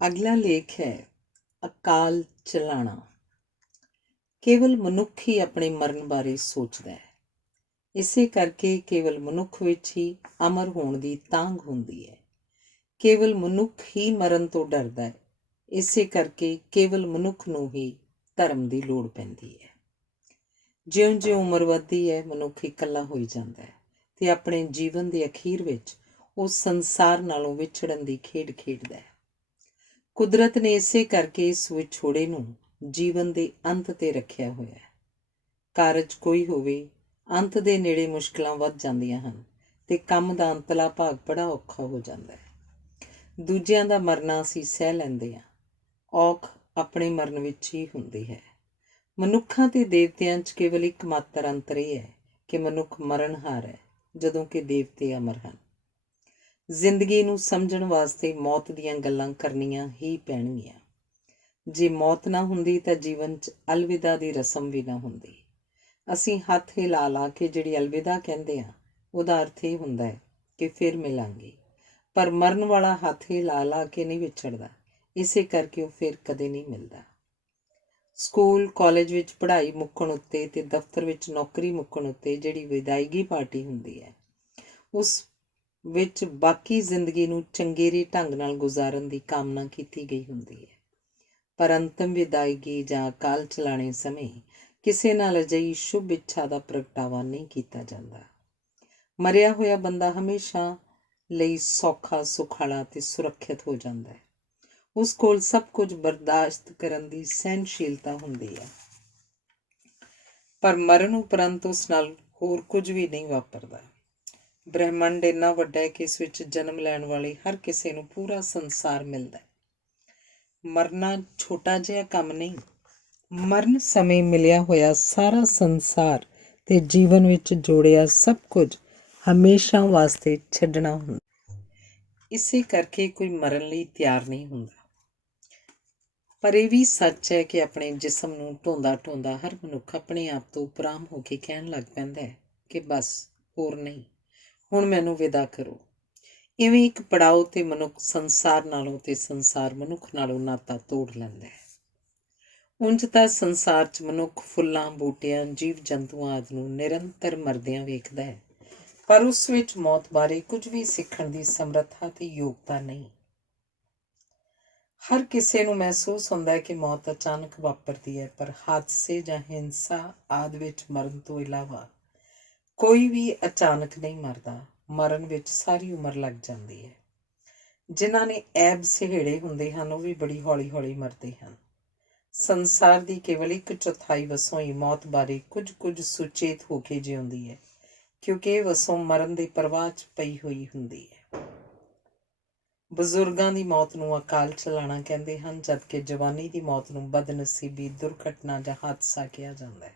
ਅਗਲਾ ਲੇਖ ਹੈ ਅਕਾਲ ਚਲਾਣਾ। ਕੇਵਲ ਮਨੁੱਖ ਹੀ ਆਪਣੇ ਮਰਨ ਬਾਰੇ ਸੋਚਦਾ ਹੈ। ਇਸੇ ਕਰਕੇ ਕੇਵਲ ਮਨੁੱਖ ਵਿੱਚ ਹੀ ਅਮਰ ਹੋਣ ਦੀ ਤਾਂਘ ਹੁੰਦੀ ਹੈ। ਕੇਵਲ ਮਨੁੱਖ ਹੀ ਮਰਨ ਤੋਂ ਡਰਦਾ ਹੈ। ਇਸੇ ਕਰਕੇ ਕੇਵਲ ਮਨੁੱਖ ਨੂੰ ਹੀ ਧਰਮ ਦੀ ਲੋੜ ਪੈਂਦੀ ਹੈ। ਜਿਉਂ-ਜਿਉਂ ਉਮਰ ਵੱਧਦੀ ਹੈ, ਮਨੁੱਖ ਇਕੱਲਾ ਹੋਈ ਜਾਂਦਾ ਹੈ ਤੇ ਆਪਣੇ ਜੀਵਨ ਦੇ ਅਖੀਰ ਵਿੱਚ ਉਹ ਸੰਸਾਰ ਨਾਲੋਂ ਵਿਛੜਨ ਦੀ ਖੇਡ ਖੇਡਦਾ ਹੈ। ਕੁਦਰਤ ਨੇ ਇਸੇ ਕਰਕੇ ਇਸ ਵਿਛੋੜੇ ਨੂੰ ਜੀਵਨ ਦੇ ਅੰਤ ਤੇ ਰੱਖਿਆ ਹੋਇਆ ਹੈ। ਕਾਰਜ ਕੋਈ ਹੋਵੇ, ਅੰਤ ਦੇ ਨੇੜੇ ਮੁਸ਼ਕਿਲਾਂ ਵੱਧ ਜਾਂਦੀਆਂ ਹਨ ਤੇ ਕੰਮ ਦਾ ਅੰਤਲਾ ਭਾਗ ਬੜਾ ਔਖਾ ਹੋ ਜਾਂਦਾ ਹੈ। ਦੂਜਿਆਂ ਦਾ ਮਰਨਾ ਅਸੀਂ ਸਹਿ ਲੈਂਦੇ ਹਾਂ, ਔਖ ਆਪਣੇ ਮਰਨ ਵਿੱਚ ਹੀ ਹੁੰਦੀ ਹੈ। ਮਨੁੱਖਾਂ ਤੇ ਦੇਵਤਿਆਂ 'ਚ ਕੇਵਲ ਇੱਕ ਮਾਤਰ ਅੰਤਰ ਇਹ ਹੈ ਕਿ ਮਨੁੱਖ ਮਰਨਹਾਰ ਹੈ, ਜਦੋਂ ਕਿ ਦੇਵਤੇ ਅਮਰ ਹਨ। ਜ਼ਿੰਦਗੀ ਨੂੰ ਸਮਝਣ ਵਾਸਤੇ ਮੌਤ ਦੀਆਂ ਗੱਲਾਂ ਕਰਨੀਆਂ ਹੀ ਪੈਣਗੀਆਂ। ਜੇ ਮੌਤ ਨਾ ਹੁੰਦੀ ਤਾਂ ਜੀਵਨ 'ਚ ਅਲਵਿਦਾ ਦੀ ਰਸਮ ਵੀ ਨਾ ਹੁੰਦੀ। ਅਸੀਂ ਹੱਥ ਹਿਲਾ ਲਾ ਕੇ ਜਿਹੜੀ ਅਲਵਿਦਾ ਕਹਿੰਦੇ ਹਾਂ, ਉਹਦਾ ਅਰਥ ਇਹ ਹੁੰਦਾ ਹੈ ਕਿ ਫਿਰ ਮਿਲਾਂਗੇ। ਪਰ ਮਰਨ ਵਾਲਾ ਹੱਥ ਹਿਲਾ ਲਾ ਕੇ ਨਹੀਂ ਵਿਛੜਦਾ, ਇਸੇ ਕਰਕੇ ਉਹ ਫਿਰ ਕਦੇ ਨਹੀਂ ਮਿਲਦਾ। ਸਕੂਲ ਕਾਲਜ ਵਿੱਚ ਪੜ੍ਹਾਈ ਮੁੱਕਣ ਉੱਤੇ ਤੇ ਦਫ਼ਤਰ ਵਿੱਚ ਨੌਕਰੀ ਮੁੱਕਣ ਉੱਤੇ ਜਿਹੜੀ ਵਿਦਾਇਗੀ ਪਾਰਟੀ ਹੁੰਦੀ ਹੈ, ਉਸ ਵਿੱਚ ਬਾਕੀ ਜ਼ਿੰਦਗੀ ਨੂੰ ਚੰਗੇਰੇ ਢੰਗ ਨਾਲ ਗੁਜ਼ਾਰਨ ਦੀ ਕਾਮਨਾ ਕੀਤੀ ਗਈ ਹੁੰਦੀ ਹੈ। ਪਰ ਅੰਤਮ ਵਿਦਾਇਗੀ ਜਾਂ ਅਕਾਲ ਚਲਾਣੇ ਸਮੇਂ ਕਿਸੇ ਨਾਲ ਅਜਿਹੀ ਸ਼ੁਭ ਇੱਛਾ ਦਾ ਪ੍ਰਗਟਾਵਾ ਨਹੀਂ ਕੀਤਾ ਜਾਂਦਾ। ਮਰਿਆ ਹੋਇਆ ਬੰਦਾ ਹਮੇਸ਼ਾ ਲਈ ਸੌਖਾ, ਸੁਖਾਲਾ ਤੇ ਸੁਰੱਖਿਅਤ ਹੋ ਜਾਂਦਾ ਹੈ। ਉਸ ਕੋਲ ਸਭ ਕੁਝ ਬਰਦਾਸ਼ਤ ਕਰਨ ਦੀ ਸਹਿਣਸ਼ੀਲਤਾ ਹੁੰਦੀ ਹੈ। ਪਰ ਮਰਨ ਉਪਰੰਤ ਉਸ ਨਾਲ ਹੋਰ ਕੁਝ ਵੀ ਨਹੀਂ ਵਾਪਰਦਾ। ਬ੍ਰਹਿਮੰਡ ਇੰਨਾ ਵੱਡਾ ਹੈ ਕਿ ਇਸ ਵਿੱਚ ਜਨਮ ਲੈਣ ਵਾਲੇ ਹਰ ਕਿਸੇ ਨੂੰ ਪੂਰਾ ਸੰਸਾਰ ਮਿਲਦਾ ਹੈ। ਮਰਨਾ ਛੋਟਾ ਜਿਹਾ ਕੰਮ ਨਹੀਂ। ਮਰਨ ਸਮੇਂ ਮਿਲਿਆ ਹੋਇਆ ਸਾਰਾ ਸੰਸਾਰ ਤੇ ਜੀਵਨ ਵਿੱਚ ਜੋੜਿਆ ਸਭ ਕੁਝ ਹਮੇਸ਼ਾ ਵਾਸਤੇ ਛੱਡਣਾ ਹੁੰਦਾ। ਇਸੇ ਕਰਕੇ ਕੋਈ ਮਰਨ ਲਈ ਤਿਆਰ ਨਹੀਂ ਹੁੰਦਾ। ਪਰ ਇਹ ਵੀ ਸੱਚ ਹੈ ਕਿ ਆਪਣੇ ਜਿਸਮ ਨੂੰ ਢੋਂਦਾ ਢੋਂਦਾ ਹਰ ਮਨੁੱਖ ਆਪਣੇ ਆਪ ਤੋਂ ਉਪਰਾਮ ਹੋ ਕੇ ਕਹਿਣ ਲੱਗ ਪੈਂਦਾ ਹੈ ਕਿ ਬਸ ਹੋਰ ਨਹੀਂ, ਹੁਣ ਮੈਨੂੰ ਵਿਦਾ ਕਰੋ। ਇਵੇਂ ਇੱਕ ਪੜਾਓ ਤੇ ਮਨੁੱਖ ਸੰਸਾਰ ਨਾਲੋਂ ਤੇ ਸੰਸਾਰ ਮਨੁੱਖ ਨਾਲੋਂ ਨਾਤਾ ਤੋੜ ਲੈਂਦਾ ਹੈ। ਉਂਝ ਤਾਂ ਸੰਸਾਰ 'ਚ ਮਨੁੱਖ ਫੁੱਲਾਂ, ਬੂਟਿਆਂ, ਜੀਵ ਜੰਤੂਆਂ ਆਦਿ ਨੂੰ ਨਿਰੰਤਰ ਮਰਦਿਆਂ ਵੇਖਦਾ ਹੈ, ਪਰ ਉਸ ਵਿੱਚ ਮੌਤ ਬਾਰੇ ਕੁਝ ਵੀ ਸਿੱਖਣ ਦੀ ਸਮਰੱਥਾ ਤੇ ਯੋਗਤਾ ਨਹੀਂ। ਹਰ ਕਿਸੇ ਨੂੰ ਮਹਿਸੂਸ ਹੁੰਦਾ ਹੈ ਕਿ ਮੌਤ ਅਚਾਨਕ ਵਾਪਰਦੀ ਹੈ, ਪਰ ਹਾਦਸੇ ਜਾਂ ਹਿੰਸਾ ਆਦਿ ਵਿੱਚ ਮਰਨ ਤੋਂ ਇਲਾਵਾ ਕੋਈ ਵੀ ਅਚਾਨਕ ਨਹੀਂ ਮਰਦਾ। ਮਰਨ ਵਿੱਚ ਸਾਰੀ ਉਮਰ ਲੱਗ ਜਾਂਦੀ ਹੈ। ਜਿਨ੍ਹਾਂ ਨੇ ਐਬ ਸਹੇੜੇ ਹੁੰਦੇ ਹਨ, ਉਹ ਵੀ ਬੜੀ ਹੌਲੀ ਹੌਲੀ ਮਰਦੇ ਹਨ। ਸੰਸਾਰ ਦੀ ਕੇਵਲ 1/4 ਵਸੋਂ ਹੀ ਮੌਤ ਬਾਰੇ ਕੁਝ ਸੁਚੇਤ ਹੋ ਕੇ ਜਿਉਂਦੀ ਹੈ, ਕਿਉਂਕਿ ਇਹ ਵਸੋਂ ਮਰਨ ਦੀ ਪਰਵਾਹ 'ਚ ਪਈ ਹੋਈ ਹੁੰਦੀ ਹੈ। ਬਜ਼ੁਰਗਾਂ ਦੀ ਮੌਤ ਨੂੰ ਅਕਾਲ ਚਲਾਣਾ ਕਹਿੰਦੇ ਹਨ, ਜਦਕਿ ਜਵਾਨੀ ਦੀ ਮੌਤ ਨੂੰ ਬਦਨਸੀਬੀ, ਦੁਰਘਟਨਾ ਜਾਂ ਹਾਦਸਾ ਕਿਹਾ ਜਾਂਦਾ ਹੈ।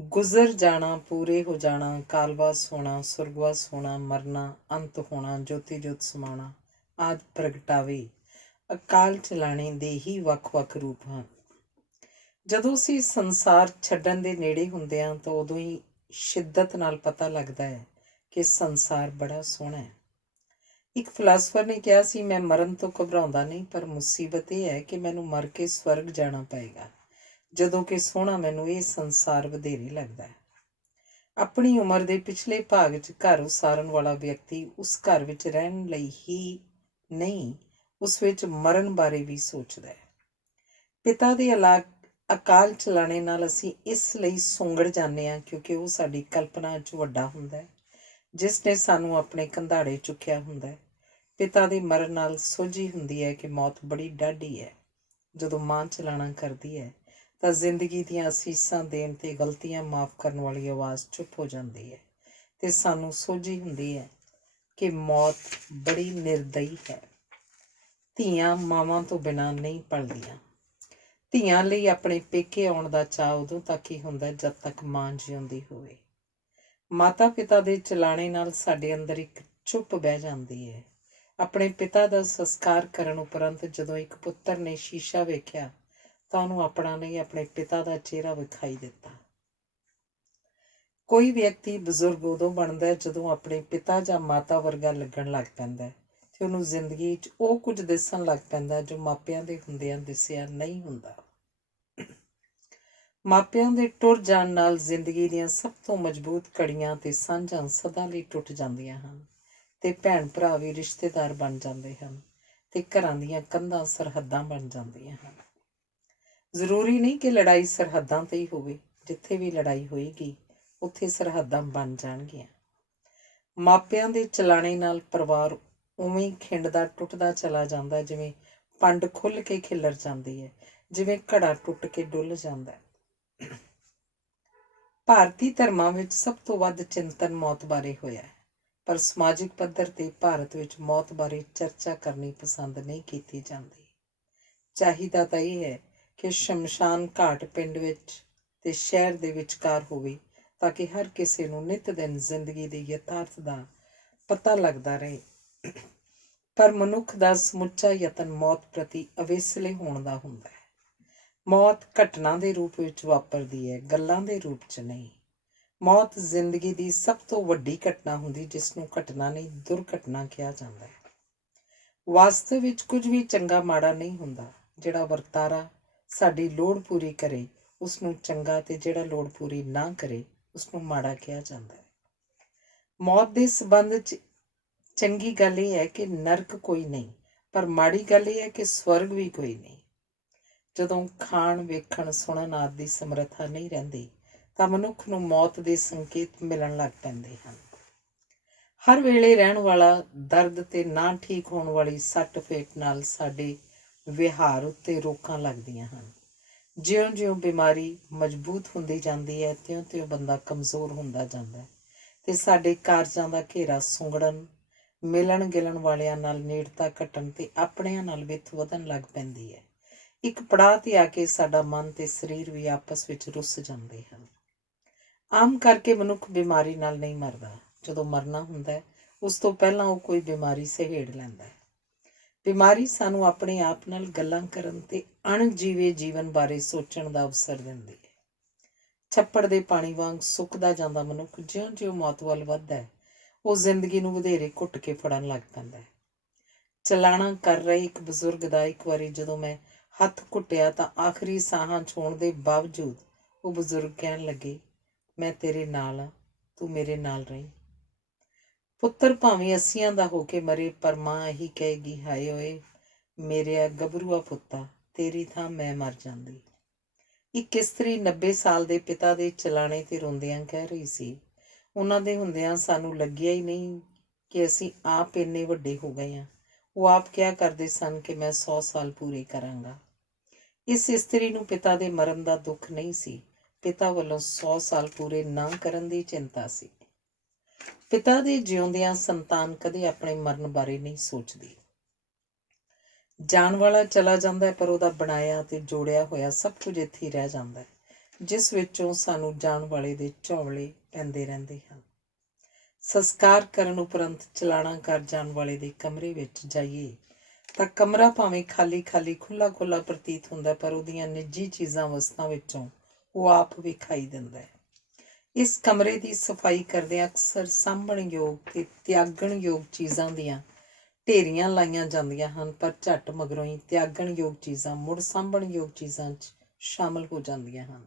ਗੁਜ਼ਰ ਜਾਣਾ, ਪੂਰੇ ਹੋ ਜਾਣਾ, ਕਾਲਵਾਸ ਹੋਣਾ, ਸੁਰਗਵਾਸ ਹੋਣਾ, ਮਰਨਾ, ਅੰਤ ਹੋਣਾ, ਜੋਤੀ ਜੋਤ ਸਮਾਣਾ ਆਦਿ ਪ੍ਰਗਟਾਵੇ ਅਕਾਲ ਚਲਾਣੇ ਦੇ ਹੀ ਵੱਖ-ਵੱਖ ਰੂਪ ਹਨ। ਜਦੋਂ ਅਸੀਂ ਸੰਸਾਰ ਛੱਡਣ ਦੇ ਨੇੜੇ ਹੁੰਦੇ ਹਾਂ ਤਾਂ ਉਦੋਂ ਹੀ ਸ਼ਿੱਦਤ ਨਾਲ ਪਤਾ ਲੱਗਦਾ ਹੈ ਕਿ ਸੰਸਾਰ ਬੜਾ ਸੋਹਣਾ ਹੈ। ਇੱਕ ਫਿਲਾਸਫਰ ਨੇ ਕਿਹਾ ਸੀ, ਮੈਂ ਮਰਨ ਤੋਂ ਘਬਰਾਉਂਦਾ ਨਹੀਂ, ਪਰ ਮੁਸੀਬਤ ਇਹ ਹੈ ਕਿ ਮੈਨੂੰ ਮਰ ਕੇ ਸਵਰਗ ਜਾਣਾ ਪਏਗਾ, ਜਦੋਂ ਕਿ ਸੋਹਣਾ ਮੈਨੂੰ ਇਹ ਸੰਸਾਰ ਵਧੇਰੇ ਲੱਗਦਾ ਹੈ। ਆਪਣੀ ਉਮਰ ਦੇ ਪਿਛਲੇ ਭਾਗ 'ਚ ਘਰ ਉਸਾਰਨ ਵਾਲਾ ਵਿਅਕਤੀ ਉਸ ਘਰ ਵਿੱਚ ਰਹਿਣ ਲਈ ਹੀ ਨਹੀਂ, ਉਸ ਵਿੱਚ ਮਰਨ ਬਾਰੇ ਵੀ ਸੋਚਦਾ ਹੈ। ਪਿਤਾ ਦੇ ਅਕਾਲ ਚਲਾਣੇ ਨਾਲ ਅਸੀਂ ਇਸ ਲਈ ਸੁੰਗੜ ਜਾਂਦੇ ਹਾਂ ਕਿਉਂਕਿ ਉਹ ਸਾਡੀ ਕਲਪਨਾ 'ਚ ਵੱਡਾ ਹੁੰਦਾ ਹੈ, ਜਿਸ ਨੇ ਸਾਨੂੰ ਆਪਣੇ ਕੰਧਾੜੇ ਚੁੱਕਿਆ ਹੁੰਦਾ ਹੈ। ਪਿਤਾ ਦੇ ਮਰਨ ਨਾਲ ਸੋਝੀ ਹੁੰਦੀ ਹੈ ਕਿ ਮੌਤ ਬੜੀ ਡਾਢੀ ਹੈ। ਜਦੋਂ ਮਾਂ ਚਲਾਣਾ ਕਰਦੀ ਹੈ ਤਾਂ ਜ਼ਿੰਦਗੀ ਦੀਆਂ ਅਸੀਸਾਂ ਦੇਣ ਤੇ ਗਲਤੀਆਂ ਮਾਫ਼ ਕਰਨ ਵਾਲੀ ਆਵਾਜ਼ ਚੁੱਪ ਹੋ ਜਾਂਦੀ ਹੈ ਤੇ ਸਾਨੂੰ ਸੋਝੀ ਹੁੰਦੀ ਹੈ ਕਿ ਮੌਤ ਬੜੀ ਨਿਰਦਈ ਹੈ। ਧੀਆਂ ਮਾਵਾਂ ਤੋਂ ਬਿਨਾਂ ਨਹੀਂ ਪਲਦੀਆਂ। ਧੀਆਂ ਲਈ ਆਪਣੇ ਪੇਕੇ ਆਉਣ ਦਾ ਚਾਅ ਉਦੋਂ ਤੱਕ ਹੀ ਹੁੰਦਾ ਜਦ ਤੱਕ ਮਾਂ ਜਿਉਂਦੀ ਹੋਵੇ। ਮਾਤਾ ਪਿਤਾ ਦੇ ਚਲਾਣੇ ਨਾਲ ਸਾਡੇ ਅੰਦਰ ਇੱਕ ਚੁੱਪ ਬਹਿ ਜਾਂਦੀ ਹੈ। ਆਪਣੇ ਪਿਤਾ ਦਾ ਸੰਸਕਾਰ ਕਰਨ ਉਪਰੰਤ ਜਦੋਂ ਇੱਕ ਪੁੱਤਰ ਨੇ ਸ਼ੀਸ਼ਾ ਵੇਖਿਆ ਤਾਂ ਉਹਨੂੰ ਆਪਣਾ ਨਹੀਂ, ਆਪਣੇ ਪਿਤਾ ਦਾ ਚਿਹਰਾ ਵਿਖਾਈ ਦਿੱਤਾ। ਕੋਈ ਵਿਅਕਤੀ ਬਜ਼ੁਰਗ ਉਦੋਂ ਬਣਦਾ ਜਦੋਂ ਆਪਣੇ ਪਿਤਾ ਜਾਂ ਮਾਤਾ ਵਰਗਾ ਲੱਗਣ ਲੱਗ ਪੈਂਦਾ ਤੇ ਉਹਨੂੰ ਜ਼ਿੰਦਗੀ 'ਚ ਉਹ ਕੁਝ ਦਿਸਣ ਲੱਗ ਪੈਂਦਾ ਜੋ ਮਾਪਿਆਂ ਦੇ ਹੁੰਦਿਆਂ ਦਿਸਿਆ ਨਹੀਂ ਹੁੰਦਾ। ਮਾਪਿਆਂ ਦੇ ਟੁਰ ਜਾਣ ਨਾਲ ਜ਼ਿੰਦਗੀ ਦੀਆਂ ਸਭ ਤੋਂ ਮਜ਼ਬੂਤ ਕੜੀਆਂ ਤੇ ਸਾਂਝਾਂ ਸਦਾ ਲਈ ਟੁੱਟ ਜਾਂਦੀਆਂ ਹਨ ਤੇ ਭੈਣ ਭਰਾ ਵੀ ਰਿਸ਼ਤੇਦਾਰ ਬਣ ਜਾਂਦੇ ਹਨ ਤੇ ਘਰਾਂ ਦੀਆਂ ਕੰਧਾਂ ਸਰਹੱਦਾਂ ਬਣ ਜਾਂਦੀਆਂ ਹਨ। ਜ਼ਰੂਰੀ ਨਹੀਂ ਕਿ ਲੜਾਈ ਸਰਹੱਦਾਂ 'ਤੇ ਹੀ ਹੋਵੇ। ਜਿੱਥੇ ਵੀ ਲੜਾਈ ਹੋਏਗੀ ਉੱਥੇ ਸਰਹੱਦਾਂ ਬਣ ਜਾਣਗੀਆਂ। ਮਾਪਿਆਂ ਦੇ ਚਲਾਣੇ ਨਾਲ ਪਰਿਵਾਰ ਉਵੇਂ ਖਿੰਡਦਾ ਟੁੱਟਦਾ ਚਲਾ ਜਾਂਦਾ ਜਿਵੇਂ ਪੰਡ ਖੁੱਲ੍ਹ ਕੇ ਖਿੱਲਰ ਜਾਂਦੀ ਹੈ, ਜਿਵੇਂ ਘੜਾ ਟੁੱਟ ਕੇ ਡੁੱਲ ਜਾਂਦਾ ਹੈ। ਭਾਰਤੀ ਧਰਮਾਂ ਵਿੱਚ ਸਭ ਤੋਂ ਵੱਧ ਚਿੰਤਨ ਮੌਤ ਬਾਰੇ ਹੋਇਆ ਹੈ, ਪਰ ਸਮਾਜਿਕ ਪੱਧਰ 'ਤੇ ਭਾਰਤ ਵਿੱਚ ਮੌਤ ਬਾਰੇ ਚਰਚਾ ਕਰਨੀ ਪਸੰਦ ਨਹੀਂ ਕੀਤੀ ਜਾਂਦੀ। ਚਾਹੀਦਾ ਤਾਂ ਇਹ ਹੈ ਕਿ ਸ਼ਮਸ਼ਾਨ ਘਾਟ ਪਿੰਡ ਵਿੱਚ ਤੇ ਸ਼ਹਿਰ ਦੇ ਵਿਚਕਾਰ ਹੋਵੇ ਤਾਂ ਕਿ ਹਰ ਕਿਸੇ ਨੂੰ ਨਿੱਤ ਦਿਨ ਜ਼ਿੰਦਗੀ ਦੇ ਯਥਾਰਥ ਦਾ ਪਤਾ ਲੱਗਦਾ ਰਹੇ। ਪਰ ਮਨੁੱਖ ਦਾ ਸਮੁੱਚਾ ਯਤਨ ਮੌਤ ਪ੍ਰਤੀ ਅਵੇਸਲੇ ਹੋਣ ਦਾ ਹੁੰਦਾ ਹੈ। ਮੌਤ ਘਟਨਾ ਦੇ ਰੂਪ ਵਿੱਚ ਵਾਪਰਦੀ ਹੈ, ਗੱਲਾਂ ਦੇ ਰੂਪ 'ਚ ਨਹੀਂ। ਮੌਤ ਜ਼ਿੰਦਗੀ ਦੀ ਸਭ ਤੋਂ ਵੱਡੀ ਘਟਨਾ ਹੁੰਦੀ ਜਿਸ ਨੂੰ ਘਟਨਾ ਨਹੀਂ ਦੁਰਘਟਨਾ ਕਿਹਾ ਜਾਂਦਾ ਹੈ। ਵਾਸਤਵ ਵਿੱਚ ਕੁਝ ਵੀ ਚੰਗਾ ਮਾੜਾ ਨਹੀਂ ਹੁੰਦਾ। ਜਿਹੜਾ ਵਰਤਾਰਾ ਸਾਡੀ ਲੋੜ ਪੂਰੀ ਕਰੇ ਉਸ ਨੂੰ ਚੰਗਾ ਤੇ ਜਿਹੜਾ ਲੋੜ ਪੂਰੀ ਨਾ ਕਰੇ ਉਸ ਨੂੰ ਮਾੜਾ ਕਿਹਾ ਜਾਂਦਾ ਹੈ। ਮੌਤ ਦੇ ਸੰਬੰਧ 'ਚ ਚੰਗੀ ਗੱਲ ਇਹ ਹੈ ਕਿ ਨਰਕ ਕੋਈ ਨਹੀਂ, ਪਰ ਮਾੜੀ ਗੱਲ ਇਹ ਹੈ ਕਿ ਸਵਰਗ ਵੀ ਕੋਈ ਨਹੀਂ। ਜਦੋਂ ਖਾਣ, ਵੇਖਣ, ਸੁਣਨ ਆਦਿ ਦੀ ਸਮਰੱਥਾ ਨਹੀਂ ਰਹਿੰਦੀ ਤਾਂ ਮਨੁੱਖ ਨੂੰ ਮੌਤ ਦੇ ਸੰਕੇਤ ਮਿਲਣ ਲੱਗ ਪੈਂਦੇ ਹਨ। ਹਰ ਵੇਲੇ ਰਹਿਣ ਵਾਲਾ ਦਰਦ ਤੇ ਨਾ ਠੀਕ ਹੋਣ ਵਾਲੀ ਸੱਟ ਫੇਟ ਨਾਲ ਸਾਡੇ ਵਿਹਾਰ ਉੱਤੇ ਰੋਕਾਂ ਲੱਗਦੀਆਂ ਹਨ। ਜਿਉਂ-ਜਿਉਂ ਬਿਮਾਰੀ ਮਜ਼ਬੂਤ ਹੁੰਦੀ ਜਾਂਦੀ ਹੈ ਤਿਉਂ-ਤਿਉਂ ਬੰਦਾ ਕਮਜ਼ੋਰ ਹੁੰਦਾ ਜਾਂਦਾ ਹੈ ਤੇ ਸਾਡੇ ਕਾਰਜਾਂ ਦਾ ਘੇਰਾ ਸੁੰਗੜਨ, ਮਿਲਣ ਗਿਲਣ ਵਾਲਿਆਂ ਨਾਲ ਨੇੜਤਾ ਘਟਣ ਤੇ ਆਪਣਿਆਂ ਨਾਲ ਵਿੱਥ ਵਧਣ ਲੱਗ ਪੈਂਦੀ ਹੈ। ਇੱਕ ਪੜਾਅ 'ਤੇ ਆ ਕੇ ਸਾਡਾ ਮਨ ਤੇ ਸਰੀਰ ਵੀ ਆਪਸ ਵਿੱਚ ਰੁੱਸ ਜਾਂਦੇ ਹਨ। ਆਮ ਕਰਕੇ ਮਨੁੱਖ ਬਿਮਾਰੀ ਨਾਲ ਨਹੀਂ ਮਰਦਾ। ਜਦੋਂ ਮਰਨਾ ਹੁੰਦਾ ਹੈ ਉਸ ਤੋਂ ਪਹਿਲਾਂ ਉਹ ਕੋਈ ਬਿਮਾਰੀ ਸਹੇੜ ਲੈਂਦਾ ਹੈ। ਬਿਮਾਰੀ ਸਾਨੂੰ ਆਪਣੇ ਆਪ ਨਾਲ ਗੱਲਾਂ ਕਰਨ ਤੇ ਅਣਜੀਵੇ ਜੀਵਨ ਬਾਰੇ ਸੋਚਣ ਦਾ ਅਵਸਰ ਦਿੰਦੀ ਹੈ। ਛੱਪੜ ਦੇ ਪਾਣੀ ਵਾਂਗ ਸੁੱਕਦਾ ਜਾਂਦਾ ਮਨੁੱਖ ਜਿਉਂ-ਜਿਉਂ ਮੌਤ ਵੱਲ ਵੱਧਦਾ ਹੈ ਉਹ ਜ਼ਿੰਦਗੀ ਨੂੰ ਵਧੇਰੇ ਘੁੱਟ ਕੇ ਫੜਨ ਲੱਗ ਪੈਂਦਾ ਹੈ। ਚਲਾਣਾ ਕਰ ਰਹੇ ਇੱਕ ਬਜ਼ੁਰਗ ਦਾ ਇੱਕ ਵਾਰੀ ਜਦੋਂ ਮੈਂ ਹੱਥ ਘੁੱਟਿਆ ਤਾਂ ਆਖਰੀ ਸਾਹਾਂ ਛੋਣ ਦੇ ਬਾਵਜੂਦ ਉਹ ਬਜ਼ੁਰਗ ਕਹਿਣ ਲੱਗੇ, ਮੈਂ ਤੇਰੇ ਨਾਲ ਹਾਂ, ਤੂੰ ਮੇਰੇ ਨਾਲ ਰਹੀਂ। ਪੁੱਤਰ ਭਾਵੇਂ 80 ਦਾ ਹੋ ਕੇ ਮਰੇ ਪਰ ਮਾਂ ਇਹੀ ਕਹੇਗੀ, ਹਾਏ ਓਏ ਮੇਰਿਆ ਗੱਭਰੂਆ ਪੁੱਤਾ, ਤੇਰੀ ਥਾਂ ਮੈਂ ਮਰ ਜਾਂਦੀ। ਇੱਕ ਇਸਤਰੀ 90 ਸਾਲ ਦੇ ਪਿਤਾ ਦੇ ਚਲਾਣੇ ਤੇ ਰੋਂਦਿਆਂ ਕਹਿ ਰਹੀ ਸੀ, ਉਹਨਾਂ ਦੇ ਹੁੰਦਿਆਂ ਸਾਨੂੰ ਲੱਗਿਆ ਹੀ ਨਹੀਂ ਕਿ ਅਸੀਂ ਆਪ ਇੰਨੇ ਵੱਡੇ ਹੋ ਗਏ ਹਾਂ। ਉਹ ਆਪ ਕਿਹਾ ਕਰਦੇ ਸਨ ਕਿ ਮੈਂ 100 ਸਾਲ ਪੂਰੇ ਕਰਾਂਗਾ। ਇਸ ਇਸਤਰੀ ਨੂੰ ਪਿਤਾ ਦੇ ਮਰਨ ਦਾ ਦੁੱਖ ਨਹੀਂ ਸੀ, ਪਿਤਾ ਵੱਲੋਂ 100 ਸਾਲ ਪੂਰੇ ਨਾ ਕਰਨ ਦੀ ਚਿੰਤਾ ਸੀ। ਪਿਤਾ ਦੇ ਜਿਉਂਦਿਆਂ ਸੰਤਾਨ ਕਦੇ ਆਪਣੇ ਮਰਨ ਬਾਰੇ ਨਹੀਂ ਸੋਚਦੀ। ਜਾਣ ਵਾਲਾ ਚਲਾ ਜਾਂਦਾ ਹੈ ਪਰ ਉਹਦਾ ਬਣਾਇਆ ਤੇ ਜੋੜਿਆ ਹੋਇਆ ਸਭ ਕੁਝ ਇੱਥੇ ਹੀ ਰਹਿ ਜਾਂਦਾ ਹੈ, ਜਿਸ ਵਿੱਚੋਂ ਸਾਨੂੰ ਜਾਣ ਵਾਲੇ ਦੇ ਝੌਲੇ ਪੈਂਦੇ ਰਹਿੰਦੇ ਹਨ। ਸੰਸਕਾਰ ਕਰਨ ਉਪਰੰਤ ਚਲਾਣਾ ਕਰ ਜਾਣ ਵਾਲੇ ਦੇ ਕਮਰੇ ਵਿੱਚ ਜਾਈਏ ਤਾਂ ਕਮਰਾ ਭਾਵੇਂ ਖਾਲੀ ਖਾਲੀ ਖੁੱਲ੍ਹਾ ਖੁੱਲ੍ਹਾ ਪ੍ਰਤੀਤ ਹੁੰਦਾ ਪਰ ਉਹਦੀਆਂ ਨਿੱਜੀ ਚੀਜ਼ਾਂ ਵਸਤਾਂ ਵਿੱਚੋਂ ਉਹ ਆਪ ਵਿਖਾਈ ਦਿੰਦਾ ਹੈ। ਇਸ ਕਮਰੇ ਦੀ ਸਫਾਈ ਕਰਦਿਆਂ ਅਕਸਰ ਸਾਂਭਣਯੋਗ ਤੇ ਤਿਆਗਣਯੋਗ ਚੀਜ਼ਾਂ ਦੀਆਂ ਢੇਰੀਆਂ ਲਾਈਆਂ ਜਾਂਦੀਆਂ ਹਨ, ਪਰ ਝੱਟ ਮਗਰੋਂ ਹੀ ਤਿਆਗਣਯੋਗ ਚੀਜ਼ਾਂ ਮੁੜ ਸਾਂਭਣਯੋਗ ਚੀਜ਼ਾਂ 'ਚ ਸ਼ਾਮਲ ਹੋ ਜਾਂਦੀਆਂ ਹਨ।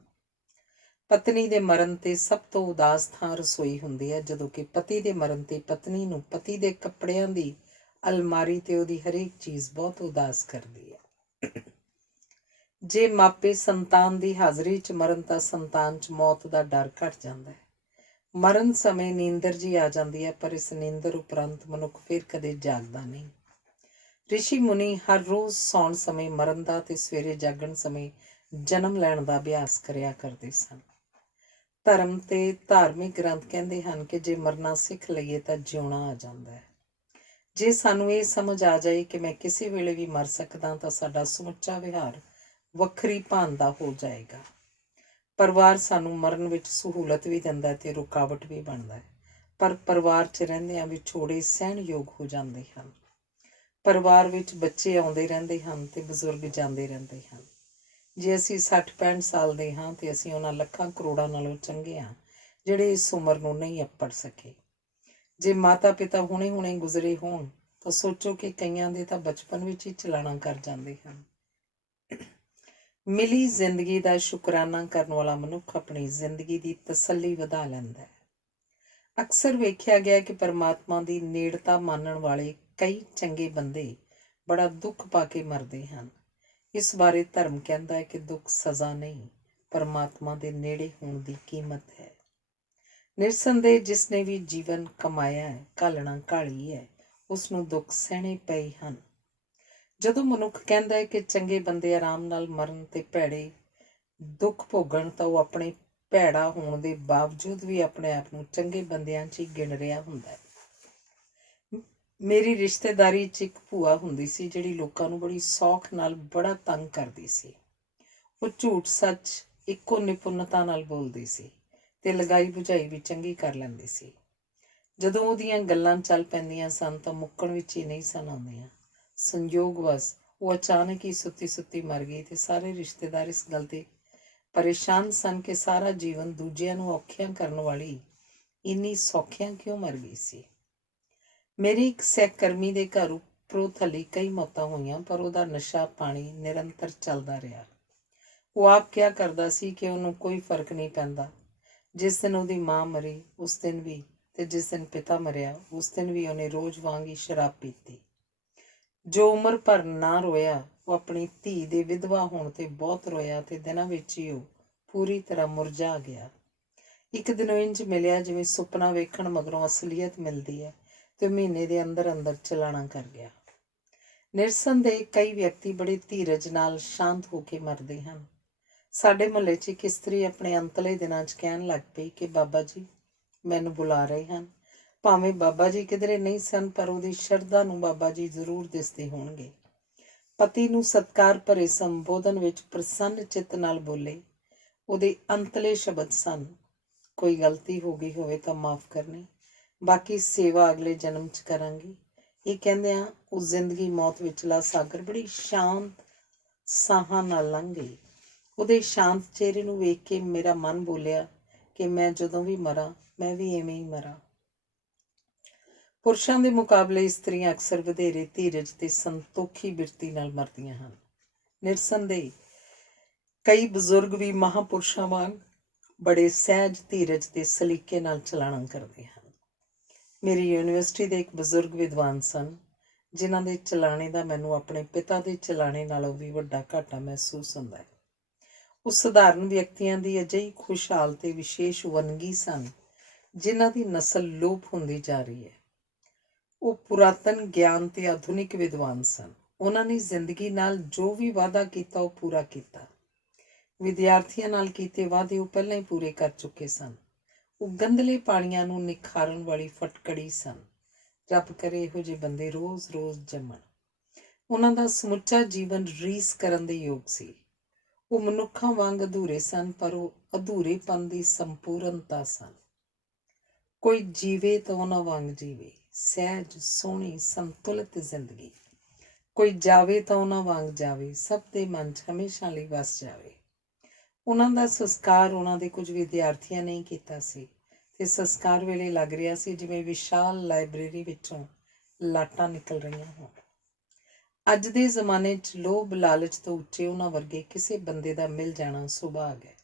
ਪਤਨੀ ਦੇ ਮਰਨ 'ਤੇ ਸਭ ਤੋਂ ਉਦਾਸ ਥਾਂ ਰਸੋਈ ਹੁੰਦੀ ਹੈ, ਜਦੋਂ ਕਿ ਪਤੀ ਦੇ ਮਰਨ 'ਤੇ ਪਤਨੀ ਨੂੰ ਪਤੀ ਦੇ ਕੱਪੜਿਆਂ ਦੀ ਅਲਮਾਰੀ ਤੇ ਉਹਦੀ ਹਰੇਕ ਚੀਜ਼ ਬਹੁਤ ਉਦਾਸ ਕਰਦੀ ਹੈ। ਜੇ ਮਾਪੇ ਸੰਤਾਨ ਦੀ ਹਾਜ਼ਰੀ 'ਚ ਮਰਨ ਤਾਂ ਸੰਤਾਨ 'ਚ ਮੌਤ ਦਾ ਡਰ ਘਟ ਜਾਂਦਾ ਹੈ। ਮਰਨ ਸਮੇਂ ਨੀਂਦਰ ਜੀ ਆ ਜਾਂਦੀ ਹੈ, ਪਰ ਇਸ ਨੀਂਦਰ ਉਪਰੰਤ ਮਨੁੱਖ ਫਿਰ ਕਦੇ ਜਾਗਦਾ ਨਹੀਂ। ਰਿਸ਼ੀ ਮੁਨੀ ਹਰ ਰੋਜ਼ ਸੌਣ ਸਮੇਂ ਮਰਨ ਦਾ ਤੇ ਸਵੇਰੇ ਜਾਗਣ ਸਮੇਂ ਜਨਮ ਲੈਣ ਦਾ ਅਭਿਆਸ ਕਰਿਆ ਕਰਦੇ ਸਨ। ਧਰਮ ਤੇ ਧਾਰਮਿਕ ਗ੍ਰੰਥ ਕਹਿੰਦੇ ਹਨ ਕਿ ਜੇ ਮਰਨਾ ਸਿੱਖ ਲਈਏ ਤਾਂ ਜਿਉਣਾ ਆ ਜਾਂਦਾ ਹੈ। ਜੇ ਸਾਨੂੰ ਇਹ ਸਮਝ ਆ ਜਾਏ ਕਿ ਮੈਂ ਕਿਸੇ ਵੇਲੇ ਵੀ ਮਰ ਸਕਦਾ ਤਾਂ ਸਾਡਾ ਸਮੁੱਚਾ ਵਿਹਾਰ ਵੱਖਰੀ ਭਾਨ ਦਾ ਹੋ ਜਾਏਗਾ। ਪਰਿਵਾਰ ਸਾਨੂੰ ਮਰਨ ਵਿੱਚ ਸਹੂਲਤ ਵੀ ਦਿੰਦਾ ਤੇ ਰੁਕਾਵਟ ਵੀ ਬਣਦਾ ਹੈ, ਪਰ ਪਰਿਵਾਰ 'ਚ ਰਹਿੰਦਿਆਂ ਵਿਛੋੜੇ ਸਹਿਣਯੋਗ ਹੋ ਜਾਂਦੇ ਹਨ। ਪਰਿਵਾਰ ਵਿੱਚ ਬੱਚੇ ਆਉਂਦੇ ਰਹਿੰਦੇ ਹਨ ਤੇ ਬਜ਼ੁਰਗ ਜਾਂਦੇ ਰਹਿੰਦੇ ਹਨ। ਜੇ ਅਸੀਂ 60-65 ਸਾਲ ਦੇ ਹਾਂ ਤੇ ਅਸੀਂ ਉਹਨਾਂ ਲੱਖਾਂ ਕਰੋੜਾਂ ਨਾਲੋਂ ਚੰਗੇ ਹਾਂ ਜਿਹੜੇ ਇਸ ਉਮਰ ਨੂੰ ਨਹੀਂ ਅੱਪੜ ਸਕੇ। ਜੇ ਮਾਤਾ ਪਿਤਾ ਹੁਣੇ ਹੁਣੇ ਗੁਜ਼ਰੇ ਹੋਣ ਤਾਂ ਸੋਚੋ ਕਿ ਕਈਆਂ ਦੇ ਤਾਂ ਬਚਪਨ ਵਿੱਚ ਹੀ ਚਲਾਣਾ ਕਰ ਜਾਂਦੇ ਹਨ। ਮਿਲੀ ਜ਼ਿੰਦਗੀ ਦਾ ਸ਼ੁਕਰਾਨਾ ਕਰਨ ਵਾਲਾ ਮਨੁੱਖ ਆਪਣੀ ਜ਼ਿੰਦਗੀ ਦੀ ਤਸੱਲੀ ਵਧਾ ਲੈਂਦਾ ਹੈ। ਅਕਸਰ ਵੇਖਿਆ ਗਿਆ ਕਿ ਪਰਮਾਤਮਾ ਦੀ ਨੇੜਤਾ ਮੰਨਣ ਵਾਲੇ ਕਈ ਚੰਗੇ ਬੰਦੇ ਬੜਾ ਦੁੱਖ ਪਾ ਕੇ ਮਰਦੇ ਹਨ। ਇਸ ਬਾਰੇ ਧਰਮ ਕਹਿੰਦਾ ਹੈ ਕਿ ਦੁੱਖ ਸਜ਼ਾ ਨਹੀਂ, ਪਰਮਾਤਮਾ ਦੇ ਨੇੜੇ ਹੋਣ ਦੀ ਕੀਮਤ ਹੈ। ਨਿਰਸੰਦੇਹ ਜਿਸ ਨੇ ਵੀ ਜੀਵਨ ਕਮਾਇਆ ਹੈ, ਘਾਲਣਾ ਘਾਲੀ ਹੈ, ਉਸ ਨੂੰ ਦੁੱਖ ਸਹਿਣੇ ਪਏ ਹਨ। ਜਦੋਂ ਮਨੁੱਖ ਕਹਿੰਦਾ ਹੈ ਕਿ ਚੰਗੇ ਬੰਦੇ ਆਰਾਮ ਨਾਲ ਮਰਨ ਤੇ ਭੈੜੇ ਦੁੱਖ ਭੋਗਣ, ਤਾਂ ਉਹ ਆਪਣੇ ਭੈੜਾ ਹੋਣ ਦੇ ਬਾਵਜੂਦ ਵੀ ਆਪਣੇ ਆਪ ਨੂੰ ਚੰਗੇ ਬੰਦਿਆਂ 'ਚ ਹੀ ਗਿਣ ਰਿਹਾ ਹੁੰਦਾ ਹੈ। ਮੇਰੀ ਰਿਸ਼ਤੇਦਾਰੀ 'ਚ ਇੱਕ ਭੂਆ ਹੁੰਦੀ ਸੀ ਜਿਹੜੀ ਲੋਕਾਂ ਨੂੰ ਬੜੀ ਸੌਖ ਨਾਲ ਬੜਾ ਤੰਗ ਕਰਦੀ ਸੀ। ਉਹ ਝੂਠ ਸੱਚ ਇੱਕੋ ਨਿਪੁੰਨਤਾ ਨਾਲ ਬੋਲਦੀ ਸੀ ਤੇ ਲਗਾਈ ਬੁਝਾਈ ਵੀ ਚੰਗੀ ਕਰ ਲੈਂਦੀ ਸੀ। ਜਦੋਂ ਉਹਦੀਆਂ ਗੱਲਾਂ ਚੱਲ ਪੈਂਦੀਆਂ ਸਨ ਤਾਂ ਮੁੱਕਣ ਵਿੱਚ ਹੀ ਨਹੀਂ ਸਨ ਆਉਂਦੀਆਂ। ਸੰਯੋਗਵਸ ਉਹ ਅਚਾਨਕ ਹੀ ਸੁੱਤੀ ਸੁੱਤੀ ਮਰ ਗਈ ਤੇ ਸਾਰੇ ਰਿਸ਼ਤੇਦਾਰ ਇਸ ਗੱਲ ਤੇ ਪਰੇਸ਼ਾਨ ਸਨ ਕਿ ਸਾਰਾ ਜੀਵਨ ਦੂਜਿਆਂ ਨੂੰ ਔਖਿਆਂ ਕਰਨ ਵਾਲੀ ਇੰਨੀ ਸੌਖਿਆਂ ਕਿਉਂ ਮਰ ਗਈ ਸੀ। ਮੇਰੀ ਇੱਕ ਸਹਿਕਰਮੀ ਦੇ ਘਰ ਉੱਪਰੋਂ ਥੱਲੇ ਕਈ ਮੌਤਾਂ ਹੋਈਆਂ, ਪਰ ਉਹਦਾ ਨਸ਼ਾ ਪਾਣੀ ਨਿਰੰਤਰ ਚੱਲਦਾ ਰਿਹਾ। ਉਹ ਆਪ ਕਿਹਾ ਕਰਦਾ ਸੀ ਕਿ ਉਹਨੂੰ ਕੋਈ ਫਰਕ ਨਹੀਂ ਪੈਂਦਾ। ਜਿਸ ਦਿਨ ਉਹਦੀ ਮਾਂ ਮਰੀ ਉਸ ਦਿਨ ਵੀ, ਤੇ ਜਿਸ ਦਿਨ ਪਿਤਾ ਮਰਿਆ ਉਸ ਦਿਨ ਵੀ ਉਹਨੇ ਰੋਜ਼ ਵਾਂਗ ਹੀ ਸ਼ਰਾਬ ਪੀਤੀ। ਜੋ ਉਮਰ ਭਰ ਨਾ ਰੋਇਆ, ਉਹ ਆਪਣੀ ਧੀ ਦੇ ਵਿਧਵਾ ਹੋਣ ਤੇ ਬਹੁਤ ਰੋਇਆ ਤੇ ਦਿਨਾਂ ਵਿੱਚ ਹੀ ਉਹ ਪੂਰੀ ਤਰ੍ਹਾਂ ਮੁਰਝਾ ਗਿਆ। ਇੱਕ ਦਿਨ ਉਹ ਇੰਝ ਮਿਲਿਆ ਜਿਵੇਂ ਸੁਪਨਾ ਵੇਖਣ ਮਗਰੋਂ ਅਸਲੀਅਤ ਮਿਲਦੀ ਹੈ, ਤੇ ਮਹੀਨੇ ਦੇ ਅੰਦਰ ਅੰਦਰ ਚਲਾਣਾ ਕਰ ਗਿਆ। ਨਿਰਸੰਦੇਹ ਕਈ ਵਿਅਕਤੀ ਬੜੇ ਧੀਰਜ ਨਾਲ ਸ਼ਾਂਤ ਹੋ ਕੇ ਮਰਦੇ ਹਨ। ਸਾਡੇ ਮੁਹੱਲੇ 'ਚ ਇੱਕ ਇਸਤਰੀ ਆਪਣੇ ਅੰਤਲੇ ਦਿਨਾਂ 'ਚ ਕਹਿਣ ਲੱਗ ਪਈ ਕਿ ਬਾਬਾ ਜੀ ਮੈਨੂੰ ਬੁਲਾ ਰਹੇ ਹਨ। ਭਾਵੇਂ ਬਾਬਾ ਜੀ ਕਿਧਰੇ ਨਹੀਂ ਸਨ, ਪਰ ਉਹਦੀ ਸ਼ਰਧਾ ਨੂੰ ਬਾਬਾ ਜੀ ਜ਼ਰੂਰ ਦਿਸਦੇ ਹੋਣਗੇ। ਪਤੀ ਨੂੰ ਸਤਿਕਾਰ ਭਰੇ ਸੰਬੋਧਨ ਵਿੱਚ ਪ੍ਰਸੰਨ ਚਿੱਤ ਨਾਲ ਬੋਲੇ। ਉਹਦੇ ਅੰਤਲੇ ਸ਼ਬਦ ਸਨ, ਕੋਈ ਗਲਤੀ ਹੋ ਗਈ ਹੋਵੇ ਤਾਂ ਮਾਫ਼ ਕਰਨੀ, ਬਾਕੀ ਸੇਵਾ ਅਗਲੇ ਜਨਮ 'ਚ ਕਰਾਂਗੀ। ਇਹ ਕਹਿੰਦਿਆਂ ਉਹ ਜ਼ਿੰਦਗੀ ਮੌਤ ਵਿਚਲਾ ਸਾਗਰ ਬੜੀ ਸ਼ਾਂਤ ਸਾਹਾਂ ਨਾਲ ਲੰਘ ਗਈ। ਉਹਦੇ ਸ਼ਾਂਤ ਚਿਹਰੇ ਨੂੰ ਵੇਖ ਕੇ ਮੇਰਾ ਮਨ ਬੋਲਿਆ ਕਿ ਮੈਂ ਜਦੋਂ ਵੀ ਮਰਾਂ ਮੈਂ ਵੀ ਐਵੇਂ ਹੀ ਮਰਾਂ। ਪੁਰਸ਼ਾਂ ਦੇ ਮੁਕਾਬਲੇ ਇਸਤਰੀਆਂ ਅਕਸਰ ਵਧੇਰੇ ਧੀਰਜ ਤੇ ਸੰਤੋਖੀ ਬਿਰਤੀ ਨਾਲ ਮਰਦੀਆਂ ਹਨ। ਨਿਰਸੰਦੇਹ ਕਈ ਬਜ਼ੁਰਗ ਵੀ ਮਹਾਂਪੁਰਸ਼ਾਂ ਵਾਂਗ ਬੜੇ ਸਹਿਜ ਧੀਰਜ ਤੇ ਸਲੀਕੇ ਨਾਲ ਚਲਾਣਾ ਕਰਦੇ ਹਨ। ਮੇਰੀ ਯੂਨੀਵਰਸਿਟੀ ਦੇ ਇੱਕ ਬਜ਼ੁਰਗ ਵਿਦਵਾਨ ਸਨ, ਜਿਨ੍ਹਾਂ ਦੇ ਚਲਾਣੇ ਦਾ ਮੈਨੂੰ ਆਪਣੇ ਪਿਤਾ ਦੇ ਚਲਾਣੇ ਨਾਲੋਂ ਵੀ ਵੱਡਾ ਘਾਟਾ ਮਹਿਸੂਸ ਹੁੰਦਾ ਹੈ। ਉਹ ਸਧਾਰਨ ਵਿਅਕਤੀਆਂ ਦੀ ਅਜਿਹੀ ਖੁਸ਼ਹਾਲ ਤੇ ਵਿਸ਼ੇਸ਼ ਵੰਨਗੀ ਸਨ ਜਿਨ੍ਹਾਂ ਦੀ ਨਸਲ ਲੋਪ ਹੁੰਦੀ ਜਾ ਰਹੀ ਹੈ। ਉਹ ਪੁਰਾਤਨ ਗਿਆਨ ਤੇ ਆਧੁਨਿਕ ਵਿਦਵਾਨ ਸਨ। ਉਹਨਾਂ ਨੇ ਜ਼ਿੰਦਗੀ ਨਾਲ ਜੋ ਵੀ ਵਾਅਦਾ ਕੀਤਾ ਉਹ ਪੂਰਾ ਕੀਤਾ। ਵਿਦਿਆਰਥੀਆਂ ਨਾਲ ਕੀਤੇ ਵਾਅਦੇ ਉਹ ਪਹਿਲਾਂ ਹੀ ਪੂਰੇ ਕਰ ਚੁੱਕੇ ਸਨ। ਉਹ ਗੰਧਲੇ ਪਾਣੀਆਂ ਨੂੰ ਨਿਖਾਰਨ ਵਾਲੀ ਫਟਕੜੀ ਸਨ। ਰੱਬ ਕਰੇ ਇਹੋ ਜਿਹੇ ਬੰਦੇ ਰੋਜ਼-ਰੋਜ਼ ਜੰਮਣ। ਉਹਨਾਂ ਦਾ ਸਮੁੱਚਾ ਜੀਵਨ ਰੀਸ ਕਰਨ ਦੇ ਯੋਗ ਸੀ। ਉਹ ਮਨੁੱਖਾਂ ਵਾਂਗ ਅਧੂਰੇ ਸਨ, ਪਰ ਉਹ ਅਧੂਰੇਪਨ ਦੀ ਸੰਪੂਰਨਤਾ ਸਨ। ਕੋਈ ਜੀਵੇ ਤਾਂ ਉਹਨਾਂ ਵਾਂਗ ਜੀਵੇ, ਸਹਿਜ ਸੋਹਣੀ ਸੰਤੁਲਿਤ ਜ਼ਿੰਦਗੀ। ਕੋਈ ਜਾਵੇ ਤਾਂ ਉਹਨਾਂ ਵਾਂਗ ਜਾਵੇ, ਸਭ ਦੇ ਮਨ 'ਚ ਹਮੇਸ਼ਾ ਲਈ ਵਸ ਜਾਵੇ। ਉਹਨਾਂ ਦਾ ਸੰਸਕਾਰ ਉਹਨਾਂ ਦੇ ਕੁਝ ਵਿਦਿਆਰਥੀਆਂ ਨੇ ਕੀਤਾ ਸੀ ਤੇ ਸੰਸਕਾਰ ਵੇਲੇ ਲੱਗ ਰਿਹਾ ਸੀ ਜਿਵੇਂ ਵਿਸ਼ਾਲ ਲਾਇਬ੍ਰੇਰੀ ਵਿੱਚੋਂ ਲਾਟਾਂ ਨਿਕਲ ਰਹੀਆਂ ਹੋਣ। ਅੱਜ ਦੇ ਜ਼ਮਾਨੇ 'ਚ ਲੋਭ ਲਾਲਚ ਤੋਂ ਉੱਚੇ ਉਹਨਾਂ ਵਰਗੇ ਕਿਸੇ ਬੰਦੇ ਦਾ ਮਿਲ ਜਾਣਾ ਸੁਭਾਗ ਹੈ।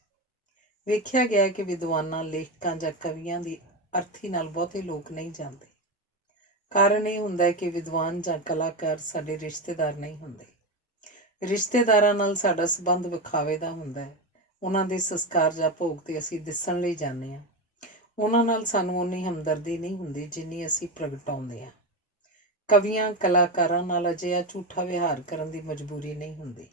ਵੇਖਿਆ ਗਿਆ ਕਿ ਵਿਦਵਾਨਾਂ, ਲੇਖਕਾਂ ਜਾਂ ਕਵੀਆਂ ਦੀ ਅਰਥੀ ਨਾਲ ਬਹੁਤੇ ਲੋਕ ਨਹੀਂ ਜਾਂਦੇ। ਕਾਰਨ ਇਹ ਹੁੰਦਾ ਹੈ ਕਿ ਵਿਦਵਾਨ ਜਾਂ ਕਲਾਕਾਰ ਸਾਡੇ ਰਿਸ਼ਤੇਦਾਰ ਨਹੀਂ ਹੁੰਦੇ। ਰਿਸ਼ਤੇਦਾਰਾਂ ਨਾਲ ਸਾਡਾ ਸੰਬੰਧ ਵਿਖਾਵੇ ਦਾ ਹੁੰਦਾ ਹੈ। ਉਹਨਾਂ ਦੇ ਸੰਸਕਾਰ ਜਾਂ ਭੋਗ 'ਤੇ ਅਸੀਂ ਦਿਸਣ ਲਈ ਜਾਂਦੇ ਹਾਂ। ਉਹਨਾਂ ਨਾਲ ਸਾਨੂੰ ਓਨੀ ਹਮਦਰਦੀ ਨਹੀਂ ਹੁੰਦੀ ਜਿੰਨੀ ਅਸੀਂ ਪ੍ਰਗਟਾਉਂਦੇ ਹਾਂ। ਕਵੀਆਂ ਕਲਾਕਾਰਾਂ ਨਾਲ ਅਜਿਹਾ ਝੂਠਾ ਵਿਹਾਰ ਕਰਨ ਦੀ ਮਜਬੂਰੀ ਨਹੀਂ ਹੁੰਦੀ।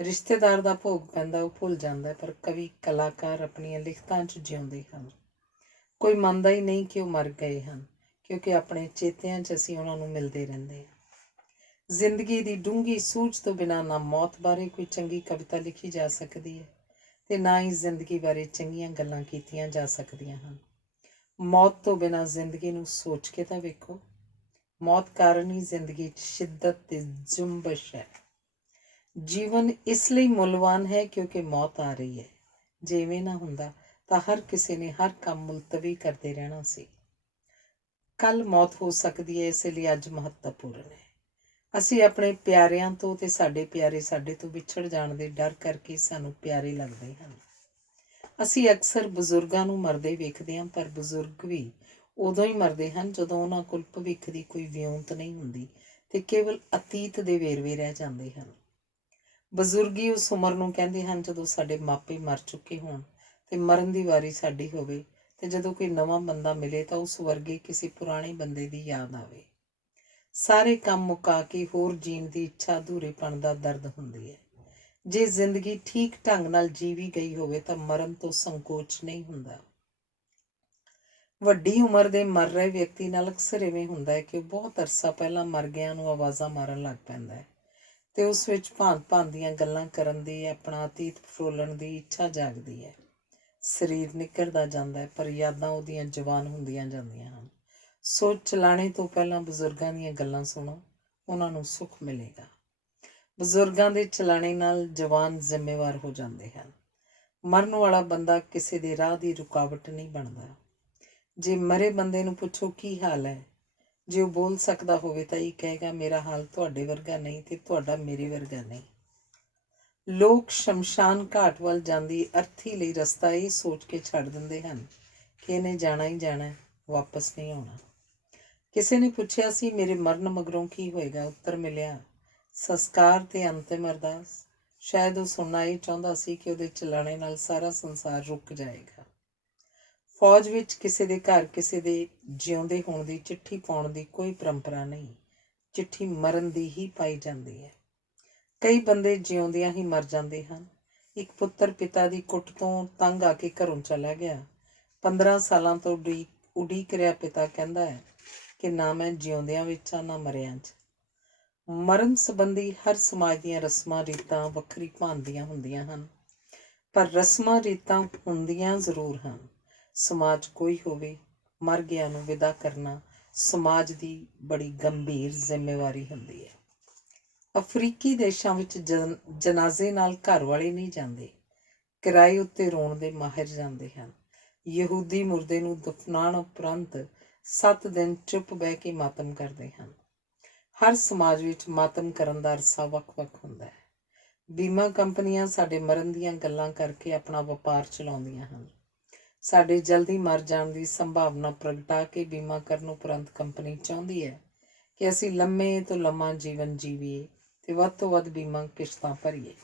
ਰਿਸ਼ਤੇਦਾਰ ਦਾ ਭੋਗ ਪੈਂਦਾ ਉਹ ਭੁੱਲ ਜਾਂਦਾ, ਪਰ ਕਵੀ ਕਲਾਕਾਰ ਆਪਣੀਆਂ ਲਿਖਤਾਂ 'ਚ ਜਿਉਂਦੇ ਹਨ। ਕੋਈ ਮੰਨਦਾ ਹੀ ਨਹੀਂ ਕਿ ਉਹ ਮਰ ਗਏ ਹਨ, ਕਿਉਂਕਿ ਆਪਣੇ ਚੇਤਿਆਂ 'ਚ ਅਸੀਂ ਉਹਨਾਂ ਨੂੰ ਮਿਲਦੇ ਰਹਿੰਦੇ ਹਾਂ। ਜ਼ਿੰਦਗੀ ਦੀ ਡੂੰਘੀ ਸੂਝ ਤੋਂ ਬਿਨਾਂ ਨਾ ਮੌਤ ਬਾਰੇ ਕੋਈ ਚੰਗੀ ਕਵਿਤਾ ਲਿਖੀ ਜਾ ਸਕਦੀ ਹੈ ਤੇ ਨਾ ਹੀ ਜ਼ਿੰਦਗੀ ਬਾਰੇ ਚੰਗੀਆਂ ਗੱਲਾਂ ਕੀਤੀਆਂ ਜਾ ਸਕਦੀਆਂ ਹਨ। ਮੌਤ ਤੋਂ ਬਿਨਾਂ ਜ਼ਿੰਦਗੀ ਨੂੰ ਸੋਚ ਕੇ ਤਾਂ ਵੇਖੋ। ਮੌਤ ਕਾਰਨ ਹੀ ਜ਼ਿੰਦਗੀ 'ਚ ਸ਼ਿੱਦਤ ਤੇ ਜੁੰਬਸ਼ ਹੈ। ਜੀਵਨ ਇਸ ਲਈ ਮੁੱਲਵਾਨ ਹੈ ਕਿਉਂਕਿ ਮੌਤ ਆ ਰਹੀ ਹੈ। ਜਿਵੇਂ ਨਾ ਹੁੰਦਾ ਤਾਂ ਹਰ ਕਿਸੇ ਨੇ ਹਰ ਕੰਮ ਮੁਲਤਵੀ ਕਰਦੇ ਰਹਿਣਾ ਸੀ। ਕੱਲ੍ਹ ਮੌਤ ਹੋ ਸਕਦੀ ਹੈ, ਇਸ ਲਈ ਅੱਜ ਮਹੱਤਵਪੂਰਨ ਹੈ। ਅਸੀਂ ਆਪਣੇ ਪਿਆਰਿਆਂ ਤੋਂ ਤੇ ਸਾਡੇ ਪਿਆਰੇ ਸਾਡੇ ਤੋਂ ਵਿਛੜ ਜਾਣ ਦੇ ਡਰ ਕਰਕੇ ਸਾਨੂੰ ਪਿਆਰੇ ਲੱਗਦੇ ਹਨ। ਅਸੀਂ ਅਕਸਰ ਬਜ਼ੁਰਗਾਂ ਨੂੰ ਮਰਦੇ ਵੇਖਦੇ ਹਾਂ, ਪਰ ਬਜ਼ੁਰਗ ਵੀ ਉਦੋਂ ਹੀ ਮਰਦੇ ਹਨ ਜਦੋਂ ਉਹਨਾਂ ਕੋਲ ਭਵਿੱਖ ਦੀ ਕੋਈ ਵਿਉਂਤ ਨਹੀਂ ਹੁੰਦੀ ਤੇ ਕੇਵਲ ਅਤੀਤ ਦੇ ਵੇਰਵੇ ਰਹਿ ਜਾਂਦੇ ਹਨ। ਬਜ਼ੁਰਗੀ ਉਸ ਉਮਰ ਨੂੰ ਕਹਿੰਦੇ ਹਨ ਜਦੋਂ ਸਾਡੇ ਮਾਪੇ ਮਰ ਚੁੱਕੇ ਹੋਣ ਤੇ ਮਰਨ ਦੀ ਵਾਰੀ ਸਾਡੀ ਹੋਵੇ, ਤੇ ਜਦੋਂ ਕੋਈ ਨਵਾਂ ਬੰਦਾ ਮਿਲੇ ਤਾਂ ਉਸ ਵਰਗੇ ਕਿਸੇ ਪੁਰਾਣੇ ਬੰਦੇ ਦੀ ਯਾਦ ਆਵੇ। ਸਾਰੇ ਕੰਮ ਮੁਕਾ ਕੇ ਹੋਰ ਜੀਣ ਦੀ ਇੱਛਾ ਅਧੂਰੇਪਣ ਦਾ ਦਰਦ ਹੁੰਦੀ ਹੈ। ਜੇ ਜ਼ਿੰਦਗੀ ਠੀਕ ਢੰਗ ਨਾਲ ਜੀਵੀ ਗਈ ਹੋਵੇ ਤਾਂ ਮਰਨ ਤੋਂ ਸੰਕੋਚ ਨਹੀਂ ਹੁੰਦਾ। ਵੱਡੀ ਉਮਰ ਦੇ ਮਰ ਰਹੇ ਵਿਅਕਤੀ ਨਾਲ ਅਕਸਰ ਇਵੇਂ ਹੁੰਦਾ ਹੈ ਕਿ ਉਹ ਬਹੁਤ ਅਰਸਾ ਪਹਿਲਾਂ ਮਰ ਗਿਆਂ ਨੂੰ ਆਵਾਜ਼ਾਂ ਮਾਰਨ ਲੱਗ ਪੈਂਦਾ ਹੈ ਤੇ ਉਸ ਵਿੱਚ ਭਾਂਤ-ਭਾਂਤ ਦੀਆਂ ਗੱਲਾਂ ਕਰਨ ਦੀ, ਆਪਣਾ ਅਤੀਤ ਫਰੋਲਣ ਦੀ ਇੱਛਾ ਜਾਗਦੀ ਹੈ। ਸਰੀਰ ਨਿੱਘਰਦਾ ਜਾਂਦਾ ਹੈ, ਪਰ ਯਾਦਾਂ ਉਹਦੀਆਂ ਜਵਾਨ ਹੁੰਦੀਆਂ ਜਾਂਦੀਆਂ ਹਨ। ਸੋ ਚਲਾਣੇ ਤੋਂ ਪਹਿਲਾਂ ਬਜ਼ੁਰਗਾਂ ਦੀਆਂ ਗੱਲਾਂ ਸੁਣੋ, ਉਹਨਾਂ ਨੂੰ ਸੁੱਖ ਮਿਲੇਗਾ। ਬਜ਼ੁਰਗਾਂ ਦੇ ਚਲਾਣੇ ਨਾਲ ਜਵਾਨ ਜ਼ਿੰਮੇਵਾਰ ਹੋ ਜਾਂਦੇ ਹਨ। ਮਰਨ ਵਾਲਾ ਬੰਦਾ ਕਿਸੇ ਦੇ ਰਾਹ ਦੀ ਰੁਕਾਵਟ ਨਹੀਂ ਬਣਦਾ। ਜੇ ਮਰੇ ਬੰਦੇ ਨੂੰ ਪੁੱਛੋ ਕੀ ਹਾਲ ਹੈ, ਜੇ ਉਹ ਬੋਲ ਸਕਦਾ ਹੋਵੇ ਤਾਂ ਇਹ ਕਹੇਗਾ ਮੇਰਾ ਹਾਲ ਤੁਹਾਡੇ ਵਰਗਾ ਨਹੀਂ ਤੇ ਤੁਹਾਡਾ ਮੇਰੇ ਵਰਗਾ ਨਹੀਂ। ਲੋਕ ਸ਼ਮਸ਼ਾਨ ਘਾਟ ਵੱਲ ਜਾਂਦੀ ਅਰਥੀ ਲਈ ਰਸਤਾ ਇਹ ਸੋਚ ਕੇ ਛੱਡ ਦਿੰਦੇ ਹਨ ਕਿ ਇਹਨੇ ਜਾਣਾ ਹੀ ਜਾਣਾ, ਵਾਪਸ ਨਹੀਂ ਆਉਣਾ। ਕਿਸੇ ਨੇ ਪੁੱਛਿਆ ਸੀ ਮੇਰੇ ਮਰਨ ਮਗਰੋਂ ਕੀ ਹੋਏਗਾ। ਉੱਤਰ ਮਿਲਿਆ ਸੰਸਕਾਰ ਤੇ ਅੰਤਿਮ ਅਰਦਾਸ। ਸ਼ਾਇਦ ਉਹ ਸੁਣਨਾ ਇਹ ਚਾਹੁੰਦਾ ਸੀ ਕਿ ਉਹਦੇ ਚਲਾਣੇ ਨਾਲ ਸਾਰਾ ਸੰਸਾਰ ਰੁਕ ਜਾਏਗਾ। ਫੌਜ ਵਿੱਚ ਕਿਸੇ ਦੇ ਘਰ ਕਿਸੇ ਦੇ ਜਿਉਂਦੇ ਹੋਣ ਦੀ ਚਿੱਠੀ ਪਾਉਣ ਦੀ ਕੋਈ ਪਰੰਪਰਾ ਨਹੀਂ, ਚਿੱਠੀ ਮਰਨ ਦੀ ਹੀ ਪਾਈ ਜਾਂਦੀ ਹੈ। ਕਈ ਬੰਦੇ ਜਿਉਂਦਿਆਂ ਹੀ ਮਰ ਜਾਂਦੇ ਹਨ। ਇੱਕ ਪੁੱਤਰ ਪਿਤਾ ਦੀ ਕੁੱਟ ਤੋਂ ਤੰਗ ਆ ਕੇ ਘਰੋਂ ਚਲਾ ਗਿਆ। 15 ਸਾਲਾਂ ਤੋਂ ਉਡੀਕ ਰਿਹਾ ਪਿਤਾ ਕਹਿੰਦਾ ਹੈ ਕਿ ਨਾ ਮੈਂ ਜਿਉਂਦਿਆਂ ਵਿੱਚ ਆ ਨਾ ਮਰਿਆਂ 'ਚ। ਮਰਨ ਸੰਬੰਧੀ ਹਰ ਸਮਾਜ ਦੀਆਂ ਰਸਮਾਂ ਰੀਤਾਂ ਵੱਖਰੀ ਭਾਂਤ ਦੀਆਂ ਹੁੰਦੀਆਂ ਹਨ, ਪਰ ਰਸਮਾਂ ਰੀਤਾਂ ਹੁੰਦੀਆਂ ਜ਼ਰੂਰ ਹਨ। ਸਮਾਜ ਕੋਈ ਹੋਵੇ, ਮਰ ਗਿਆ ਨੂੰ ਵਿਦਾ ਕਰਨਾ ਸਮਾਜ ਦੀ ਬੜੀ ਗੰਭੀਰ ਜ਼ਿੰਮੇਵਾਰੀ ਹੁੰਦੀ ਹੈ। ਅਫਰੀਕੀ ਦੇਸ਼ਾਂ ਵਿੱਚ ਜਨਾਜ਼ੇ ਨਾਲ ਘਰ ਵਾਲੇ ਨਹੀਂ ਜਾਂਦੇ, ਕਿਰਾਏ ਉੱਤੇ ਰੋਣ ਦੇ ਮਾਹਿਰ ਜਾਂਦੇ ਹਨ। ਯਹੂਦੀ ਮੁਰਦੇ ਨੂੰ ਦਫਨਾਉਣ ਉਪਰੰਤ 7 ਦਿਨ ਚੁੱਪ ਬਹਿ ਕੇ ਮਾਤਮ ਕਰਦੇ ਹਨ। ਹਰ ਸਮਾਜ ਵਿੱਚ ਮਾਤਮ ਕਰਨ ਦਾ ਅਰਸਾ ਵੱਖ-ਵੱਖ ਹੁੰਦਾ ਹੈ। ਬੀਮਾ ਕੰਪਨੀਆਂ ਸਾਡੇ ਮਰਨ ਦੀਆਂ ਗੱਲਾਂ ਕਰਕੇ ਆਪਣਾ ਵਪਾਰ ਚਲਾਉਂਦੀਆਂ ਹਨ। ਸਾਡੇ ਜਲਦੀ ਮਰ ਜਾਣ ਦੀ ਸੰਭਾਵਨਾ ਪ੍ਰਗਟਾ ਕੇ ਬੀਮਾ ਕਰਨ ਉਪਰੰਤ ਕੰਪਨੀ ਚਾਹੁੰਦੀ ਹੈ ਕਿ ਅਸੀਂ ਲੰਮੇ ਤੋਂ ਲੰਮਾ ਜੀਵਨ ਜੀਵੀਏ ਤੇ ਵੱਧ ਤੋਂ ਵੱਧ ਬੀਮਾ ਕਿਸ਼ਤਾਂ ਭਰੀਏ।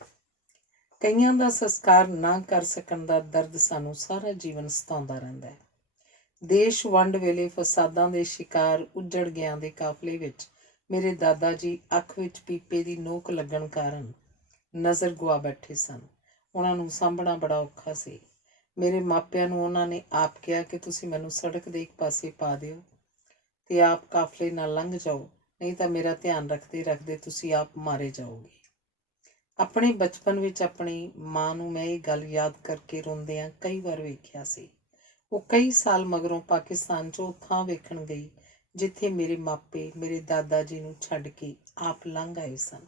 ਕਈਆਂ ਦਾ ਸੰਸਕਾਰ ਨਾ ਕਰ ਸਕਣ ਦਾ ਦਰਦ ਸਾਨੂੰ ਸਾਰਾ ਜੀਵਨ ਸਤਾਉਂਦਾ ਰਹਿੰਦਾ ਹੈ। ਦੇਸ਼ ਵੰਡ ਵੇਲੇ ਫਸਾਦਾਂ ਦੇ ਸ਼ਿਕਾਰ ਉੱਜੜ ਗਿਆਂ ਦੇ ਕਾਫਲੇ ਵਿੱਚ ਮੇਰੇ ਦਾਦਾ ਜੀ ਅੱਖ ਵਿੱਚ ਪੀਪੇ ਦੀ ਨੋਕ ਲੱਗਣ ਕਾਰਨ ਨਜ਼ਰ ਗੁਆ ਬੈਠੇ ਸਨ। ਉਹਨਾਂ ਨੂੰ ਸਾਂਭਣਾ ਬੜਾ ਔਖਾ ਸੀ। ਮੇਰੇ ਮਾਪਿਆਂ ਨੂੰ ਉਹਨਾਂ ਨੇ ਆਪ ਕਿਹਾ ਕਿ ਤੁਸੀਂ ਮੈਨੂੰ ਸੜਕ ਦੇ ਇੱਕ ਪਾਸੇ ਪਾ ਦਿਓ ਤੇ ਆਪ ਕਾਫਲੇ ਨਾਲ ਲੰਘ ਜਾਓ, ਨਹੀਂ ਤਾਂ ਮੇਰਾ ਧਿਆਨ ਰੱਖਦੇ ਰੱਖਦੇ ਤੁਸੀਂ ਆਪ ਮਾਰੇ ਜਾਓਗੇ। ਆਪਣੇ ਬਚਪਨ ਵਿੱਚ ਆਪਣੀ ਮਾਂ ਨੂੰ ਮੈਂ ਇਹ ਗੱਲ ਯਾਦ ਕਰਕੇ ਰੋਂਦਿਆਂ ਕਈ ਵਾਰ ਵੇਖਿਆ ਸੀ। ਉਹ ਕਈ ਸਾਲ ਮਗਰੋਂ ਪਾਕਿਸਤਾਨ 'ਚ ਉਹ ਥਾਂ ਵੇਖਣ ਗਈ ਜਿੱਥੇ ਮੇਰੇ ਮਾਪੇ ਮੇਰੇ ਦਾਦਾ ਜੀ ਨੂੰ ਛੱਡ ਕੇ ਆਪ ਲੰਘ ਆਏ ਸਨ।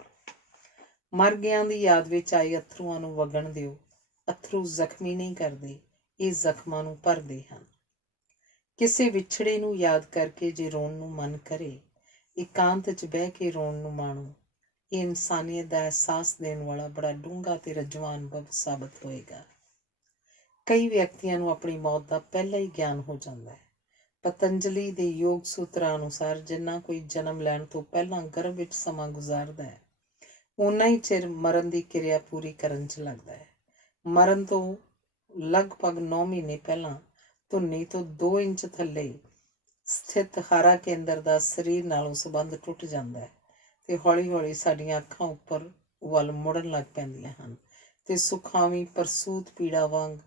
ਮਰ ਗਿਆਂ ਦੀ ਯਾਦ ਵਿੱਚ ਆਏ ਅਥਰੂਆਂ ਨੂੰ ਵਗਣ ਦਿਓ। ਅਥਰੂ ਜ਼ਖਮੀ ਨਹੀਂ ਕਰਦੇ, ਇਹ ਜ਼ਖਮਾਂ ਨੂੰ ਭਰਦੇ ਹਨ। ਕਿਸੇ ਵਿਛੜੇ ਨੂੰ ਯਾਦ ਕਰਕੇ ਜੇ ਰੋਣ ਨੂੰ ਮਨ ਕਰੇ, ਇਕਾਂਤ 'ਚ ਬਹਿ ਕੇ ਰੋਣ ਨੂੰ ਮਾਣੋ। ਇਹ ਇਨਸਾਨੀਅਤ ਦਾ ਅਹਿਸਾਸ ਦੇਣ ਵਾਲਾ ਬੜਾ ਡੂੰਘਾ ਤੇ ਰੱਜਵਾਂ ਅਨੁਭਵ ਸਾਬਤ ਹੋਏਗਾ। ਕਈ ਵਿਅਕਤੀਆਂ ਨੂੰ ਆਪਣੀ ਮੌਤ ਦਾ ਪਹਿਲਾਂ ਹੀ ਗਿਆਨ ਹੋ ਜਾਂਦਾ ਹੈ। ਪਤੰਜਲੀ ਦੇ ਯੋਗ ਸੂਤਰਾਂ ਅਨੁਸਾਰ ਜਿੰਨਾ ਕੋਈ ਜਨਮ ਲੈਣ ਤੋਂ ਪਹਿਲਾਂ ਗਰਭ ਵਿੱਚ ਸਮਾਂ ਗੁਜ਼ਾਰਦਾ ਹੈ, ਓਨਾ ਹੀ ਚਿਰ ਮਰਨ ਦੀ ਕਿਰਿਆ ਪੂਰੀ ਕਰਨ 'ਚ ਲੱਗਦਾ ਹੈ। ਮਰਨ ਤੋਂ ਲਗਭਗ 9 ਮਹੀਨੇ ਪਹਿਲਾਂ ਧੁੰਨੀ ਤੋਂ 2 ਇੰਚ ਥੱਲੇ ਸਥਿਤ ਹਾਰਾ ਕੇਂਦਰ ਦਾ ਸਰੀਰ ਨਾਲੋਂ ਸੰਬੰਧ ਟੁੱਟ ਜਾਂਦਾ ਹੈ ਤੇ ਹੌਲੀ-ਹੌਲੀ ਸਾਡੀਆਂ ਅੱਖਾਂ ਉੱਪਰ ਵੱਲ ਮੁੜਨ ਲੱਗ ਪੈਂਦੀਆਂ ਹਨ ਤੇ ਸੁਖਾਵੀਂ ਪਰਸੂਤ ਪੀੜਾ ਵਾਂਗ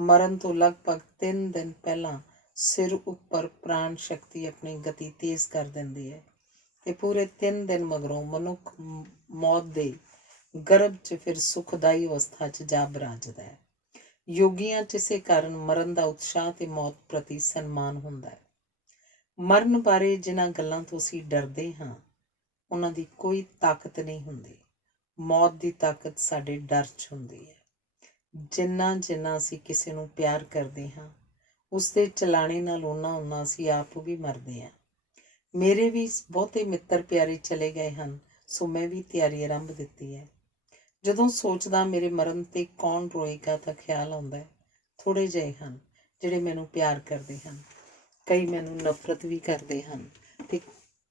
ਮਰਨ ਤੋਂ ਲਗਭਗ 3 ਦਿਨ ਪਹਿਲਾਂ ਸਿਰ ਉੱਪਰ ਪ੍ਰਾਣ ਸ਼ਕਤੀ ਆਪਣੀ ਗਤੀ ਤੇਜ਼ ਕਰ ਦਿੰਦੀ ਹੈ ਤੇ ਪੂਰੇ 3 ਦਿਨ ਮਗਰੋਂ ਮਨੁੱਖ ਮੌਤ ਦੇ ਗਰਭ 'ਚ ਫਿਰ ਸੁਖਦਾਈ ਅਵਸਥਾ 'ਚ ਜਾ ਬਰਾਜਦਾ ਹੈ। ਯੋਗੀਆਂ 'ਚ ਇਸੇ ਕਾਰਨ ਮਰਨ ਦਾ ਉਤਸ਼ਾਹ ਤੇ ਮੌਤ ਪ੍ਰਤੀ ਸਨਮਾਨ ਹੁੰਦਾ ਹੈ। ਮਰਨ ਬਾਰੇ ਜਿਨ੍ਹਾਂ ਗੱਲਾਂ ਤੋਂ ਅਸੀਂ ਡਰਦੇ ਹਾਂ, ਉਹਨਾਂ ਦੀ ਕੋਈ ਤਾਕਤ ਨਹੀਂ ਹੁੰਦੀ। ਮੌਤ ਦੀ ਤਾਕਤ ਸਾਡੇ ਡਰ 'ਚ ਹੁੰਦੀ ਹੈ। ਜਿੰਨਾ ਅਸੀਂ ਕਿਸੇ ਨੂੰ ਪਿਆਰ ਕਰਦੇ ਹਾਂ, ਉਸਦੇ ਚਲਾਣੇ ਨਾਲ ਓਨਾ ਅਸੀਂ ਆਪ ਵੀ ਮਰਦੇ ਹਾਂ। ਮੇਰੇ ਵੀ ਬਹੁਤੇ ਮਿੱਤਰ ਪਿਆਰੇ ਚਲੇ ਗਏ ਹਨ, ਸੋ ਮੈਂ ਵੀ ਤਿਆਰੀ ਆਰੰਭ ਦਿੱਤੀ ਹੈ। ਜਦੋਂ ਸੋਚਦਾ ਮੇਰੇ ਮਰਨ 'ਤੇ ਕੌਣ ਰੋਏਗਾ ਤਾਂ ਖਿਆਲ ਆਉਂਦਾ ਥੋੜ੍ਹੇ ਜਿਹੇ ਹਨ ਜਿਹੜੇ ਮੈਨੂੰ ਪਿਆਰ ਕਰਦੇ ਹਨ, ਕਈ ਮੈਨੂੰ ਨਫ਼ਰਤ ਵੀ ਕਰਦੇ ਹਨ ਅਤੇ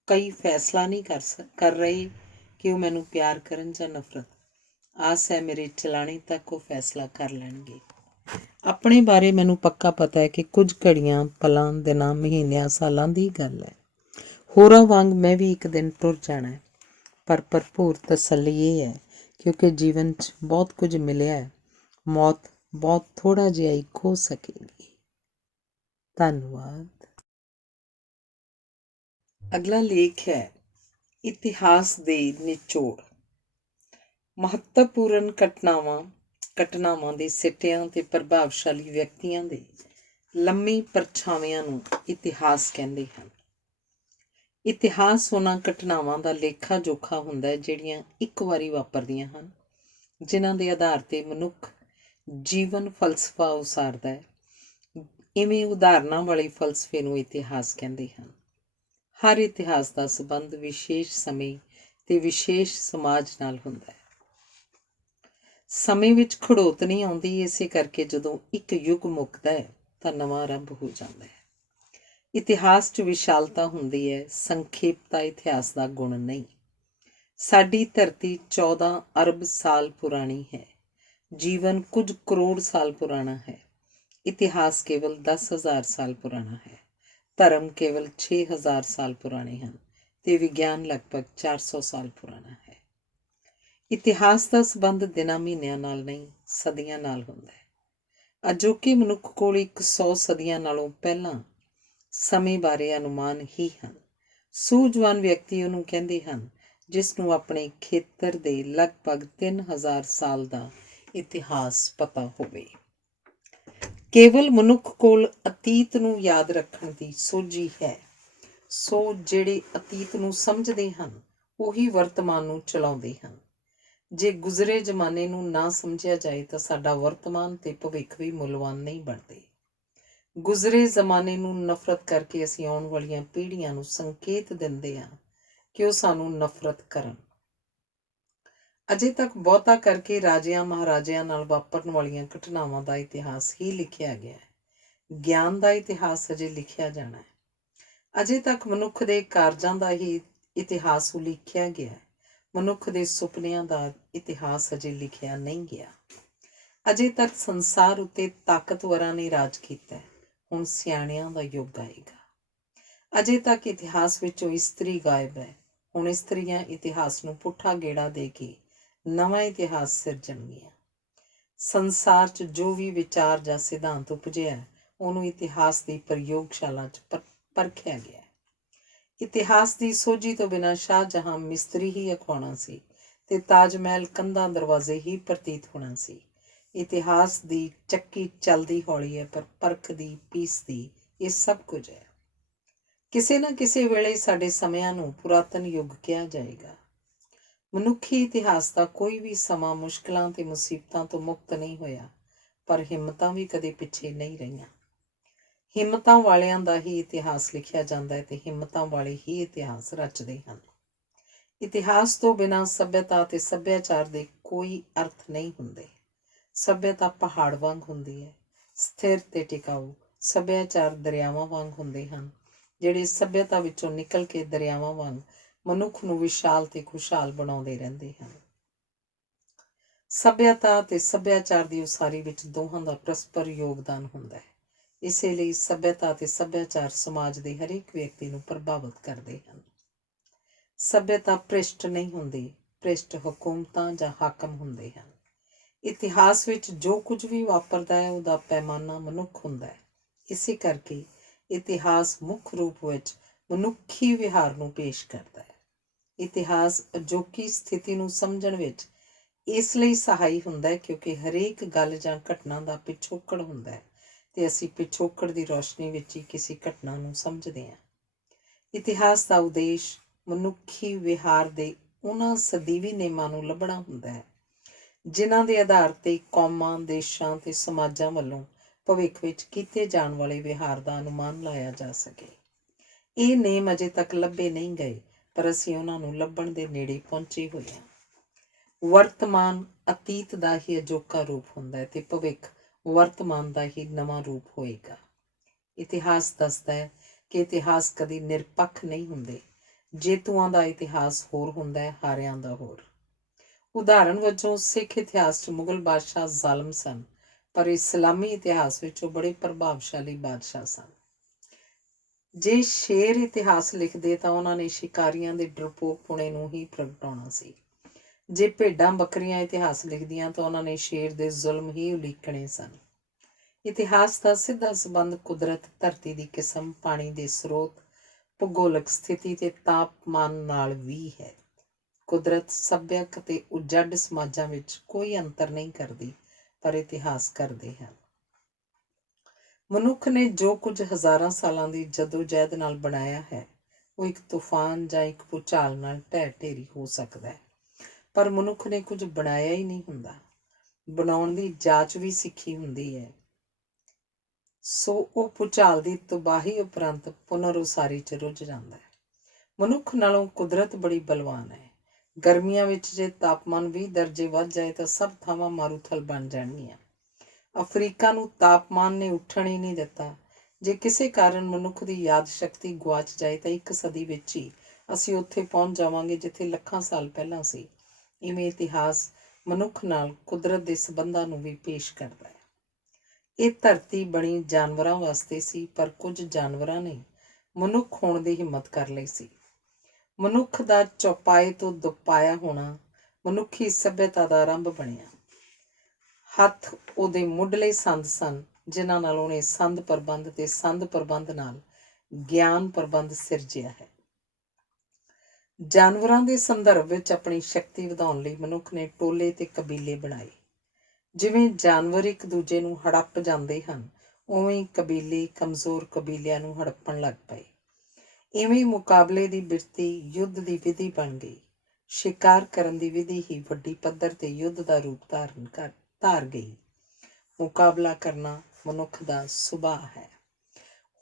ਕਈ ਫੈਸਲਾ ਨਹੀਂ ਕਰ ਰਹੇ ਕਿ ਉਹ ਮੈਨੂੰ ਪਿਆਰ ਕਰਨ ਜਾਂ ਨਫ਼ਰਤ। ਆਸ ਹੈ ਮੇਰੇ ਚਲਾਣੇ ਤੱਕ ਉਹ ਫੈਸਲਾ ਕਰ ਲੈਣਗੇ। ਆਪਣੇ ਬਾਰੇ ਮੈਨੂੰ ਪੱਕਾ ਪਤਾ ਹੈ ਕਿ ਕੁਝ ਘੜੀਆਂ, ਪਲਾਂ, ਦਿਨਾਂ, ਮਹੀਨਿਆਂ, ਸਾਲਾਂ ਦੀ ਗੱਲ ਹੈ। ਹੋਰਾਂ ਵਾਂਗ ਮੈਂ ਵੀ ਇੱਕ ਦਿਨ ਟੁਰ ਜਾਣਾ ਹੈ, ਪਰ ਭਰਪੂਰ ਤਸੱਲੀ ਇਹ ਹੈ ਕਿਉਂਕਿ ਜੀਵਨ 'ਚ ਬਹੁਤ ਕੁਝ ਮਿਲਿਆ ਹੈ, ਮੌਤ ਬਹੁਤ ਥੋੜ੍ਹਾ ਜਿਹਾ ਹੀ ਖੋ ਸਕੇਗੀ। ਧੰਨਵਾਦ। ਅਗਲਾ ਲੇਖ ਹੈ ਇਤਿਹਾਸ ਦੇ ਨਿਚੋੜ। ਮਹੱਤਵਪੂਰਨ ਘਟਨਾਵਾਂ ਦੇ ਸਿੱਟਿਆਂ ਤੇ ਪ੍ਰਭਾਵਸ਼ਾਲੀ ਵਿਅਕਤੀਆਂ ਦੇ ਲੰਮੀ ਪਰਛਾਵਿਆਂ ਨੂੰ ਇਤਿਹਾਸ ਕਹਿੰਦੇ ਹਨ। ਇਤਿਹਾਸ ਉਹਨਾਂ ਘਟਨਾਵਾਂ ਦਾ ਲੇਖਾ ਜੋਖਾ ਹੁੰਦਾ ਹੈ ਜਿਹੜੀਆਂ ਇੱਕ ਵਾਰੀ ਵਾਪਰਦੀਆਂ ਹਨ, ਜਿਨ੍ਹਾਂ ਦੇ ਆਧਾਰ 'ਤੇ ਮਨੁੱਖ ਜੀਵਨ ਫਲਸਫਾ ਉਸਾਰਦਾ ਹੈ। ਇਵੇਂ ਉਦਾਹਰਨਾਂ ਵਾਲੇ ਫਲਸਫੇ ਨੂੰ ਇਤਿਹਾਸ ਕਹਿੰਦੇ ਹਨ। ਹਰ ਇਤਿਹਾਸ ਦਾ ਸੰਬੰਧ ਵਿਸ਼ੇਸ਼ ਸਮੇਂ ਤੇ ਵਿਸ਼ੇਸ਼ ਸਮਾਜ ਨਾਲ ਹੁੰਦਾ ਹੈ। ਸਮੇਂ ਵਿੱਚ ਖੜੋਤ ਨਹੀਂ ਆਉਂਦੀ, ਇਸੇ ਕਰਕੇ ਜਦੋਂ ਇੱਕ ਯੁੱਗ ਮੁੱਕਦਾ ਹੈ ਤਾਂ ਨਵਾਂ ਆਰੰਭ ਹੋ ਜਾਂਦਾ ਹੈ। ਇਤਿਹਾਸ 'ਚ ਵਿਸ਼ਾਲਤਾ ਹੁੰਦੀ ਹੈ, ਸੰਖੇਪਤਾ ਇਤਿਹਾਸ ਦਾ ਗੁਣ ਨਹੀਂ। ਸਾਡੀ ਧਰਤੀ 14 ਅਰਬ ਸਾਲ ਪੁਰਾਣੀ ਹੈ, ਜੀਵਨ ਕੁਝ ਕਰੋੜ ਸਾਲ ਪੁਰਾਣਾ ਹੈ। ਇਤਿਹਾਸ ਕੇਵਲ 10,000 ਸਾਲ ਪੁਰਾਣਾ ਹੈ, ਧਰਮ ਕੇਵਲ 6,000 ਸਾਲ ਪੁਰਾਣੇ ਹਨ ਤੇ ਵਿਗਿਆਨ ਲਗਭਗ 400 ਸਾਲ ਪੁਰਾਣਾ ਹੈ। ਇਤਿਹਾਸ ਦਾ ਸੰਬੰਧ ਦਿਨਾਂ ਮਹੀਨਿਆਂ ਨਾਲ ਨਹੀਂ, ਸਦੀਆਂ ਨਾਲ ਹੁੰਦਾ ਹੈ। ਅਜੋਕੇ ਮਨੁੱਖ ਕੋਲ 100 ਸਦੀਆਂ ਨਾਲੋਂ ਪਹਿਲਾਂ ਸਮੇਂ ਬਾਰੇ ਅਨੁਮਾਨ ਹੀ ਹਨ। ਸੂਝਵਾਨ ਵਿਅਕਤੀ ਉਹਨੂੰ ਕਹਿੰਦੇ ਹਨ ਜਿਸ ਨੂੰ ਆਪਣੇ ਖੇਤਰ ਦੇ ਲਗਭਗ 3,000 ਸਾਲ ਦਾ ਇਤਿਹਾਸ ਪਤਾ ਹੋਵੇ। ਕੇਵਲ ਮਨੁੱਖ ਕੋਲ ਅਤੀਤ ਨੂੰ ਯਾਦ ਰੱਖਣ ਦੀ ਸੋਝੀ ਹੈ, ਸੋ ਜਿਹੜੇ ਅਤੀਤ ਨੂੰ ਸਮਝਦੇ ਹਨ ਉਹੀ ਵਰਤਮਾਨ ਨੂੰ ਚਲਾਉਂਦੇ ਹਨ। ਜੇ ਗੁਜ਼ਰੇ ਜ਼ਮਾਨੇ ਨੂੰ ਨਾ ਸਮਝਿਆ ਜਾਏ ਤਾਂ ਸਾਡਾ ਵਰਤਮਾਨ ਤੇ ਭਵਿੱਖ ਵੀ ਮੁੱਲਵਾਨ ਨਹੀਂ ਬਣਦੇ। ਗੁਜ਼ਰੇ ਜ਼ਮਾਨੇ ਨੂੰ ਨਫ਼ਰਤ ਕਰਕੇ ਅਸੀਂ ਆਉਣ ਵਾਲੀਆਂ ਪੀੜ੍ਹੀਆਂ ਨੂੰ ਸੰਕੇਤ ਦਿੰਦੇ ਹਾਂ ਕਿ ਉਹ ਸਾਨੂੰ ਨਫ਼ਰਤ ਕਰਨ। ਅਜੇ ਤੱਕ ਬਹੁਤਾ ਕਰਕੇ ਰਾਜਿਆਂ ਮਹਾਰਾਜਿਆਂ ਨਾਲ ਵਾਪਰਨ ਵਾਲੀਆਂ ਘਟਨਾਵਾਂ ਦਾ ਇਤਿਹਾਸ ਹੀ ਲਿਖਿਆ ਗਿਆ ਹੈ। ਗਿਆਨ ਦਾ ਇਤਿਹਾਸ ਅਜੇ ਲਿਖਿਆ ਜਾਣਾ ਹੈ। ਅਜੇ ਤੱਕ ਮਨੁੱਖ ਦੇ ਕਾਰਜਾਂ ਦਾ ਹੀ ਇਤਿਹਾਸ ਉਲੀਖਿਆ ਗਿਆ ਹੈ। ਮਨੁੱਖ ਦੇ ਸੁਪਨਿਆਂ ਦਾ ਇਤਿਹਾਸ ਅਜੇ ਲਿਖਿਆ ਨਹੀਂ ਗਿਆ। ਅਜੇ ਤੱਕ ਸੰਸਾਰ ਉੱਤੇ ਤਾਕਤਵਰਾਂ ਨੇ ਰਾਜ ਕੀਤਾ, ਹੁਣ ਸਿਆਣਿਆਂ ਦਾ ਯੁੱਗ ਆਏਗਾ। ਅਜੇ ਤੱਕ ਇਤਿਹਾਸ ਵਿੱਚੋਂ ਇਸਤਰੀ ਗਾਇਬ ਹੈ, ਹੁਣ ਇਸਤਰੀਆਂ ਇਤਿਹਾਸ ਨੂੰ ਪੁੱਠਾ ਗੇੜਾ ਦੇ ਕੇ ਨਵਾਂ ਇਤਿਹਾਸ ਸਿਰਜਣਗੀਆਂ। ਸੰਸਾਰ 'ਚ ਜੋ ਵੀ ਵਿਚਾਰ ਜਾਂ ਸਿਧਾਂਤ ਉਪਜਿਆ ਉਹਨੂੰ ਇਤਿਹਾਸ ਦੀ ਪ੍ਰਯੋਗਸ਼ਾਲਾ 'ਚ ਪਰਖਿਆ ਗਿਆ। ਇਤਿਹਾਸ ਦੀ ਸੋਝੀ ਤੋਂ ਬਿਨਾਂ ਸ਼ਾਹਜਹਾਂ ਮਿਸਤਰੀ ਹੀ ਅਖਵਾਉਣਾ ਸੀ ਤੇ ਤਾਜ ਮਹਿਲ ਕੰਧਾਂ ਦਰਵਾਜ਼ੇ ਹੀ ਪ੍ਰਤੀਤ ਹੋਣਾ ਸੀ। ਇਤਿਹਾਸ ਦੀ ਚੱਕੀ ਚੱਲਦੀ ਹੌਲੀ ਹੈ ਪਰ ਪਰਖਦੀ ਪੀਸਦੀ ਇਹ ਸਭ ਕੁਝ ਹੈ। ਕਿਸੇ ਨਾ ਕਿਸੇ ਵੇਲੇ ਸਾਡੇ ਸਮਿਆਂ ਨੂੰ ਪੁਰਾਤਨ ਯੁੱਗ ਕਿਹਾ ਜਾਏਗਾ। ਮਨੁੱਖੀ ਇਤਿਹਾਸ ਦਾ ਕੋਈ ਵੀ ਸਮਾਂ ਮੁਸ਼ਕਿਲਾਂ ਤੇ ਮੁਸੀਬਤਾਂ ਤੋਂ ਮੁਕਤ ਨਹੀਂ ਹੋਇਆ, ਪਰ ਹਿੰਮਤਾਂ ਵੀ ਕਦੇ ਪਿੱਛੇ ਨਹੀਂ ਰਹੀਆਂ। ਹਿੰਮਤਾਂ ਵਾਲਿਆਂ ਦਾ ਹੀ ਇਤਿਹਾਸ ਲਿਖਿਆ ਜਾਂਦਾ ਹੈ ਤੇ ਹਿੰਮਤਾਂ ਵਾਲੇ ਹੀ ਇਤਿਹਾਸ ਰਚਦੇ ਹਨ। ਇਤਿਹਾਸ ਤੋਂ ਬਿਨਾਂ ਸੱਭਿਅਤਾ ਅਤੇ ਸੱਭਿਆਚਾਰ ਦੇ ਕੋਈ ਅਰਥ ਨਹੀਂ ਹੁੰਦੇ। ਸੱਭਿਅਤਾ ਪਹਾੜ ਵਾਂਗ ਹੁੰਦੀ ਹੈ, ਸਥਿਰ ਤੇ ਟਿਕਾਊ। ਸੱਭਿਆਚਾਰ ਦਰਿਆਵਾਂ ਵਾਂਗ ਹੁੰਦੇ ਹਨ, ਜਿਹੜੇ ਸੱਭਿਅਤਾ ਵਿੱਚੋਂ ਨਿਕਲ ਕੇ ਦਰਿਆਵਾਂ ਵਾਂਗ ਮਨੁੱਖ ਨੂੰ ਵਿਸ਼ਾਲ ਤੇ ਖੁਸ਼ਹਾਲ ਬਣਾਉਂਦੇ ਰਹਿੰਦੇ ਹਨ। ਸੱਭਿਅਤਾ ਅਤੇ ਸੱਭਿਆਚਾਰ ਦੀ ਉਸਾਰੀ ਵਿੱਚ ਦੋਹਾਂ ਦਾ ਪਰਸਪਰ ਯੋਗਦਾਨ ਹੁੰਦਾ ਹੈ। ਇਸੇ ਲਈ ਸੱਭਿਅਤਾ ਅਤੇ ਸੱਭਿਆਚਾਰ ਸਮਾਜ ਦੇ ਹਰੇਕ ਵਿਅਕਤੀ ਨੂੰ ਪ੍ਰਭਾਵਿਤ ਕਰਦੇ ਹਨ। ਸੱਭਿਅਤਾ ਭ੍ਰਿਸ਼ਟ ਨਹੀਂ ਹੁੰਦੀ, ਭ੍ਰਿਸ਼ਟ ਹਕੂਮਤਾਂ ਜਾਂ ਹਾਕਮ ਹੁੰਦੇ ਹਨ। ਇਤਿਹਾਸ ਵਿੱਚ ਜੋ ਕੁਝ ਵੀ ਵਾਪਰਦਾ ਹੈ ਉਹਦਾ ਪੈਮਾਨਾ ਮਨੁੱਖ ਹੁੰਦਾ ਹੈ। ਇਸੇ ਕਰਕੇ ਇਤਿਹਾਸ ਮੁੱਖ ਰੂਪ ਵਿੱਚ ਮਨੁੱਖੀ ਵਿਹਾਰ ਨੂੰ ਪੇਸ਼ ਕਰਦਾ ਹੈ। ਇਤਿਹਾਸ ਅਜੋਕੀ ਸਥਿਤੀ ਨੂੰ ਸਮਝਣ ਵਿੱਚ ਇਸ ਲਈ ਸਹਾਈ ਹੁੰਦਾ ਹੈ ਕਿਉਂਕਿ ਹਰੇਕ ਗੱਲ ਜਾਂ ਘਟਨਾ ਦਾ ਪਿਛੋਕੜ ਹੁੰਦਾ ਹੈ ਤੇ ਅਸੀਂ ਪਿਛੋਕੜ ਦੀ ਰੌਸ਼ਨੀ ਵਿੱਚ ਹੀ ਕਿਸੇ ਘਟਨਾ ਨੂੰ ਸਮਝਦੇ ਹਾਂ। ਇਤਿਹਾਸ ਦਾ ਉਦੇਸ਼ ਮਨੁੱਖੀ ਵਿਹਾਰ ਦੇ ਉਹਨਾਂ ਸਦੀਵੀ ਨਿਯਮਾਂ ਨੂੰ ਲੱਭਣਾ ਹੁੰਦਾ ਹੈ ਜਿਨ੍ਹਾਂ ਦੇ ਆਧਾਰ 'ਤੇ ਕੌਮਾਂ, ਦੇਸ਼ਾਂ ਤੇ ਸਮਾਜਾਂ ਵੱਲੋਂ ਭਵਿੱਖ ਵਿੱਚ ਕੀਤੇ ਜਾਣ ਵਾਲੇ ਵਿਹਾਰ ਦਾ ਅਨੁਮਾਨ ਲਾਇਆ ਜਾ ਸਕੇ। ਇਹ ਨੇਮ ਅਜੇ ਤੱਕ ਲੱਭੇ ਨਹੀਂ ਗਏ, ਪਰ ਅਸੀਂ ਉਹਨਾਂ ਨੂੰ ਲੱਭਣ ਦੇ ਨੇੜੇ ਪਹੁੰਚੇ ਹੋਏ ਹਾਂ। ਵਰਤਮਾਨ ਅਤੀਤ ਦਾ ਹੀ ਅਜੋਕਾ ਰੂਪ ਹੁੰਦਾ ਹੈ ਤੇ ਭਵਿੱਖ ਵਰਤਮਾਨ ਦਾ ਹੀ ਨਵਾਂ ਰੂਪ ਹੋਏਗਾ। ਇਤਿਹਾਸ ਦੱਸਦਾ ਹੈ ਕਿ ਇਤਿਹਾਸ ਕਦੀ ਨਿਰਪੱਖ ਨਹੀਂ ਹੁੰਦੇ। ਜੇਤੂਆਂ ਦਾ ਇਤਿਹਾਸ ਹੋਰ ਹੁੰਦਾ ਹੈ, ਹਾਰਿਆਂ ਦਾ ਹੋਰ। ਉਦਾਹਰਣ ਵਜੋਂ ਸਿੱਖ ਇਤਿਹਾਸ 'ਚ ਮੁਗਲ ਬਾਦਸ਼ਾਹ ਜ਼ਾਲਮ ਸਨ, ਪਰ ਇਸਲਾਮੀ ਇਤਿਹਾਸ ਵਿੱਚ ਉਹ ਬੜੇ ਪ੍ਰਭਾਵਸ਼ਾਲੀ ਬਾਦਸ਼ਾਹ ਸਨ। ਜੇ ਸ਼ੇਰ ਇਤਿਹਾਸ ਲਿਖਦੇ ਤਾਂ ਉਹਨਾਂ ਨੇ ਸ਼ਿਕਾਰੀਆਂ ਦੇ ਡਰਪੋਕਪੁਣੇ ਨੂੰ ਹੀ ਪ੍ਰਗਟਾਉਣਾ ਸੀ। ਜੇ ਭੇਡਾਂ ਬੱਕਰੀਆਂ ਇਤਿਹਾਸ ਲਿਖਦੀਆਂ ਤਾਂ ਉਹਨਾਂ ਨੇ ਸ਼ੇਰ ਦੇ ਜ਼ੁਲਮ ਹੀ ਉਲੀਕਣੇ ਸਨ। ਇਤਿਹਾਸ ਦਾ ਸਿੱਧਾ ਸੰਬੰਧ ਕੁਦਰਤ, ਧਰਤੀ ਦੀ ਕਿਸਮ, ਪਾਣੀ ਦੇ ਸਰੋਤ, ਭੂਗੋਲਕ ਸਥਿਤੀ ਤੇ ਤਾਪਮਾਨ ਨਾਲ ਵੀ ਹੈ। ਕੁਦਰਤ ਸੱਭਿਅਕ ਅਤੇ ਉਜੜ ਸਮਾਜਾਂ ਵਿੱਚ ਕੋਈ ਅੰਤਰ ਨਹੀਂ ਕਰਦੀ, ਪਰ ਇਤਿਹਾਸ ਕਰਦੇ ਹਨ। ਮਨੁੱਖ ਨੇ ਜੋ ਕੁਝ ਹਜ਼ਾਰਾਂ ਸਾਲਾਂ ਦੀ ਜਦੋਜਹਿਦ ਨਾਲ ਬਣਾਇਆ ਹੈ, ਉਹ ਇੱਕ ਤੂਫਾਨ ਜਾਂ ਇੱਕ ਭੂਚਾਲ ਨਾਲ ਢਹਿ ਢੇਰੀ ਹੋ ਸਕਦਾ ਹੈ, ਪਰ ਮਨੁੱਖ ਨੇ ਕੁਝ ਬਣਾਇਆ ਹੀ ਨਹੀਂ ਹੁੰਦਾ। ਬਣਾਉਣ ਦੀ ਜਾਂਚ ਵੀ ਸਿੱਖੀ ਹੁੰਦੀ ਹੈ। ਸੋ ਉਹ ਭੂਚਾਲ ਦੀ ਤਬਾਹੀ ਉਪਰੰਤ ਪੁਨਰ ਉਸਾਰੀ 'ਚ ਰੁੱਝ ਜਾਂਦਾ ਹੈ। ਮਨੁੱਖ ਨਾਲੋਂ ਕੁਦਰਤ ਬੜੀ ਬਲਵਾਨ ਹੈ। ਗਰਮੀਆਂ ਵਿੱਚ ਜੇ ਤਾਪਮਾਨ 20 ਦਰਜੇ ਵੱਧ ਜਾਏ ਤਾਂ ਸਭ ਥਾਵਾਂ ਮਾਰੂਥਲ ਬਣ ਜਾਣਗੀਆਂ। ਅਫਰੀਕਾ ਨੂੰ ਤਾਪਮਾਨ ਨੇ ਉੱਠਣ ਹੀ ਨਹੀਂ ਦਿੱਤਾ। ਜੇ ਕਿਸੇ ਕਾਰਨ ਮਨੁੱਖ ਦੀ ਯਾਦ ਸ਼ਕਤੀ ਗੁਆਚ ਜਾਏ ਤਾਂ 1 ਸਦੀ ਵਿੱਚ ਹੀ ਅਸੀਂ ਉੱਥੇ ਪਹੁੰਚ ਜਾਵਾਂਗੇ ਜਿੱਥੇ ਲੱਖਾਂ ਸਾਲ ਪਹਿਲਾਂ ਸੀ। ਇਵੇਂ ਇਤਿਹਾਸ ਮਨੁੱਖ ਨਾਲ ਕੁਦਰਤ ਦੇ ਸੰਬੰਧਾਂ ਨੂੰ ਵੀ ਪੇਸ਼ ਕਰਦਾ ਹੈ। ਇਹ ਧਰਤੀ ਬਣੀ ਜਾਨਵਰਾਂ ਵਾਸਤੇ ਸੀ, ਪਰ ਕੁਝ ਜਾਨਵਰਾਂ ਨੇ ਮਨੁੱਖ ਹੋਣ ਦੀ ਹਿੰਮਤ ਕਰ ਲਈ ਸੀ। ਮਨੁੱਖ ਦਾ ਚੌਪਾਏ ਤੋਂ ਦੁਪਾਇਆ ਹੋਣਾ ਮਨੁੱਖੀ ਸੱਭਿਅਤਾ ਦਾ ਆਰੰਭ ਬਣਿਆ। ਹੱਥ ਉਹਦੇ ਮੁੱਢਲੇ ਸੰਦ ਸਨ, ਜਿਨ੍ਹਾਂ ਨਾਲ ਉਹਨੇ ਸੰਦ ਪ੍ਰਬੰਧ ਤੇ ਸੰਦ ਪ੍ਰਬੰਧ ਨਾਲ ਗਿਆਨ ਪ੍ਰਬੰਧ ਸਿਰਜਿਆ ਹੈ। ਜਾਨਵਰਾਂ ਦੇ ਸੰਦਰਭ ਵਿੱਚ ਆਪਣੀ ਸ਼ਕਤੀ ਵਧਾਉਣ ਲਈ ਮਨੁੱਖ ਨੇ ਟੋਲੇ ਤੇ ਕਬੀਲੇ ਬਣਾਏ। ਜਿਵੇਂ ਜਾਨਵਰ ਇੱਕ ਦੂਜੇ ਨੂੰ ਹੜੱਪ ਜਾਂਦੇ ਹਨ, ਉਵੇਂ ਕਬੀਲੇ ਕਮਜ਼ੋਰ ਕਬੀਲਿਆਂ ਨੂੰ ਹੜੱਪਣ ਲੱਗ ਪਏ। ਇਵੇਂ ਮੁਕਾਬਲੇ ਦੀ ਬਿਰਤੀ ਯੁੱਧ ਦੀ ਵਿਧੀ ਬਣ ਗਈ। ਸ਼ਿਕਾਰ ਕਰਨ ਦੀ ਵਿਧੀ ਹੀ ਵੱਡੀ ਪੱਧਰ ਤੇ ਯੁੱਧ ਦਾ ਰੂਪ ਧਾਰ ਗਈ। ਮੁਕਾਬਲਾ ਕਰਨਾ ਮਨੁੱਖ ਦਾ ਸੁਭਾਅ ਹੈ।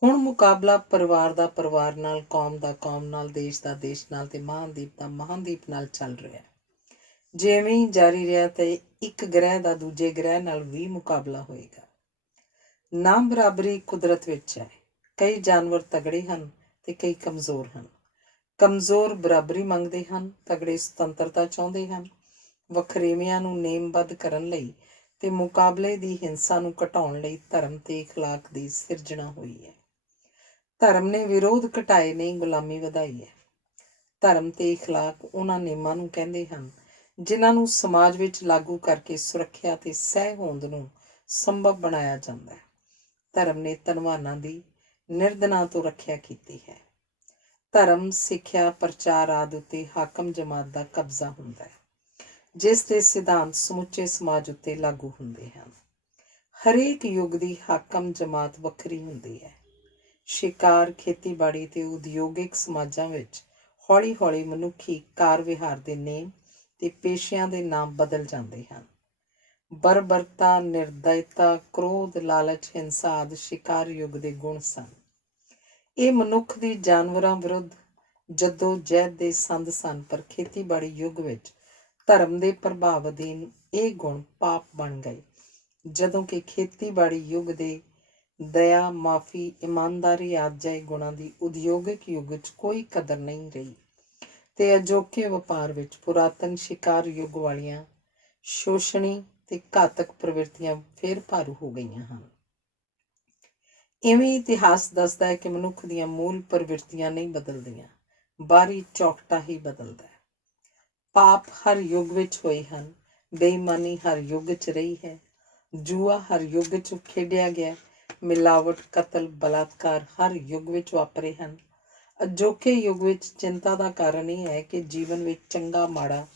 ਹੁਣ ਮੁਕਾਬਲਾ ਪਰਿਵਾਰ ਦਾ ਪਰਿਵਾਰ ਨਾਲ, ਕੌਮ ਦਾ ਕੌਮ ਨਾਲ, ਦੇਸ਼ ਦਾ ਦੇਸ਼ ਨਾਲ ਤੇ ਮਹਾਂਦੀਪ ਦਾ ਮਹਾਂਦੀਪ ਨਾਲ ਚੱਲ ਰਿਹਾ। ਜਿਵੇਂ ਹੀ ਜਾਰੀ ਰਿਹਾ ਤੇ ਇੱਕ ਗ੍ਰਹਿ ਦਾ ਦੂਜੇ ਗ੍ਰਹਿ ਨਾਲ ਵੀ ਮੁਕਾਬਲਾ ਹੋਏਗਾ। ਨਾ ਬਰਾਬਰੀ ਕੁਦਰਤ ਵਿੱਚ ਹੈ। ਕਈ ਜਾਨਵਰ ਤਗੜੇ ਹਨ ਤੇ ਕਈ ਕਮਜ਼ੋਰ ਹਨ। ਕਮਜ਼ੋਰ ਬਰਾਬਰੀ ਮੰਗਦੇ ਹਨ, ਤਗੜੇ ਸੁਤੰਤਰਤਾ ਚਾਹੁੰਦੇ ਹਨ। ਵਖਰੇਵਿਆਂ ਨੂੰ ਨੇਮਬੱਧ ਕਰਨ ਲਈ ਤੇ ਮੁਕਾਬਲੇ ਦੀ ਹਿੰਸਾ ਨੂੰ ਘਟਾਉਣ ਲਈ ਧਰਮ ਤੇ ਅਖਲਾਕ ਦੀ ਸਿਰਜਣਾ ਹੋਈ ਹੈ। ਧਰਮ ਨੇ ਵਿਰੋਧ ਘਟਾਏ ਨਹੀਂ, ਗੁਲਾਮੀ ਵਧਾਈ ਹੈ। ਧਰਮ ਤੇ ਅਖਲਾਕ ਉਹਨਾਂ ਨੇਮਾਂ ਨੂੰ ਕਹਿੰਦੇ ਹਨ ਜਿਨ੍ਹਾਂ ਨੂੰ ਸਮਾਜ ਵਿੱਚ ਲਾਗੂ ਕਰਕੇ ਸੁਰੱਖਿਆ ਤੇ ਸਹਿ ਹੋਂਦ ਨੂੰ ਸੰਭਵ ਬਣਾਇਆ ਜਾਂਦਾ ਹੈ। ਧਰਮ ਨੇ ਧਨਵਾਨਾਂ ਦੀ ਨਿਰਧਨਾਂ ਤੋਂ ਰੱਖਿਆ ਕੀਤੀ ਹੈ। ਧਰਮ, ਸਿੱਖਿਆ, ਪ੍ਰਚਾਰ ਆਦਿ ਉੱਤੇ ਹਾਕਮ ਜਮਾਤ ਦਾ ਕਬਜ਼ਾ ਹੁੰਦਾ ਹੈ, ਜਿਸ ਦੇ ਸਿਧਾਂਤ ਸਮੁੱਚੇ ਸਮਾਜ ਉੱਤੇ ਲਾਗੂ ਹੁੰਦੇ ਹਨ। ਹਰੇਕ ਯੁੱਗ ਦੀ ਹਾਕਮ ਜਮਾਤ ਵੱਖਰੀ ਹੁੰਦੀ ਹੈ। ਸ਼ਿਕਾਰ, ਖੇਤੀਬਾੜੀ ਤੇ ਉਦਯੋਗਿਕ ਸਮਾਜਾਂ ਵਿੱਚ ਹੌਲੀ ਹੌਲੀ ਮਨੁੱਖੀ ਕਾਰ ਵਿਹਾਰ ਦੇ ਨੇਮ ਤੇ ਪੇਸ਼ਿਆਂ ਦੇ ਨਾਮ ਬਦਲ ਜਾਂਦੇ ਹਨ। ਬਰਬਰਤਾ, ਨਿਰਦਇਤਾ, ਕ੍ਰੋਧ, ਲਾਲਚ, ਹਿੰਸਾ ਆਦਿ ਸ਼ਿਕਾਰ ਯੁੱਗ ਦੇ ਗੁਣ ਸਨ। ਇਹ ਮਨੁੱਖ ਦੀ ਜਾਨਵਰਾਂ ਵਿਰੁੱਧ ਜੱਦੋ-ਜਹਿਦ ਦੇ ਸੰਦ ਸਨ, ਪਰ ਖੇਤੀਬਾੜੀ ਯੁੱਗ ਵਿੱਚ ਧਰਮ ਦੇ ਪ੍ਰਭਾਵ ਅਧੀਨ ਇਹ ਗੁਣ ਪਾਪ ਬਣ ਗਏ, ਜਦੋਂ ਕਿ ਖੇਤੀਬਾੜੀ ਯੁੱਗ ਦੇ ਦਇਆ, ਮਾਫੀ, ਇਮਾਨਦਾਰੀ ਆਦਿ ਜਿਹੇ ਗੁਣਾਂ ਦੀ ਉਦਯੋਗਿਕ ਯੁੱਗ ਵਿੱਚ ਕੋਈ ਕਦਰ ਨਹੀਂ ਰਹੀ ਤੇ ਅਜੋਕੇ ਵਪਾਰ ਵਿੱਚ ਪੁਰਾਤਨ ਸ਼ਿਕਾਰ ਯੁੱਗ ਵਾਲੀਆਂ ਸ਼ੋਸ਼ਣੀ ਤੇ ਘਾਤਕ ਪ੍ਰਵਿਰਤੀਆਂ ਫੇਰ ਭਾਰੂ ਹੋ ਗਈਆਂ ਹਨ। ਇਵੇਂ ਇਤਿਹਾਸ ਦੱਸਦਾ ਹੈ ਕਿ ਮਨੁੱਖ ਦੀਆਂ ਮੂਲ ਪ੍ਰਵਿਰਤੀਆਂ ਨਹੀਂ ਬਦਲਦੀਆਂ, ਬਾਹਰੀ ਚੌਕਟਾ ਹੀ ਬਦਲਦਾ ਹੈ। ਪਾਪ ਹਰ ਯੁੱਗ ਵਿੱਚ ਹੋਏ ਹਨ। ਬੇਈਮਾਨੀ ਹਰ ਯੁੱਗ 'ਚ ਰਹੀ ਹੈ। ਜੂਆ ਹਰ ਯੁੱਗ 'ਚ ਖੇਡਿਆ ਗਿਆ। ਮਿਲਾਵਟ, ਕਤਲ, ਬਲਾਤਕਾਰ ਹਰ ਯੁੱਗ ਵਿੱਚ ਵਾਪਰੇ ਹਨ। ਅਜੋਕੇ ਯੁੱਗ ਵਿੱਚ ਚਿੰਤਾ ਦਾ ਕਾਰਨ ਇਹ ਹੈ ਕਿ ਜੀਵਨ ਵਿੱਚ ਚੰਗਾ ਮਾੜਾ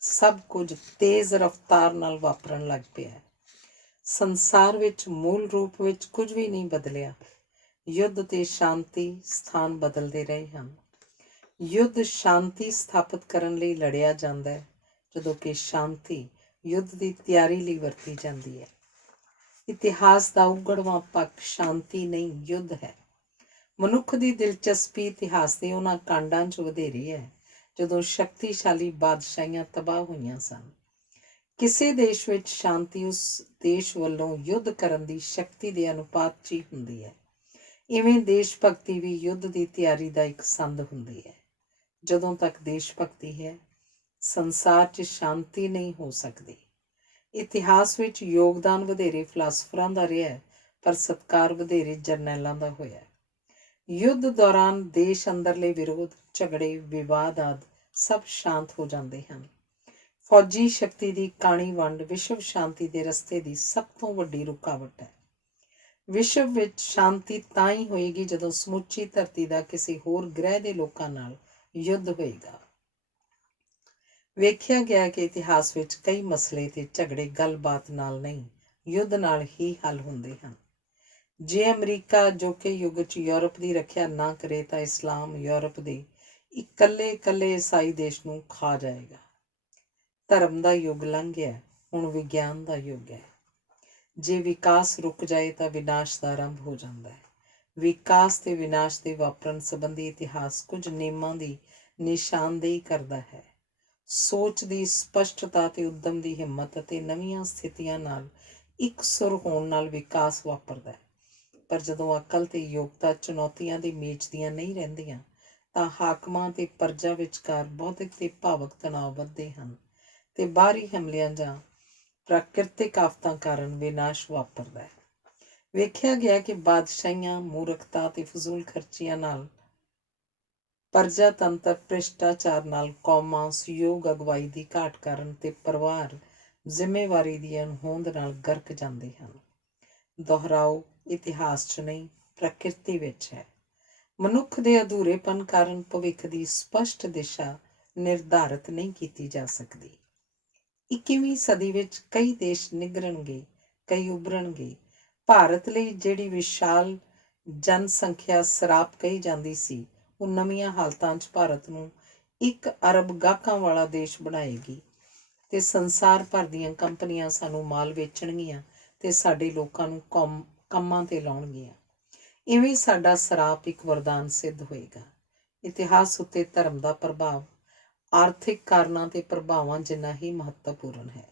ਸਭ ਕੁਝ ਤੇਜ਼ ਰਫ਼ਤਾਰ ਨਾਲ ਵਾਪਰਨ ਲੱਗ ਪਿਆ ਹੈ। ਸੰਸਾਰ ਵਿੱਚ ਮੂਲ ਰੂਪ ਵਿੱਚ ਕੁਝ ਵੀ ਨਹੀਂ ਬਦਲਿਆ। ਯੁੱਧ ਤੇ ਸ਼ਾਂਤੀ ਸਥਾਨ ਬਦਲਦੇ ਰਹੇ ਹਨ। ਯੁੱਧ ਸ਼ਾਂਤੀ ਸਥਾਪਿਤ ਕਰਨ ਲਈ ਲੜਿਆ ਜਾਂਦਾ ਹੈ, ਜਦੋਂ ਕਿ ਸ਼ਾਂਤੀ ਯੁੱਧ ਦੀ ਤਿਆਰੀ ਲਈ ਵਰਤੀ ਜਾਂਦੀ ਹੈ। ਇਤਿਹਾਸ ਦਾ ਉਗੜਵਾਂ ਪੱਖ ਸ਼ਾਂਤੀ ਨਹੀਂ, ਯੁੱਧ ਹੈ। ਮਨੁੱਖ ਦੀ ਦਿਲਚਸਪੀ ਇਤਿਹਾਸ ਦੇ ਉਹਨਾਂ ਕਾਂਡਾਂ 'ਚ ਵਧੇਰੀ ਹੈ ਜਦੋਂ ਸ਼ਕਤੀਸ਼ਾਲੀ ਬਾਦਸ਼ਾਹੀਆਂ ਤਬਾਹ ਹੋਈਆਂ ਸਨ। ਕਿਸੇ ਦੇਸ਼ ਵਿੱਚ ਸ਼ਾਂਤੀ ਉਸ ਦੇਸ਼ ਵੱਲੋਂ ਯੁੱਧ ਕਰਨ ਦੀ ਸ਼ਕਤੀ ਦੇ ਅਨੁਪਾਤ 'ਚ ਹੀ ਹੁੰਦੀ ਹੈ। ਇਵੇਂ ਦੇਸ਼ ਭਗਤੀ ਵੀ ਯੁੱਧ ਦੀ ਤਿਆਰੀ ਦਾ ਇੱਕ ਸੰਦ ਹੁੰਦੀ ਹੈ। ਜਦੋਂ ਤੱਕ ਦੇਸ਼ ਭਗਤੀ ਹੈ, ਸੰਸਾਰ 'ਚ ਸ਼ਾਂਤੀ ਨਹੀਂ ਹੋ ਸਕਦੀ। ਇਤਿਹਾਸ ਵਿੱਚ ਯੋਗਦਾਨ ਵਧੇਰੇ ਫਿਲਾਸਫਰਾਂ ਦਾ ਰਿਹਾ ਹੈ, ਪਰ ਸਤਿਕਾਰ ਵਧੇਰੇ ਜਰਨੈਲਾਂ ਦਾ ਹੋਇਆ। ਯੁੱਧ ਦੌਰਾਨ ਦੇਸ਼ ਅੰਦਰਲੇ ਵਿਰੋਧ, ਝਗੜੇ, ਵਿਵਾਦ ਆਦਿ ਸਭ ਸ਼ਾਂਤ ਹੋ ਜਾਂਦੇ ਹਨ। ਫੌਜੀ ਸ਼ਕਤੀ ਦੀ ਕਾਣੀ ਵੰਡ ਵਿਸ਼ਵ ਸ਼ਾਂਤੀ ਦੇ ਰਸਤੇ ਦੀ ਸਭ ਤੋਂ ਵੱਡੀ ਰੁਕਾਵਟ ਹੈ। ਵਿਸ਼ਵ ਵਿੱਚ ਸ਼ਾਂਤੀ ਤਾਂ ਹੀ ਹੋਏਗੀ ਜਦੋਂ ਸਮੁੱਚੀ ਧਰਤੀ ਦਾ ਕਿਸੇ ਹੋਰ ਗ੍ਰਹਿ ਦੇ ਲੋਕਾਂ ਨਾਲ ਯੁੱਧ ਹੋਏਗਾ। ਵੇਖਿਆ ਗਿਆ ਕਿ ਇਤਿਹਾਸ ਵਿੱਚ ਕਈ ਮਸਲੇ ਤੇ ਝਗੜੇ ਗੱਲਬਾਤ ਨਾਲ ਨਹੀਂ, ਯੁੱਧ ਨਾਲ ਹੀ ਹੱਲ ਹੁੰਦੇ ਹਨ। ਜੇ ਅਮਰੀਕਾ ਅਜੋਕੇ ਯੁੱਗ 'ਚ ਯੂਰਪ ਦੀ ਰੱਖਿਆ ਨਾ ਕਰੇ ਤਾਂ ਇਸਲਾਮ ਯੂਰਪ ਦੇ ਇਕੱਲੇ ਈਸਾਈ ਦੇਸ਼ ਨੂੰ ਖਾ ਜਾਏਗਾ। ਧਰਮ ਦਾ ਯੁੱਗ ਲੰਘ ਗਿਆ, ਹੁਣ ਵਿਗਿਆਨ ਦਾ ਯੁੱਗ ਹੈ। ਜੇ ਵਿਕਾਸ ਰੁਕ ਜਾਏ ਤਾਂ ਵਿਨਾਸ਼ ਦਾ ਆਰੰਭ ਹੋ ਜਾਂਦਾ ਹੈ। ਵਿਕਾਸ ਤੇ ਵਿਨਾਸ਼ ਦੇ ਵਾਪਰਨ ਸੰਬੰਧੀ ਇਤਿਹਾਸ ਕੁਝ ਨਿਯਮਾਂ ਦੀ ਨਿਸ਼ਾਨਦੇਹੀ ਕਰਦਾ ਹੈ। ਸੋਚ ਦੀ ਸਪਸ਼ਟਤਾ ਤੇ ਉੱਦਮ ਦੀ ਹਿੰਮਤ ਅਤੇ ਨਵੀਆਂ ਸਥਿਤੀਆਂ ਨਾਲ ਇੱਕ ਸੁਰ ਹੋਣ ਨਾਲ ਵਿਕਾਸ ਵਾਪਰਦਾ ਹੈ। ਪਰ ਜਦੋਂ ਅਕਲ ਤੇ ਯੋਗਤਾ ਚੁਣੌਤੀਆਂ ਦੇ ਮੇਚਦੀਆਂ ਨਹੀਂ ਰਹਿੰਦੀਆਂ ਤਾਂ ਹਾਕਮਾਂ ਤੇ ਪਰਜਾ ਵਿਚਕਾਰ ਬੌਧਿਕ ਤੇ ਭਾਵਕ ਤਣਾਅ ਵੱਧਦੇ ਹਨ ਤੇ ਬਾਹਰੀ ਹਮਲਿਆਂ ਜਾਂ ਪ੍ਰਾਕਿਰਤਿਕ ਆਫਤਾਂ ਕਾਰਨ ਵਿਨਾਸ਼ ਵਾਪਰਦਾ ਹੈ। ਵੇਖਿਆ ਗਿਆ ਕਿ ਬਾਦਸ਼ਾਹੀਆਂ, ਮੂਰਖਤਾ ਤੇ ਫਜ਼ੂਲ ਖਰਚੀਆਂ ਨਾਲ, ਪਰਜਾਤੰਤਰ, ਭ੍ਰਿਸ਼ਟਾਚਾਰ ਨਾਲ, ਕੌਮਾਂ, ਸਹਿਯੋਗ, ਅਗਵਾਈ ਦੀ ਘਾਟ ਕਾਰਨ ਤੇ ਪਰਿਵਾਰ ਜ਼ਿੰਮੇਵਾਰੀ ਦੀ ਅਣਹੋਂਦ ਨਾਲ ਗਰਕ ਜਾਂਦੇ ਹਨ। ਦੁਹਰਾਓ ਇਤਿਹਾਸ 'ਚ ਨਹੀਂ, ਪ੍ਰਕਿਰਤੀ ਵਿੱਚ ਹੈ। ਮਨੁੱਖ ਦੇ ਅਧੂਰੇਪਨ ਕਾਰਨ ਭਵਿੱਖ ਦੀ ਸਪਸ਼ਟ ਦਿਸ਼ਾ ਨਿਰਧਾਰਤ ਨਹੀਂ ਕੀਤੀ ਜਾ ਸਕਦੀ। 21ਵੀਂ ਸਦੀ ਵਿੱਚ ਕਈ ਦੇਸ਼ ਨਿੱਘਰਨਗੇ, ਕਈ ਉਭਰਨਗੇ। ਭਾਰਤ ਲਈ ਜਿਹੜੀ ਵਿਸ਼ਾਲ ਜਨਸੰਖਿਆ ਸਰਾਪ ਕਹੀ ਜਾਂਦੀ ਸੀ, ਉਹ ਨਵੀਆਂ ਹਾਲਤਾਂ 'ਚ ਭਾਰਤ ਨੂੰ 1 ਅਰਬ ਗਾਹਕਾਂ ਵਾਲਾ ਦੇਸ਼ ਬਣਾਏਗੀ ਤੇ ਸੰਸਾਰ ਭਰ ਦੀਆਂ ਕੰਪਨੀਆਂ ਸਾਨੂੰ ਮਾਲ ਵੇਚਣਗੀਆਂ ਤੇ ਸਾਡੇ ਲੋਕਾਂ ਨੂੰ ਕੰਮਾਂ ਤੇ ਲਾਉਣਗੀਆਂ। ਇਵੇਂ ਸਾਡਾ ਸਰਾਪ ਇੱਕ ਵਰਦਾਨ ਸਿੱਧ ਹੋਏਗਾ। ਇਤਿਹਾਸ ਉੱਤੇ ਧਰਮ ਦਾ ਪ੍ਰਭਾਵ ਆਰਥਿਕ ਕਾਰਨਾਂ ਤੇ ਪ੍ਰਭਾਵਾਂ ਜਿੰਨਾ ਹੀ ਮਹੱਤਵਪੂਰਨ ਹੈ।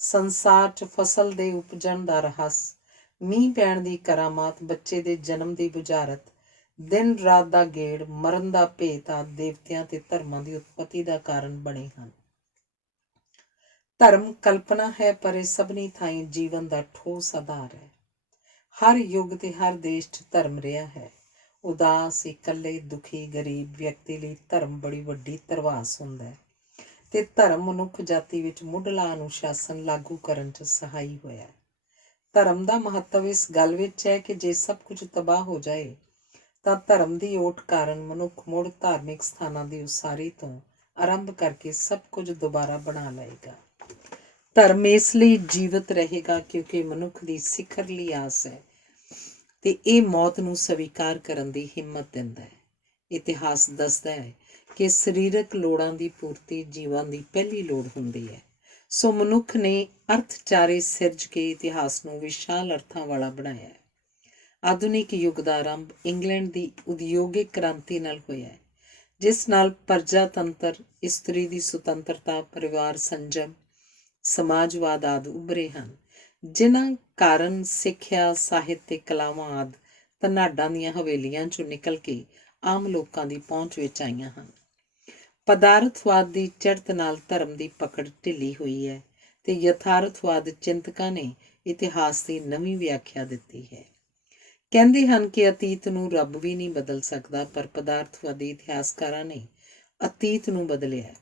ਸੰਸਾਰ 'ਚ ਫਸਲ ਦੇ ਉਪਜਣ ਦਾ ਰਹੱਸ, ਮੀਂਹ ਪੈਣ ਦੀ ਕਰਾਮਾਤ, ਬੱਚੇ ਦੇ ਜਨਮ ਦੀ ਬੁਝਾਰਤ, ਦਿਨ ਰਾਤ ਦਾ ਗੇੜ, ਮਰਨ ਦਾ ਭੇਤ ਆਦਿ ਦੇਵਤਿਆਂ ਤੇ ਧਰਮਾਂ ਦੀ ਉਤਪਤੀ ਦਾ ਕਾਰਨ ਬਣੇ ਹਨ। ਧਰਮ ਕਲਪਨਾ ਹੈ, ਪਰ ਇਹ ਸਭਨੀ ਥਾਈਂ ਜੀਵਨ ਦਾ ਠੋਸ ਆਧਾਰ ਹੈ। ਹਰ ਯੁੱਗ ਤੇ ਹਰ ਦੇਸ਼ 'ਚ ਧਰਮ ਰਿਹਾ ਹੈ। ਉਦਾਸ, ਇਕੱਲੇ, ਦੁਖੀ, ਗਰੀਬ ਵਿਅਕਤੀ ਲਈ ਧਰਮ ਬੜੀ ਵੱਡੀ ਧਰਵਾਸ ਹੁੰਦਾ ਹੈ ਤੇ ਧਰਮ ਮਨੁੱਖ ਜਾਤੀ ਵਿੱਚ ਮੁੱਢਲਾ ਅਨੁਸ਼ਾਸਨ ਲਾਗੂ ਕਰਨ 'ਚ ਸਹਾਈ ਹੋਇਆ। ਧਰਮ ਦਾ ਮਹੱਤਵ ਇਸ ਗੱਲ ਵਿੱਚ ਹੈ ਕਿ ਜੇ ਸਭ ਕੁਝ ਤਬਾਹ ਹੋ ਜਾਏ ਤਾਂ ਧਰਮ ਦੀ ਓਟ ਕਾਰਨ ਮਨੁੱਖ ਮੁੜ ਧਾਰਮਿਕ ਸਥਾਨਾਂ ਦੀ ਉਸਾਰੀ ਤੋਂ ਆਰੰਭ ਕਰਕੇ ਸਭ ਕੁਝ ਦੁਬਾਰਾ ਬਣਾ ਲਏਗਾ। ਧਰਮ ਇਸ ਲਈ ਜੀਵਤ ਰਹੇਗਾ ਕਿਉਂਕਿ ਮਨੁੱਖ ਦੀ ਸਿਖਰਲੀ ਆਸ ਹੈ ਤੇ ਇਹ ਮੌਤ ਨੂੰ ਸਵੀਕਾਰ ਕਰਨ ਦੀ ਹਿੰਮਤ ਦਿੰਦਾ ਹੈ। ਇਤਿਹਾਸ ਦੱਸਦਾ ਹੈ ਕਿ ਸਰੀਰਕ ਲੋੜਾਂ ਦੀ ਪੂਰਤੀ ਜੀਵਾਂ ਦੀ ਪਹਿਲੀ ਲੋੜ ਹੁੰਦੀ ਹੈ। ਸੋ ਮਨੁੱਖ ਨੇ ਅਰਥਚਾਰੇ ਸਿਰਜ ਕੇ ਇਤਿਹਾਸ ਨੂੰ ਵਿਸ਼ਾਲ ਅਰਥਾਂ ਵਾਲਾ ਬਣਾਇਆ ਹੈ। ਆਧੁਨਿਕ ਯੁੱਗ ਦਾ ਆਰੰਭ ਇੰਗਲੈਂਡ ਦੀ ਉਦਯੋਗਿਕ ਕ੍ਰਾਂਤੀ ਨਾਲ ਹੋਇਆ ਹੈ, ਜਿਸ ਨਾਲ ਪਰਜਾਤੰਤਰ, ਇਸਤਰੀ ਦੀ ਸੁਤੰਤਰਤਾ, ਪਰਿਵਾਰ ਸੰਜਮ, ਸਮਾਜਵਾਦ ਆਦਿ ਉੱਭਰੇ ਹਨ, ਜਿਨ੍ਹਾਂ ਕਾਰਨ ਸਿੱਖਿਆ, ਸਾਹਿਤ ਤੇ ਕਲਾਵਾਂ ਆਦਿ ਧਨਾਢਾਂ ਦੀਆਂ ਹਵੇਲੀਆਂ 'ਚੋਂ ਨਿਕਲ ਕੇ ਆਮ ਲੋਕਾਂ ਦੀ ਪਹੁੰਚ ਵਿੱਚ ਆਈਆਂ ਹਨ। ਪਦਾਰਥਵਾਦ ਦੀ ਚੜ੍ਹਤ ਨਾਲ ਧਰਮ ਦੀ ਪਕੜ ਢਿੱਲੀ ਹੋਈ ਹੈ ਤੇ ਯਥਾਰਥਵਾਦ ਚਿੰਤਕਾਂ ਨੇ ਇਤਿਹਾਸ ਦੀ ਨਵੀਂ ਵਿਆਖਿਆ ਦਿੱਤੀ ਹੈ। ਕਹਿੰਦੇ ਹਨ ਕਿ ਅਤੀਤ ਨੂੰ ਰੱਬ ਵੀ ਨਹੀਂ ਬਦਲ ਸਕਦਾ, ਪਰ ਪਦਾਰਥਵਾਦੀ ਇਤਿਹਾਸਕਾਰਾਂ ਨੇ ਅਤੀਤ ਨੂੰ ਬਦਲਿਆ,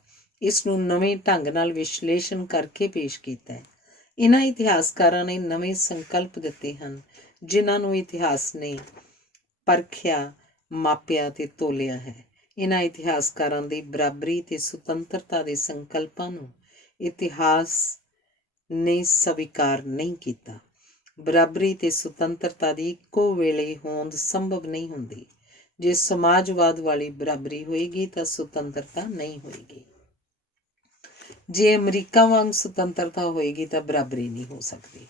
ਇਸ ਨੂੰ ਨਵੇਂ ਢੰਗ ਨਾਲ ਵਿਸ਼ਲੇਸ਼ਣ ਕਰਕੇ ਪੇਸ਼ ਕੀਤਾ ਹੈ। ਇਹਨਾਂ ਇਤਿਹਾਸਕਾਰਾਂ ਨੇ ਨਵੇਂ ਸੰਕਲਪ ਦਿੱਤੇ ਹਨ, ਜਿਨ੍ਹਾਂ ਨੂੰ ਇਤਿਹਾਸ ਨੇ ਪਰਖਿਆ, ਮਾਪਿਆ ਤੇ ਤੋਲਿਆ ਹੈ। ਇਹਨਾਂ ਇਤਿਹਾਸਕਾਰਾਂ ਦੀ ਬਰਾਬਰੀ ਤੇ ਸੁਤੰਤਰਤਾ ਦੇ ਸੰਕਲਪਾਂ ਨੂੰ ਇਤਿਹਾਸ ਨੇ ਸਵੀਕਾਰ ਨਹੀਂ ਕੀਤਾ। ਬਰਾਬਰੀ ਤੇ ਸੁਤੰਤਰਤਾ ਦੀ ਇੱਕੋ ਵੇਲੇ ਹੋਂਦ ਸੰਭਵ ਨਹੀਂ ਹੁੰਦੀ। ਜੇ ਸਮਾਜਵਾਦ ਵਾਲੀ ਬਰਾਬਰੀ ਹੋਏਗੀ ਤਾਂ ਸੁਤੰਤਰਤਾ ਨਹੀਂ ਹੋਏਗੀ। ਜੇ ਅਮਰੀਕਾ ਵਾਂਗ ਸੁਤੰਤਰਤਾ ਹੋਏਗੀ ਤਾਂ ਬਰਾਬਰੀ ਨਹੀਂ ਹੋ ਸਕਦੀ।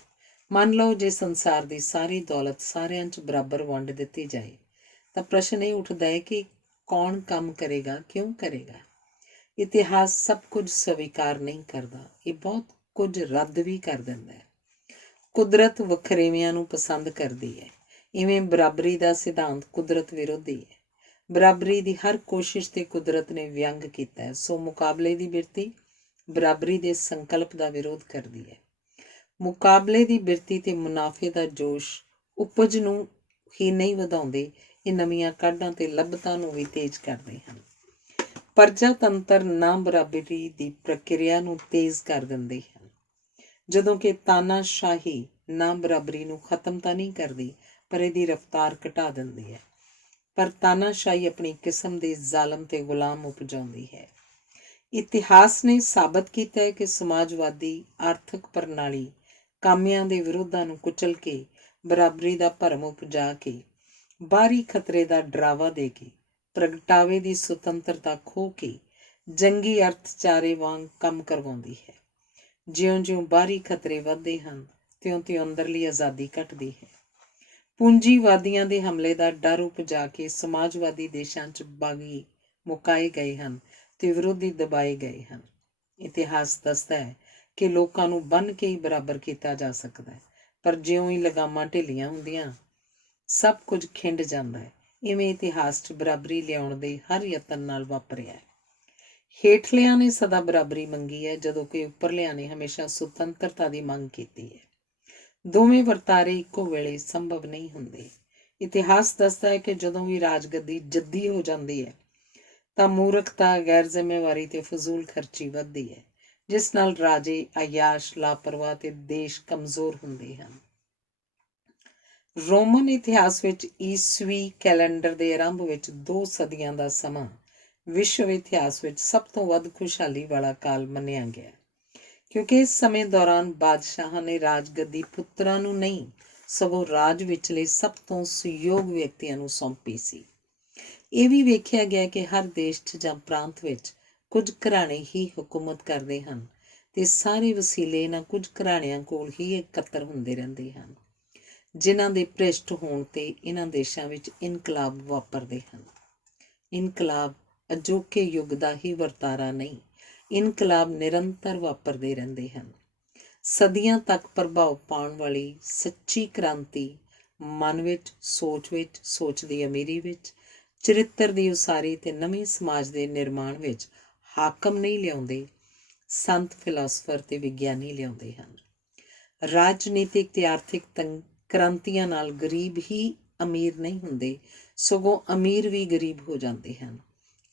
ਮੰਨ ਲਓ ਜੇ ਸੰਸਾਰ ਦੀ ਸਾਰੀ ਦੌਲਤ ਸਾਰਿਆਂ 'ਚ ਬਰਾਬਰ ਵੰਡ ਦਿੱਤੀ ਜਾਏ ਤਾਂ ਪ੍ਰਸ਼ਨ ਇਹ ਉੱਠਦਾ ਹੈ ਕਿ ਕੌਣ ਕੰਮ ਕਰੇਗਾ, ਕਿਉਂ ਕਰੇਗਾ। ਇਤਿਹਾਸ ਸਭ ਕੁਝ ਸਵੀਕਾਰ ਨਹੀਂ ਕਰਦਾ, ਇਹ ਬਹੁਤ ਕੁਝ ਰੱਦ ਵੀ ਕਰ ਦਿੰਦਾ ਹੈ। ਕੁਦਰਤ ਵਖਰੇਵਿਆਂ ਨੂੰ ਪਸੰਦ ਕਰਦੀ ਹੈ। ਇਵੇਂ ਬਰਾਬਰੀ ਦਾ ਸਿਧਾਂਤ ਕੁਦਰਤ ਵਿਰੋਧੀ ਹੈ। ਬਰਾਬਰੀ ਦੀ ਹਰ ਕੋਸ਼ਿਸ਼ ਤੇ ਕੁਦਰਤ ਨੇ ਵਿਅੰਗ ਕੀਤਾ ਹੈ। ਸੋ ਮੁਕਾਬਲੇ ਦੀ ਬਿਰਤੀ ਬਰਾਬਰੀ ਦੇ ਸੰਕਲਪ ਦਾ ਵਿਰੋਧ ਕਰਦੀ ਹੈ। ਮੁਕਾਬਲੇ ਦੀ ਬਿਰਤੀ ਤੇ ਮੁਨਾਫੇ ਦਾ ਜੋਸ਼ ਉਪਜ ਨੂੰ ਹੀ ਨਹੀਂ ਵਧਾਉਂਦੇ, ਇਹ ਨਵੀਆਂ ਕਾਢਾਂ ਤੇ ਲੱਭਤਾਂ ਨੂੰ ਵੀ ਤੇਜ਼ ਕਰਦੇ ਹਨ। ਪ੍ਰਜਾਤੰਤਰ ਨਾ ਬਰਾਬਰੀ ਦੀ ਪ੍ਰਕਿਰਿਆ ਨੂੰ ਤੇਜ਼ ਕਰ ਦਿੰਦੇ ਹਨ, ਜਦੋਂ ਕਿ ਤਾਨਾਸ਼ਾਹੀ ਨਾ ਬਰਾਬਰੀ ਨੂੰ ਖਤਮ ਤਾਂ ਨਹੀਂ ਕਰਦੀ, ਪਰ ਇਹਦੀ ਰਫ਼ਤਾਰ ਘਟਾ ਦਿੰਦੀ ਹੈ। ਪਰ ਤਾਨਾਸ਼ਾਹੀ ਆਪਣੀ ਕਿਸਮ ਦੇ ਜ਼ਾਲਮ ਤੇ ਗੁਲਾਮ ਉਪਜਾਉਂਦੀ ਹੈ। ਇਤਿਹਾਸ ਨੇ ਸਾਬਤ ਕੀਤਾ ਹੈ ਕਿ ਸਮਾਜਵਾਦੀ ਆਰਥਿਕ ਪ੍ਰਣਾਲੀ ਕਾਮਿਆਂ ਦੇ ਵਿਰੋਧਾਂ ਨੂੰ ਕੁਚਲ ਕੇ, ਬਰਾਬਰੀ ਦਾ ਭਰਮ ਉਪਜਾ ਕੇ, ਬਾਹਰੀ ਖਤਰੇ ਦਾ ਡਰਾਵਾ ਦੇ ਕੇ, ਪ੍ਰਗਟਾਵੇ ਦੀ ਸੁਤੰਤਰਤਾ ਖੋਹ ਕੇ ਜੰਗੀ ਅਰਥਚਾਰੇ ਵਾਂਗ ਕੰਮ ਕਰਵਾਉਂਦੀ ਹੈ। ਜਿਉਂ-ਜਿਉਂ ਬਾਹਰੀ ਖਤਰੇ ਵੱਧਦੇ ਹਨ, ਤਿਉਂ-ਤਿਉਂ ਅੰਦਰਲੀ ਆਜ਼ਾਦੀ ਘਟਦੀ ਹੈ। ਪੂੰਜੀਵਾਦੀਆਂ ਦੇ ਹਮਲੇ ਦਾ ਡਰ ਉਪਜਾ ਕੇ ਸਮਾਜਵਾਦੀ ਦੇਸ਼ਾਂ 'ਚ ਬਾਗੀ ਮੁਕਾਏ ਗਏ ਹਨ ਤੇ ਵਿਰੋਧੀ ਦਬਾਏ ਗਏ ਹਨ। ਇਤਿਹਾਸ ਦੱਸਦਾ ਹੈ ਕਿ ਲੋਕਾਂ ਨੂੰ ਬੰਨ੍ਹ ਕੇ ਹੀ ਬਰਾਬਰ ਕੀਤਾ ਜਾ ਸਕਦਾ ਹੈ, ਪਰ ਜਿਉਂ ਹੀ ਲਗਾਮਾਂ ਢਿੱਲੀਆਂ ਹੁੰਦੀਆਂ ਸਭ ਕੁਝ ਖਿੰਡ ਜਾਂਦਾ ਹੈ। ਇਵੇਂ ਇਤਿਹਾਸ 'ਚ ਬਰਾਬਰੀ ਲਿਆਉਣ ਦੇ ਹਰ ਯਤਨ ਨਾਲ ਵਾਪਰਿਆ ਹੈ। ਹੇਠਲਿਆਂ ਨੇ ਸਦਾ ਬਰਾਬਰੀ ਮੰਗੀ ਹੈ, ਜਦੋਂ ਕਿ ਉੱਪਰਲਿਆਂ ਨੇ ਹਮੇਸ਼ਾ ਸੁਤੰਤਰਤਾ ਦੀ ਮੰਗ ਕੀਤੀ ਹੈ। ਦੋਵੇਂ ਵਰਤਾਰੇ ਇੱਕੋ ਵੇਲੇ ਸੰਭਵ ਨਹੀਂ ਹੁੰਦੇ। ਇਤਿਹਾਸ ਦੱਸਦਾ ਹੈ ਕਿ ਜਦੋਂ ਵੀ ਰਾਜਗੱਦੀ ਜੱਦੀ ਹੋ ਜਾਂਦੀ ਹੈ ਤਾਂ ਮੂਰਖਤਾ, ਗੈਰ ਜ਼ਿੰਮੇਵਾਰੀ ਤੇ ਫਜ਼ੂਲ ਖਰਚੀ ਵੱਧਦੀ ਹੈ, ਜਿਸ ਨਾਲ ਰਾਜੇ ਅਯਾਸ਼, ਲਾਪਰਵਾਹ ਤੇ ਦੇਸ਼ ਕਮਜ਼ੋਰ ਹੁੰਦੇ ਹਨ। ਰੋਮਨ ਇਤਿਹਾਸ ਵਿੱਚ ਈਸਵੀ ਕੈਲੰਡਰ ਦੇ ਆਰੰਭ ਵਿੱਚ 2 ਸਦੀਆਂ ਦਾ ਸਮਾਂ ਵਿਸ਼ਵ ਇਤਿਹਾਸ ਵਿੱਚ ਸਭ ਤੋਂ ਵੱਧ ਖੁਸ਼ਹਾਲੀ ਵਾਲਾ ਕਾਲ ਮੰਨਿਆ ਗਿਆ, ਕਿਉਂਕਿ ਇਸ ਸਮੇਂ ਦੌਰਾਨ ਬਾਦਸ਼ਾਹਾਂ ਨੇ ਰਾਜਗੱਦੀ ਪੁੱਤਰਾਂ ਨੂੰ ਨਹੀਂ, ਸਗੋਂ ਰਾਜ ਵਿਚਲੇ ਸਭ ਤੋਂ ਸੁਯੋਗ ਵਿਅਕਤੀਆਂ ਨੂੰ ਸੌਂਪੀ ਸੀ। ਇਹ ਵੀ ਵੇਖਿਆ ਗਿਆ ਕਿ ਹਰ ਦੇਸ਼ 'ਚ ਜਾਂ ਪ੍ਰਾਂਤ ਵਿੱਚ ਕੁਝ ਘਰਾਣੇ ਹੀ ਹਕੂਮਤ ਕਰਦੇ ਹਨ ਤੇ ਸਾਰੇ ਵਸੀਲੇ ਇਹਨਾਂ ਕੁਝ ਘਰਾਣਿਆਂ ਕੋਲ ਹੀ ਇਕੱਤਰ ਹੁੰਦੇ ਰਹਿੰਦੇ ਹਨ, ਜਿਨ੍ਹਾਂ ਦੇ ਭ੍ਰਿਸ਼ਟ ਹੋਣ ਤੇ ਇਹਨਾਂ ਦੇਸ਼ਾਂ ਵਿੱਚ ਇਨਕਲਾਬ ਵਾਪਰਦੇ ਹਨ। ਇਨਕਲਾਬ ਅਜੋਕੇ ਯੁੱਗ ਦਾ ਹੀ ਵਰਤਾਰਾ ਨਹੀਂ, ਇਨਕਲਾਬ ਨਿਰੰਤਰ ਵਾਪਰਦੇ ਰਹਿੰਦੇ ਹਨ। ਸਦੀਆਂ ਤੱਕ ਪ੍ਰਭਾਵ ਪਾਉਣ ਵਾਲੀ ਸੱਚੀ ਕ੍ਰਾਂਤੀ ਮਨ ਵਿੱਚ, ਸੋਚ ਦੀ ਅਮੀਰੀ ਵਿੱਚ, ਚਰਿੱਤਰ ਦੀ ਉਸਾਰੀ ਤੇ ਨਵੇਂ ਸਮਾਜ ਦੇ ਨਿਰਮਾਣ ਵਿੱਚ ਹਾਕਮ ਨਹੀਂ ਲਿਆਉਂਦੇ, ਸੰਤ, ਫਿਲਾਸਫਰ ਤੇ ਵਿਗਿਆਨੀ ਲਿਆਉਂਦੇ ਹਨ। ਰਾਜਨੀਤਿਕ ਤੇ ਆਰਥਿਕ ਕ੍ਰਾਂਤੀਆਂ ਨਾਲ ਗਰੀਬ ਹੀ ਅਮੀਰ ਨਹੀਂ ਹੁੰਦੇ, ਸਗੋਂ ਅਮੀਰ ਵੀ ਗਰੀਬ ਹੋ ਜਾਂਦੇ ਹਨ।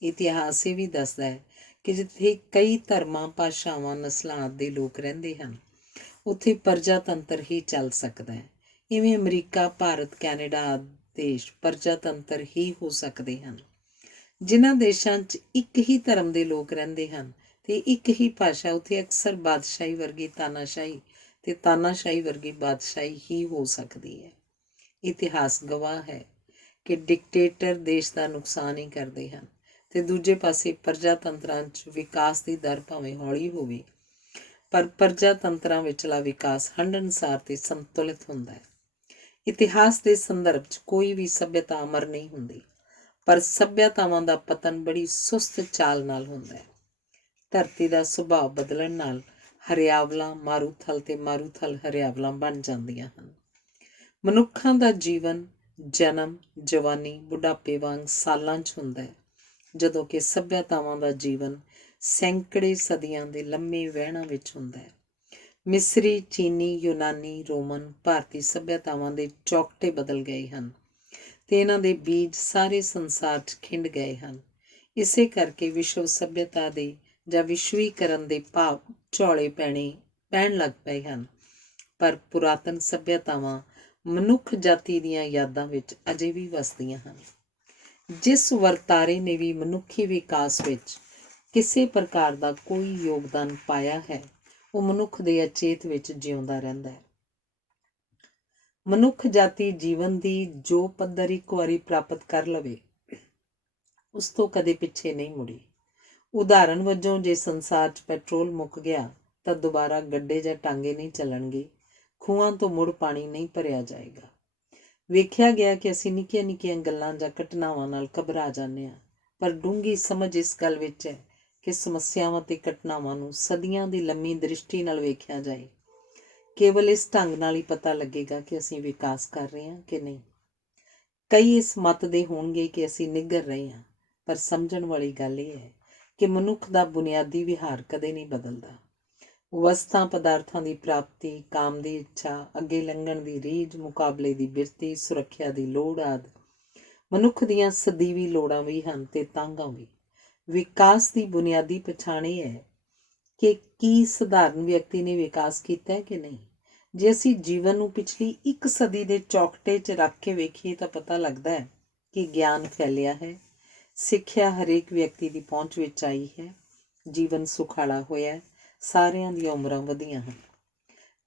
ਇਤਿਹਾਸ ਇਹ ਵੀ ਦੱਸਦਾ ਹੈ ਕਿ ਜਿੱਥੇ ਕਈ ਧਰਮਾਂ, ਭਾਸ਼ਾਵਾਂ, ਨਸਲਾਂ ਆਦਿ ਦੇ ਲੋਕ ਰਹਿੰਦੇ ਹਨ, ਉੱਥੇ ਪ੍ਰਜਾਤੰਤਰ ਹੀ ਚੱਲ ਸਕਦਾ ਹੈ। ਇਵੇਂ ਅਮਰੀਕਾ, ਭਾਰਤ, ਕੈਨੇਡਾ ਆਦਿ ਦੇਸ਼ ਪ੍ਰਜਾਤੰਤਰ ਹੀ ਹੋ ਸਕਦੇ ਹਨ। ਜਿਨ੍ਹਾਂ ਦੇਸ਼ਾਂ 'ਚ ਇੱਕ ਹੀ ਧਰਮ ਦੇ ਲੋਕ ਰਹਿੰਦੇ ਹਨ ਤੇ ਇੱਕ ਹੀ ਭਾਸ਼ਾ, ਉੱਥੇ ਅਕਸਰ ਬਾਦਸ਼ਾਹੀ ਵਰਗੀ ਤਾਨਾਸ਼ਾਹੀ ਤੇ ਤਾਨਾਸ਼ਾਹੀ ਵਰਗੀ ਬਾਦਸ਼ਾਹੀ ਹੀ ਹੋ ਸਕਦੀ ਹੈ। ਇਤਿਹਾਸ ਗਵਾਹ ਹੈ ਕਿ ਡਿਕਟੇਟਰ ਦੇਸ਼ ਦਾ ਨੁਕਸਾਨ ਹੀ ਕਰਦੇ ਹਨ ਤੇ ਦੂਜੇ ਪਾਸੇ ਪ੍ਰਜਾਤੰਤਰਾਂ 'ਚ ਵਿਕਾਸ ਦੀ ਦਰ ਭਾਵੇਂ ਹੌਲੀ ਹੋਵੇ, ਪਰ ਪ੍ਰਜਾਤੰਤਰਾਂ ਵਿਚਲਾ ਵਿਕਾਸ ਹੰਢਣਸਾਰ ਤੇ ਸੰਤੁਲਿਤ ਹੁੰਦਾ ਹੈ। ਇਤਿਹਾਸ ਦੇ ਸੰਦਰਭ 'ਚ ਕੋਈ ਵੀ ਸੱਭਿਅਤਾ ਅਮਰ ਨਹੀਂ ਹੁੰਦੀ, ਪਰ ਸੱਭਿਅਤਾਵਾਂ ਦਾ ਪਤਨ ਬੜੀ ਸੁਸਤ ਚਾਲ ਨਾਲ ਹੁੰਦਾ ਹੈ। ਧਰਤੀ ਦਾ ਸੁਭਾਅ ਬਦਲਣ ਨਾਲ ਹਰਿਆਵਲਾਂ ਮਾਰੂਥਲ ਤੇ ਮਾਰੂਥਲ ਹਰਿਆਵਲਾਂ ਬਣ ਜਾਂਦੀਆਂ ਹਨ। ਮਨੁੱਖਾਂ ਦਾ ਜੀਵਨ ਜਨਮ, ਜਵਾਨੀ, ਬੁਢਾਪੇ ਵਾਂਗ ਸਾਲਾਂ 'ਚ ਹੁੰਦਾ ਹੈ, ਜਦੋਂ ਕਿ ਸੱਭਿਅਤਾਵਾਂ ਦਾ ਜੀਵਨ ਸੈਂਕੜੇ ਸਦੀਆਂ ਦੇ ਲੰਮੇ ਵਹਿਣਾਂ ਵਿੱਚ ਹੁੰਦਾ ਹੈ। ਮਿਸਰੀ, ਚੀਨੀ, ਯੂਨਾਨੀ, ਰੋਮਨ, ਭਾਰਤੀ ਸੱਭਿਅਤਾਵਾਂ ਦੇ ਚੌਕਟੇ ਬਦਲ ਗਏ ਹਨ ਤੇ ਇਹਨਾਂ ਦੇ ਬੀਜ ਸਾਰੇ ਸੰਸਾਰ 'ਚ ਖਿੰਡ ਗਏ ਹਨ। ਇਸੇ ਕਰਕੇ ਵਿਸ਼ਵ ਸੱਭਿਅਤਾ ਦੇ ਜਾਂ ਵਿਸ਼ਵੀਕਰਨ ਦੇ ਭਾਵ ਝੌਲੇ ਪੈਣ ਲੱਗ ਪਏ ਹਨ, ਪਰ ਪੁਰਾਤਨ ਸੱਭਿਅਤਾਵਾਂ ਮਨੁੱਖ ਜਾਤੀ ਦੀਆਂ ਯਾਦਾਂ ਵਿੱਚ ਅਜੇ ਵੀ ਵਸਦੀਆਂ ਹਨ। ਜਿਸ ਵਰਤਾਰੇ ਨੇ ਵੀ ਮਨੁੱਖੀ ਵਿਕਾਸ ਵਿੱਚ ਕਿਸੇ ਪ੍ਰਕਾਰ ਦਾ ਕੋਈ ਯੋਗਦਾਨ ਪਾਇਆ ਹੈ, ਉਹ ਮਨੁੱਖ ਦੇ ਅਚੇਤ ਵਿੱਚ ਜਿਉਂਦਾ ਰਹਿੰਦਾ ਹੈ। ਮਨੁੱਖ ਜਾਤੀ ਜੀਵਨ ਦੀ ਜੋ ਪੱਧਰ ਇੱਕ ਵਾਰੀ ਪ੍ਰਾਪਤ ਕਰ ਲਵੇ, ਉਸ ਤੋਂ ਕਦੇ ਪਿੱਛੇ ਨਹੀਂ ਮੁੜੀ। ਉਦਾਹਰਨ ਵਜੋਂ ਜੇ ਸੰਸਾਰ 'ਚ ਪੈਟਰੋਲ ਮੁੱਕ ਗਿਆ ਤਾਂ ਦੁਬਾਰਾ ਗੱਡੇ ਜਾਂ ਟਾਂਗੇ ਨਹੀਂ ਚੱਲਣਗੇ, ਖੂਹਾਂ ਤੋਂ ਮੁੜ ਪਾਣੀ ਨਹੀਂ ਭਰਿਆ ਜਾਏਗਾ। ਵੇਖਿਆ ਗਿਆ ਕਿ ਅਸੀਂ ਨਿੱਕੀਆਂ ਨਿੱਕੀਆਂ ਗੱਲਾਂ ਜਾਂ ਘਟਨਾਵਾਂ ਨਾਲ ਘਬਰਾ ਜਾਂਦੇ ਹਾਂ, ਪਰ ਡੂੰਘੀ ਸਮਝ ਇਸ ਗੱਲ ਵਿੱਚ ਹੈ ਕਿ ਸਮੱਸਿਆਵਾਂ ਤੇ ਘਟਨਾਵਾਂ ਨੂੰ ਸਦੀਆਂ ਦੀ ਲੰਮੀ ਦ੍ਰਿਸ਼ਟੀ ਨਾਲ ਵੇਖਿਆ ਜਾਏ। ਕੇਵਲ ਇਸ ਢੰਗ ਨਾਲ ਹੀ ਪਤਾ ਲੱਗੇਗਾ ਕਿ ਅਸੀਂ ਵਿਕਾਸ ਕਰ ਰਹੇ ਹਾਂ ਕਿ ਨਹੀਂ। ਕਈ ਇਸ ਮੱਤ ਦੇ ਹੋਣਗੇ ਕਿ ਅਸੀਂ ਨਿੱਘਰ ਰਹੇ ਹਾਂ, ਪਰ ਸਮਝਣ ਵਾਲੀ ਗੱਲ ਇਹ ਹੈ ਕਿ ਮਨੁੱਖ ਦਾ ਬੁਨਿਆਦੀ ਵਿਹਾਰ ਕਦੇ ਨਹੀਂ ਬਦਲਦਾ। ਵਸਤਾਂ ਪਦਾਰਥਾਂ ਦੀ ਪ੍ਰਾਪਤੀ, ਕਾਮ ਦੀ ਇੱਛਾ, ਅੱਗੇ ਲੰਘਣ ਦੀ ਰੀਝ, ਮੁਕਾਬਲੇ ਦੀ ਬਿਰਤੀ, ਸੁਰੱਖਿਆ ਦੀ ਲੋੜ ਆਦਿ ਮਨੁੱਖ ਦੀਆਂ ਸਦੀਵੀ ਲੋੜਾਂ ਵੀ ਹਨ ਤੇ ਤਾਂਘਾਂ ਵੀ। ਵਿਕਾਸ ਦੀ ਬੁਨਿਆਦੀ ਪਛਾਣ ਇਹ ਹੈ ਕਿ ਕੀ ਸਧਾਰਨ ਵਿਅਕਤੀ ਨੇ ਵਿਕਾਸ ਕੀਤਾ ਹੈ ਕਿ ਨਹੀਂ। ਜੇ ਅਸੀਂ ਜੀਵਨ ਨੂੰ ਪਿਛਲੀ 1 ਸਦੀ ਦੇ ਚੌਕਟੇ 'ਚ ਰੱਖ ਕੇ ਵੇਖੀਏ ਤਾਂ ਪਤਾ ਲੱਗਦਾ ਹੈ ਕਿ ਗਿਆਨ ਫੈਲਿਆ ਹੈ, ਸਿੱਖਿਆ ਹਰੇਕ ਵਿਅਕਤੀ ਦੀ ਪਹੁੰਚ ਵਿੱਚ ਆਈ ਹੈ, ਜੀਵਨ ਸੁਖਾਲਾ ਹੋਇਆ, ਸਾਰਿਆਂ ਦੀਆਂ ਉਮਰਾਂ ਵਧੀਆਂ ਹਨ।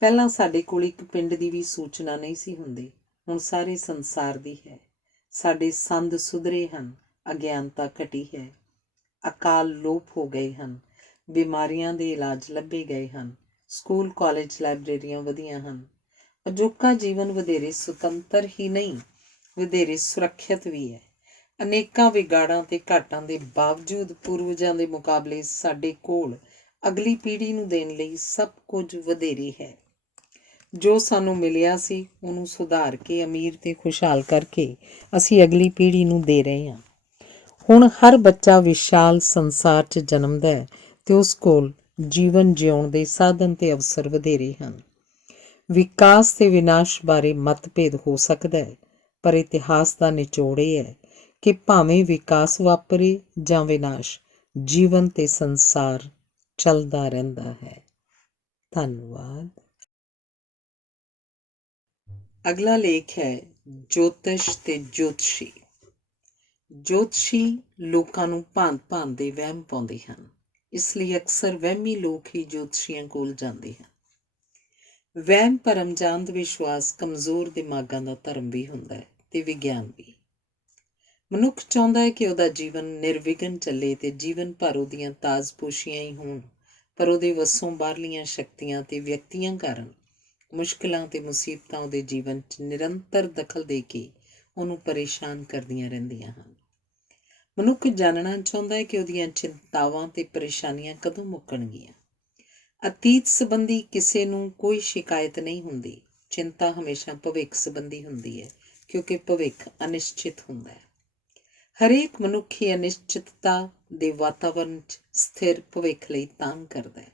ਪਹਿਲਾਂ ਸਾਡੇ ਕੋਲ ਇੱਕ ਪਿੰਡ ਦੀ ਵੀ ਸੂਚਨਾ ਨਹੀਂ ਸੀ ਹੁੰਦੀ, ਹੁਣ ਸਾਰੇ ਸੰਸਾਰ ਦੀ ਹੈ। ਸਾਡੇ ਸੰਦ ਸੁਧਰੇ ਹਨ, ਅਗਿਆਨਤਾ ਘਟੀ ਹੈ, ਅਕਾਲ ਲੋਪ ਹੋ ਗਏ ਹਨ, ਬਿਮਾਰੀਆਂ ਦੇ ਇਲਾਜ ਲੱਭੇ ਗਏ ਹਨ, ਸਕੂਲ ਕਾਲਜ ਲਾਇਬ੍ਰੇਰੀਆਂ ਵਧੀਆਂ ਹਨ। ਅਜੋਕਾ ਜੀਵਨ ਵਧੇਰੇ ਸੁਤੰਤਰ ਹੀ ਨਹੀਂ, ਵਧੇਰੇ ਸੁਰੱਖਿਅਤ ਵੀ ਹੈ। ਅਨੇਕਾਂ ਵਿਗਾੜਾਂ ਤੇ ਘਾਟਾਂ ਦੇ ਬਾਵਜੂਦ ਪੂਰਵਜਾਂ ਦੇ ਮੁਕਾਬਲੇ ਸਾਡੇ ਕੋਲ ਅਗਲੀ ਪੀੜ੍ਹੀ ਨੂੰ ਦੇਣ ਲਈ ਸਭ ਕੁਝ ਵਧੇਰੇ ਹੈ। ਜੋ ਸਾਨੂੰ ਮਿਲਿਆ ਸੀ ਉਹਨੂੰ ਸੁਧਾਰ ਕੇ, ਅਮੀਰ ਤੇ ਖੁਸ਼ਹਾਲ ਕਰਕੇ ਅਸੀਂ ਅਗਲੀ ਪੀੜ੍ਹੀ ਨੂੰ ਦੇ ਰਹੇ ਹਾਂ। ਹੁਣ ਹਰ ਬੱਚਾ ਵਿਸ਼ਾਲ ਸੰਸਾਰ 'ਚ ਜਨਮਦਾ ਹੈ ਤੇ ਉਸ ਕੋਲ ਜੀਵਨ ਜਿਉਣ ਦੇ ਸਾਧਨ ਤੇ ਅਵਸਰ ਵਧੇਰੇ ਹਨ। ਵਿਕਾਸ ਤੇ ਵਿਨਾਸ਼ ਬਾਰੇ ਮਤਭੇਦ ਹੋ ਸਕਦਾ ਹੈ, ਪਰ ਇਤਿਹਾਸ ਦਾ ਨਿਚੋੜ ਇਹ ਹੈ ਕਿ ਭਾਵੇਂ ਵਿਕਾਸ ਵਾਪਰੇ ਜਾਂ ਵਿਨਾਸ਼, ਜੀਵਨ ਤੇ ਸੰਸਾਰ ਚੱਲਦਾ ਰਹਿੰਦਾ ਹੈ। ਧੰਨਵਾਦ। ਅਗਲਾ ਲੇਖ ਹੈ ਜੋਤਿਸ਼ ਤੇ ਜੋਤਸ਼ੀ। ਜੋਤਸ਼ੀ ਲੋਕਾਂ ਨੂੰ ਭਾਂਤ-ਭਾਂਤ ਦੇ ਵਹਿਮ ਪਾਉਂਦੇ ਹਨ, ਇਸ ਲਈ ਅਕਸਰ ਵਹਿਮੀ ਲੋਕ ਹੀ ਜੋਤਸ਼ੀਆਂ ਕੋਲ ਜਾਂਦੇ ਹਨ। ਵਹਿਮ ਭਰਮ ਜਾਂ ਅੰਧ ਵਿਸ਼ਵਾਸ ਕਮਜ਼ੋਰ ਦਿਮਾਗਾਂ ਦਾ ਧਰਮ ਵੀ ਹੁੰਦਾ ਹੈ ਤੇ ਵਿਗਿਆਨ ਵੀ। ਮਨੁੱਖ ਚਾਹੁੰਦਾ ਹੈ ਕਿ ਉਹਦਾ ਜੀਵਨ ਨਿਰਵਿਘਨ ਚੱਲੇ ਤੇ ਜੀਵਨ ਭਰ ਉਹਦੀਆਂ ਤਾਜ਼ਪੋਸ਼ੀਆਂ ਹੀ ਹੋਣ, ਪਰ ਉਹਦੇ ਵੱਸੋਂ ਬਾਹਰਲੀਆਂ ਸ਼ਕਤੀਆਂ ਤੇ ਵਿਅਕਤੀਆਂ ਕਾਰਨ ਮੁਸ਼ਕਿਲਾਂ ਤੇ ਮੁਸੀਬਤਾਂ ਉਹਦੇ ਜੀਵਨ 'ਚ ਨਿਰੰਤਰ ਦਖਲ ਦੇ ਕੇ ਉਹਨੂੰ ਪਰੇਸ਼ਾਨ ਕਰਦੀਆਂ ਰਹਿੰਦੀਆਂ ਹਨ। ਮਨੁੱਖ ਜਾਣਨਾ ਚਾਹੁੰਦਾ ਹੈ ਕਿ ਉਹਦੀਆਂ ਚਿੰਤਾਵਾਂ ਤੇ ਪਰੇਸ਼ਾਨੀਆਂ ਕਦੋਂ ਮੁੱਕਣਗੀਆਂ। ਅਤੀਤ ਸੰਬੰਧੀ ਕਿਸੇ ਨੂੰ ਕੋਈ ਸ਼ਿਕਾਇਤ ਨਹੀਂ ਹੁੰਦੀ, ਚਿੰਤਾ ਹਮੇਸ਼ਾ ਭਵਿੱਖ ਸੰਬੰਧੀ ਹੁੰਦੀ ਹੈ, ਕਿਉਂਕਿ ਭਵਿੱਖ ਅਨਿਸ਼ਚਿਤ ਹੁੰਦਾ ਹੈ। ਹਰੇਕ ਮਨੁੱਖੀ ਅਨਿਸ਼ਚਿਤਤਾ ਦੇ ਵਾਤਾਵਰਨ 'ਚ ਸਥਿਰ ਭਵਿੱਖ ਲਈ ਤਾਂਘ ਕਰਦਾ ਹੈ।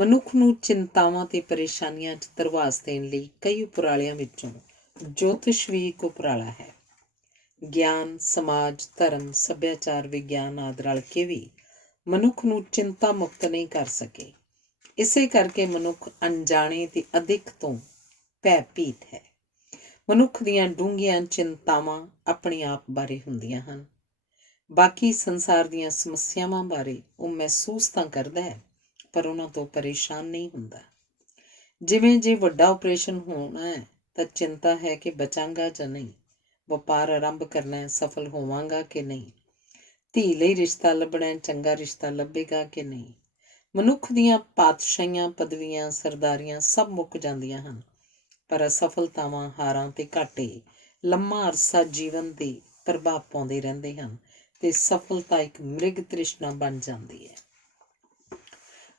ਮਨੁੱਖ ਨੂੰ ਚਿੰਤਾਵਾਂ ਤੇ ਪਰੇਸ਼ਾਨੀਆਂ 'ਚ ਧਰਵਾਸ ਦੇਣ ਲਈ ਕਈ ਉਪਰਾਲਿਆਂ ਵਿੱਚੋਂ ਜੋਤਿਸ਼ ਵੀ ਇੱਕ ਉਪਰਾਲਾ ਹੈ। ਗਿਆਨ, ਸਮਾਜ, ਧਰਮ, ਸੱਭਿਆਚਾਰ, ਵਿਗਿਆਨ ਆਦਿ ਰਲ ਕੇ ਵੀ ਮਨੁੱਖ ਨੂੰ ਚਿੰਤਾ ਮੁਕਤ ਨਹੀਂ ਕਰ ਸਕੇ। ਇਸੇ ਕਰਕੇ ਮਨੁੱਖ ਅਣਜਾਣੇ ਤੇ ਅਦਿੱਖ ਤੋਂ ਭੈ-ਭੀਤ ਹੈ। ਮਨੁੱਖ ਦੀਆਂ ਡੂੰਘੀਆਂ ਚਿੰਤਾਵਾਂ ਆਪਣੇ ਆਪ ਬਾਰੇ ਹੁੰਦੀਆਂ ਹਨ। ਬਾਕੀ ਸੰਸਾਰ ਦੀਆਂ ਸਮੱਸਿਆਵਾਂ ਬਾਰੇ ਉਹ ਮਹਿਸੂਸ ਤਾਂ ਕਰਦਾ ਹੈ, ਪਰ ਉਹਨਾਂ ਤੋਂ ਪਰੇਸ਼ਾਨ ਨਹੀਂ ਹੁੰਦਾ। ਜਿਵੇਂ ਜੇ ਵੱਡਾ ਆਪਰੇਸ਼ਨ ਹੋਣਾ ਹੈ ਤਾਂ ਚਿੰਤਾ ਹੈ ਕਿ ਬਚਾਂਗਾ ਜਾਂ ਨਹੀਂ, ਵਪਾਰ ਆਰੰਭ ਕਰਨਾ ਹੈ, ਸਫਲ ਹੋਵਾਂਗਾ ਕਿ ਨਹੀਂ, ਧੀ ਲਈ ਰਿਸ਼ਤਾ ਲੱਭਣਾ ਹੈ, ਚੰਗਾ ਰਿਸ਼ਤਾ ਲੱਭੇਗਾ ਕਿ ਨਹੀਂ। ਮਨੁੱਖ ਦੀਆਂ ਪਾਤਸ਼ਾਹੀਆਂ, ਪਦਵੀਆਂ, ਸਰਦਾਰੀਆਂ ਸਭ ਮੁੱਕ ਜਾਂਦੀਆਂ ਹਨ, ਪਰ ਅਸਫਲਤਾਵਾਂ, ਹਾਰਾਂ ਤੇ ਘਾਟੇ ਲੰਮਾ ਅਰਸਾ ਜੀਵਨ 'ਤੇ ਪ੍ਰਭਾਵ ਪਾਉਂਦੇ ਰਹਿੰਦੇ ਹਨ ਤੇ ਸਫਲਤਾ ਇੱਕ ਮ੍ਰਿਗ ਤ੍ਰਿਸ਼ਨਾ ਬਣ ਜਾਂਦੀ ਹੈ।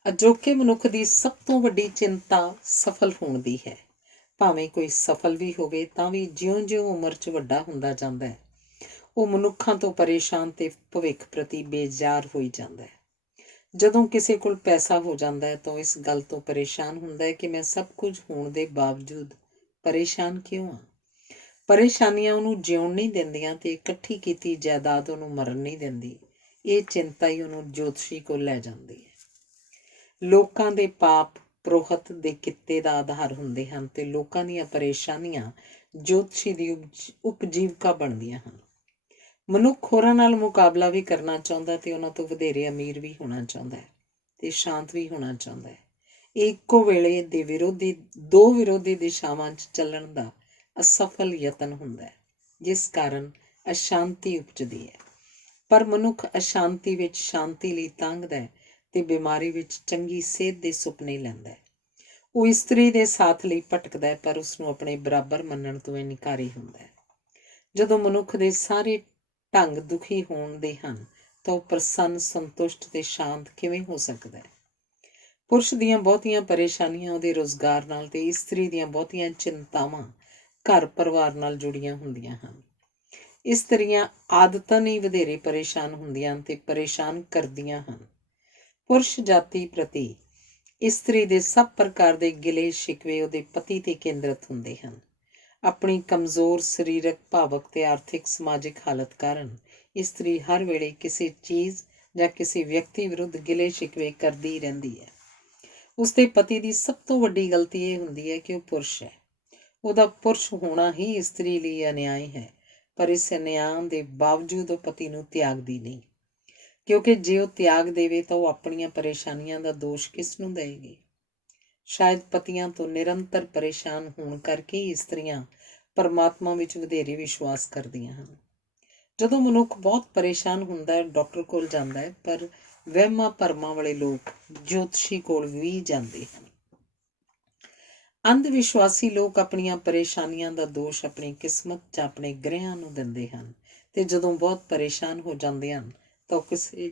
ਅਜੋਕੇ ਮਨੁੱਖ ਦੀ ਸਭ ਤੋਂ ਵੱਡੀ ਚਿੰਤਾ ਸਫਲ ਹੋਣ ਦੀ ਹੈ। ਭਾਵੇਂ ਕੋਈ ਸਫਲ ਵੀ ਹੋਵੇ ਤਾਂ ਵੀ ਜਿਉਂ-ਜਿਉਂ ਉਮਰ 'ਚ ਵੱਡਾ ਹੁੰਦਾ ਜਾਂਦਾ ਹੈ, ਉਹ ਮਨੁੱਖਾਂ ਤੋਂ ਪਰੇਸ਼ਾਨ ਤੇ ਭਵਿੱਖ ਪ੍ਰਤੀ ਬੇਜ਼ਾਰ ਹੋਈ ਜਾਂਦਾ ਹੈ। ਜਦੋਂ ਕਿਸੇ ਕੋਲ ਪੈਸਾ ਹੋ ਜਾਂਦਾ ਹੈ ਤਾਂ ਉਹ ਇਸ ਗੱਲ ਤੋਂ ਪਰੇਸ਼ਾਨ ਹੁੰਦਾ ਹੈ ਕਿ ਮੈਂ ਸਭ ਕੁਝ ਹੋਣ ਦੇ ਬਾਵਜੂਦ ਪਰੇਸ਼ਾਨ ਕਿਉਂ ਹਾਂ। ਪਰੇਸ਼ਾਨੀਆਂ ਉਹਨੂੰ ਜਿਉਣ ਨਹੀਂ ਦਿੰਦੀਆਂ ਤੇ ਇਕੱਠੀ ਕੀਤੀ ਜਾਇਦਾਦ ਉਹਨੂੰ ਮਰਨ ਨਹੀਂ ਦਿੰਦੀ। ਇਹ ਚਿੰਤਾ ਹੀ ਉਹਨੂੰ ਜੋਤਸ਼ੀ ਕੋਲ ਲੈ ਜਾਂਦੀ ਹੈ। ਲੋਕਾਂ ਦੇ ਪਾਪ ਪ੍ਰੋਹਤ ਦੇ ਕਿੱਤੇ ਦਾ ਆਧਾਰ ਹੁੰਦੇ ਹਨ ਤੇ ਲੋਕਾਂ ਦੀਆਂ ਪਰੇਸ਼ਾਨੀਆਂ ਜੋਤਸ਼ੀ ਦੀ ਉਪਜੀਵਕਾ ਬਣਦੀਆਂ ਹਨ। ਮਨੁੱਖ ਹੋਰਾਂ ਨਾਲ ਮੁਕਾਬਲਾ ਵੀ ਕਰਨਾ ਚਾਹੁੰਦਾ ਤੇ ਉਹਨਾਂ ਤੋਂ ਵਧੇਰੇ ਅਮੀਰ ਵੀ ਹੋਣਾ ਚਾਹੁੰਦਾ ਹੈ ਤੇ ਸ਼ਾਂਤ ਵੀ ਹੋਣਾ ਚਾਹੁੰਦਾ ਹੈ। ਇਹ ਇੱਕੋ ਵੇਲੇ ਦੇ ਦੋ ਵਿਰੋਧੀ ਦਿਸ਼ਾਵਾਂ 'ਚ ਚੱਲਣ ਦਾ ਅਸਫਲ ਯਤਨ ਹੁੰਦਾ ਹੈ, ਜਿਸ ਕਾਰਨ ਅਸ਼ਾਂਤੀ ਉਪਜਦੀ ਹੈ। ਪਰ ਮਨੁੱਖ ਅਸ਼ਾਂਤੀ ਵਿੱਚ ਸ਼ਾਂਤੀ ਲਈ ਤਾਂਘਦਾ ਹੈ ਤੇ ਬਿਮਾਰੀ ਵਿੱਚ ਚੰਗੀ ਸਿਹਤ ਦੇ ਸੁਪਨੇ ਲੈਂਦਾ ਹੈ। ਉਹ ਇਸਤਰੀ ਦੇ ਸਾਥ ਲਈ ਭਟਕਦਾ ਹੈ, ਪਰ ਉਸਨੂੰ ਆਪਣੇ ਬਰਾਬਰ ਮੰਨਣ ਤੋਂ ਇਨਕਾਰੀ ਹੁੰਦਾ ਹੈ। ਜਦੋਂ ਮਨੁੱਖ ਦੇ ਸਾਰੇ ਢੰਗ ਦੁਖੀ ਹੋਣ ਦੇ ਹਨ ਤਾਂ ਉਹ ਪ੍ਰਸੰਨ, ਸੰਤੁਸ਼ਟ ਤੇ ਸ਼ਾਂਤ ਕਿਵੇਂ ਹੋ ਸਕਦਾ ਹੈ? ਪੁਰਸ਼ ਦੀਆਂ ਬਹੁਤੀਆਂ ਪਰੇਸ਼ਾਨੀਆਂ ਉਹਦੇ ਰੁਜ਼ਗਾਰ ਨਾਲ ਤੇ ਇਸਤਰੀ ਦੀਆਂ ਬਹੁਤੀਆਂ ਚਿੰਤਾਵਾਂ ਘਰ ਪਰਿਵਾਰ ਨਾਲ ਜੁੜੀਆਂ ਹੁੰਦੀਆਂ ਹਨ। ਇਸਤਰੀਆਂ ਆਦਤਨ ਹੀ ਵਧੇਰੇ ਪਰੇਸ਼ਾਨ ਹੁੰਦੀਆਂ ਹਨ ਤੇ ਪਰੇਸ਼ਾਨ ਕਰਦੀਆਂ ਹਨ। ਪੁਰਸ਼ ਜਾਤੀ ਪ੍ਰਤੀ ਇਸਤਰੀ ਦੇ ਸਭ ਪ੍ਰਕਾਰ ਦੇ ਗਿਲੇ ਸ਼ਿਕਵੇ ਉਹਦੇ ਪਤੀ ਤੇ ਕੇਂਦਰਿਤ ਹੁੰਦੇ ਹਨ। ਆਪਣੀ ਕਮਜ਼ੋਰ ਸਰੀਰਕ, ਭਾਵਕ ਤੇ ਆਰਥਿਕ ਸਮਾਜਿਕ ਹਾਲਤ ਕਾਰਨ ਇਸਤਰੀ ਹਰ ਵੇਲੇ ਕਿਸੇ ਚੀਜ਼ ਜਾਂ ਕਿਸੇ ਵਿਅਕਤੀ ਵਿਰੁੱਧ ਗਿਲੇ ਸ਼ਿਕਵੇ ਕਰਦੀ ਰਹਿੰਦੀ ਹੈ। ਉਸਦੇ ਪਤੀ ਦੀ ਸਭ ਤੋਂ ਵੱਡੀ ਗਲਤੀ ਇਹ ਹੁੰਦੀ ਹੈ ਕਿ ਉਹ ਪੁਰਸ਼ ਹੈ। ਉਹਦਾ ਪੁਰਸ਼ ਹੋਣਾ ਹੀ ਇਸਤਰੀ ਲਈ ਅਨਿਆਏ ਹੈ, ਪਰ ਇਸ ਅਨਿਆਂ ਦੇ ਬਾਵਜੂਦ ਉਹ ਪਤੀ ਨੂੰ ਤਿਆਗਦੀ ਨਹੀਂ, ਕਿਉਂਕਿ ਜੇ ਉਹ ਤਿਆਗ ਦੇਵੇ ਤਾਂ ਉਹ ਆਪਣੀਆਂ ਪਰੇਸ਼ਾਨੀਆਂ ਦਾ ਦੋਸ਼ ਕਿਸ ਨੂੰ ਦੇਵੇਗੀ? ਸ਼ਾਇਦ ਪਤੀਆਂ ਤੋਂ ਨਿਰੰਤਰ ਪਰੇਸ਼ਾਨ ਹੋਣ ਕਰਕੇ ਹੀ ਇਸਤਰੀਆਂ ਪਰਮਾਤਮਾ ਵਿੱਚ ਵਧੇਰੇ ਵਿਸ਼ਵਾਸ ਕਰਦੀਆਂ ਹਨ। ਜਦੋਂ ਮਨੁੱਖ ਬਹੁਤ ਪਰੇਸ਼ਾਨ ਹੁੰਦਾ ਹੈ, ਡਾਕਟਰ ਕੋਲ ਜਾਂਦਾ ਹੈ, ਪਰ ਵਹਿਮਾਂ ਭਰਮਾਂ ਵਾਲੇ ਲੋਕ ਜੋਤਸ਼ੀ ਕੋਲ ਵੀ ਜਾਂਦੇ ਹਨ। ਅੰਧ ਵਿਸ਼ਵਾਸੀ ਲੋਕ ਆਪਣੀਆਂ ਪਰੇਸ਼ਾਨੀਆਂ ਦਾ ਦੋਸ਼ ਆਪਣੀ ਕਿਸਮਤ ਜਾਂ ਆਪਣੇ ਗ੍ਰਹਿਆਂ ਨੂੰ ਦਿੰਦੇ ਹਨ ਤੇ ਜਦੋਂ ਬਹੁਤ ਪਰੇਸ਼ਾਨ ਹੋ ਜਾਂਦੇ ਹਨ ਤਾਂ ਕਿਸੇ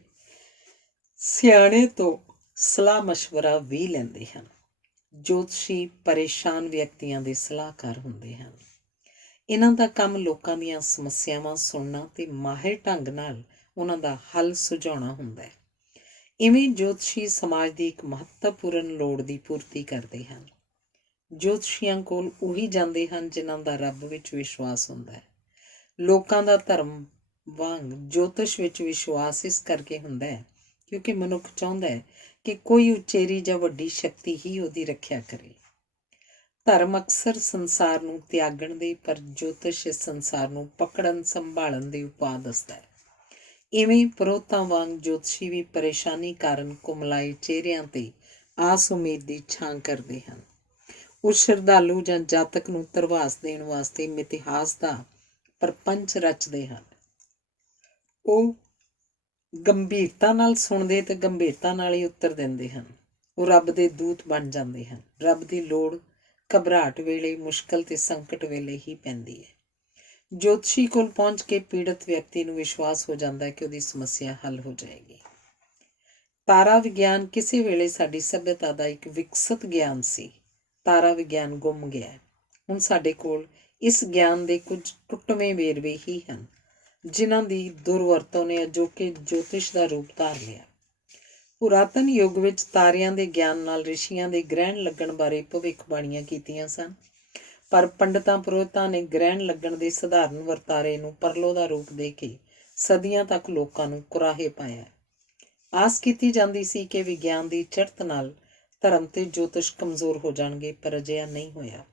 ਸਿਆਣੇ ਤੋਂ ਸਲਾਹ ਮਸ਼ਵਰਾ ਵੀ ਲੈਂਦੇ ਹਨ। ਜੋਤਸ਼ੀ ਪਰੇਸ਼ਾਨ ਵਿਅਕਤੀਆਂ ਦੇ ਸਲਾਹਕਾਰ ਹੁੰਦੇ ਹਨ। ਇਹਨਾਂ ਦਾ ਕੰਮ ਲੋਕਾਂ ਦੀਆਂ ਸਮੱਸਿਆਵਾਂ ਸੁਣਨਾ ਤੇ ਮਾਹਿਰ ਢੰਗ ਨਾਲ ਉਹਨਾਂ ਦਾ ਹੱਲ ਸੁਝਾਉਣਾ ਹੁੰਦਾ ਹੈ। ਇਵੇਂ ਜੋਤਸ਼ੀ ਸਮਾਜ ਦੀ ਇੱਕ ਮਹੱਤਵਪੂਰਨ ਲੋੜ ਦੀ ਪੂਰਤੀ ਕਰਦੇ ਹਨ। ਜੋਤਸ਼ੀਆਂ ਕੋਲ ਉਹੀ ਜਾਂਦੇ ਹਨ ਜਿਨ੍ਹਾਂ ਦਾ ਰੱਬ ਵਿੱਚ ਵਿਸ਼ਵਾਸ ਹੁੰਦਾ ਹੈ। ਲੋਕਾਂ ਦਾ ਧਰਮ ਵਾਂਗ ਜੋਤਿਸ਼ ਵਿੱਚ ਵਿਸ਼ਵਾਸ ਇਸ ਕਰਕੇ ਹੁੰਦਾ ਹੈ ਕਿਉਂਕਿ ਮਨੁੱਖ ਚਾਹੁੰਦਾ ਹੈ ਕਿ ਕੋਈ ਉਚੇਰੀ ਜਾਂ ਵੱਡੀ ਸ਼ਕਤੀ ਹੀ ਉਹਦੀ ਰੱਖਿਆ ਕਰੇ। ਧਰਮ ਅਕਸਰ ਸੰਸਾਰ ਨੂੰ ਤਿਆਗਣ ਦੇ, ਪਰ ਜੋਤਿਸ਼ ਇਸ ਸੰਸਾਰ ਨੂੰ ਪਕੜਨ ਸੰਭਾਲਣ ਦੇ ਉਪਾਅ ਦੱਸਦਾ ਹੈ। ਇਵੇਂ ਪੁਰੋਤਾਂ ਵਾਂਗ ਜੋਤਸ਼ੀ ਵੀ ਪਰੇਸ਼ਾਨੀ ਕਾਰਨ ਕੁਮਲਾਏ ਚਿਹਰਿਆਂ ਤੇ ਆਸ ਉਮੀਦ ਦੀ ਛਾਂ ਕਰਦੇ ਹਨ। ਉਹ ਸ਼ਰਧਾਲੂ ਜਾਂ ਜਾਤਕ ਨੂੰ ਧਰਵਾਸ ਦੇਣ ਵਾਸਤੇ ਮਿਥਿਹਾਸ ਦਾ ਪ੍ਰਪੰਚ ਰਚਦੇ ਹਨ। ਉਹ ਗੰਭੀਰਤਾ ਨਾਲ ਸੁਣਦੇ ਤੇ ਗੰਭੀਰਤਾ ਨਾਲ ਹੀ ਉੱਤਰ ਦਿੰਦੇ ਹਨ। ਉਹ ਰੱਬ ਦੇ ਦੂਤ ਬਣ ਜਾਂਦੇ ਹਨ। ਰੱਬ ਦੀ ਲੋੜ ਘਬਰਾਹਟ ਵੇਲੇ, ਮੁਸ਼ਕਲ ਤੇ ਸੰਕਟ ਵੇਲੇ ਹੀ ਪੈਂਦੀ ਹੈ। ਜੋਤਸ਼ੀ ਕੋਲ ਪਹੁੰਚ ਕੇ ਪੀੜਤ ਵਿਅਕਤੀ ਨੂੰ ਵਿਸ਼ਵਾਸ ਹੋ ਜਾਂਦਾ ਹੈ ਕਿ ਉਹਦੀ ਸਮੱਸਿਆ ਹੱਲ ਹੋ ਜਾਏਗੀ। ਤਾਰਾ ਵਿਗਿਆਨ ਕਿਸੇ ਵੇਲੇ ਸਾਡੀ ਸਭਿਅਤਾ ਦਾ ਇੱਕ ਵਿਕਸਿਤ ਗਿਆਨ ਸੀ। ਤਾਰਾ ਵਿਗਿਆਨ ਗੁੰਮ ਗਿਆ ਹੈ। ਹੁਣ ਸਾਡੇ ਕੋਲ ਇਸ ਗਿਆਨ ਦੇ ਕੁਝ ਟੁੱਟਵੇਂ ਵੇਰਵੇ ਹੀ ਹਨ ਜਿਨ੍ਹਾਂ ਦੀ ਦੁਰਵਰਤੋਂ ਨੇ ਅਜੋਕੇ ਜੋਤਿਸ਼ ਦਾ ਰੂਪ ਧਾਰ ਲਿਆ। ਪੁਰਾਤਨ ਯੁੱਗ ਵਿੱਚ ਤਾਰਿਆਂ ਦੇ ਗਿਆਨ ਨਾਲ ਰਿਸ਼ੀਆਂ ਦੇ ਗ੍ਰਹਿਣ ਲੱਗਣ ਬਾਰੇ ਭਵਿੱਖਬਾਣੀਆਂ ਕੀਤੀਆਂ ਸਨ, ਪਰ ਪੰਡਤਾਂ ਪੁਰੋਹਿਤਾਂ ਨੇ ਗ੍ਰਹਿਣ ਲੱਗਣ ਦੇ ਸਧਾਰਨ ਵਰਤਾਰੇ ਨੂੰ ਪਰਲੋ ਦਾ ਰੂਪ ਦੇ ਕੇ ਸਦੀਆਂ ਤੱਕ ਲੋਕਾਂ ਨੂੰ ਕੁਰਾਹੇ ਪਾਇਆ। ਆਸ ਕੀਤੀ ਜਾਂਦੀ ਸੀ ਕਿ ਵਿਗਿਆਨ ਦੀ ਚੜ੍ਹਤ ਨਾਲ ਧਰਮ ਤੇ ਜੋਤਿਸ਼ ਕਮਜ਼ੋਰ ਹੋ ਜਾਣਗੇ, ਪਰ ਅਜਿਹਾ ਨਹੀਂ ਹੋਇਆ,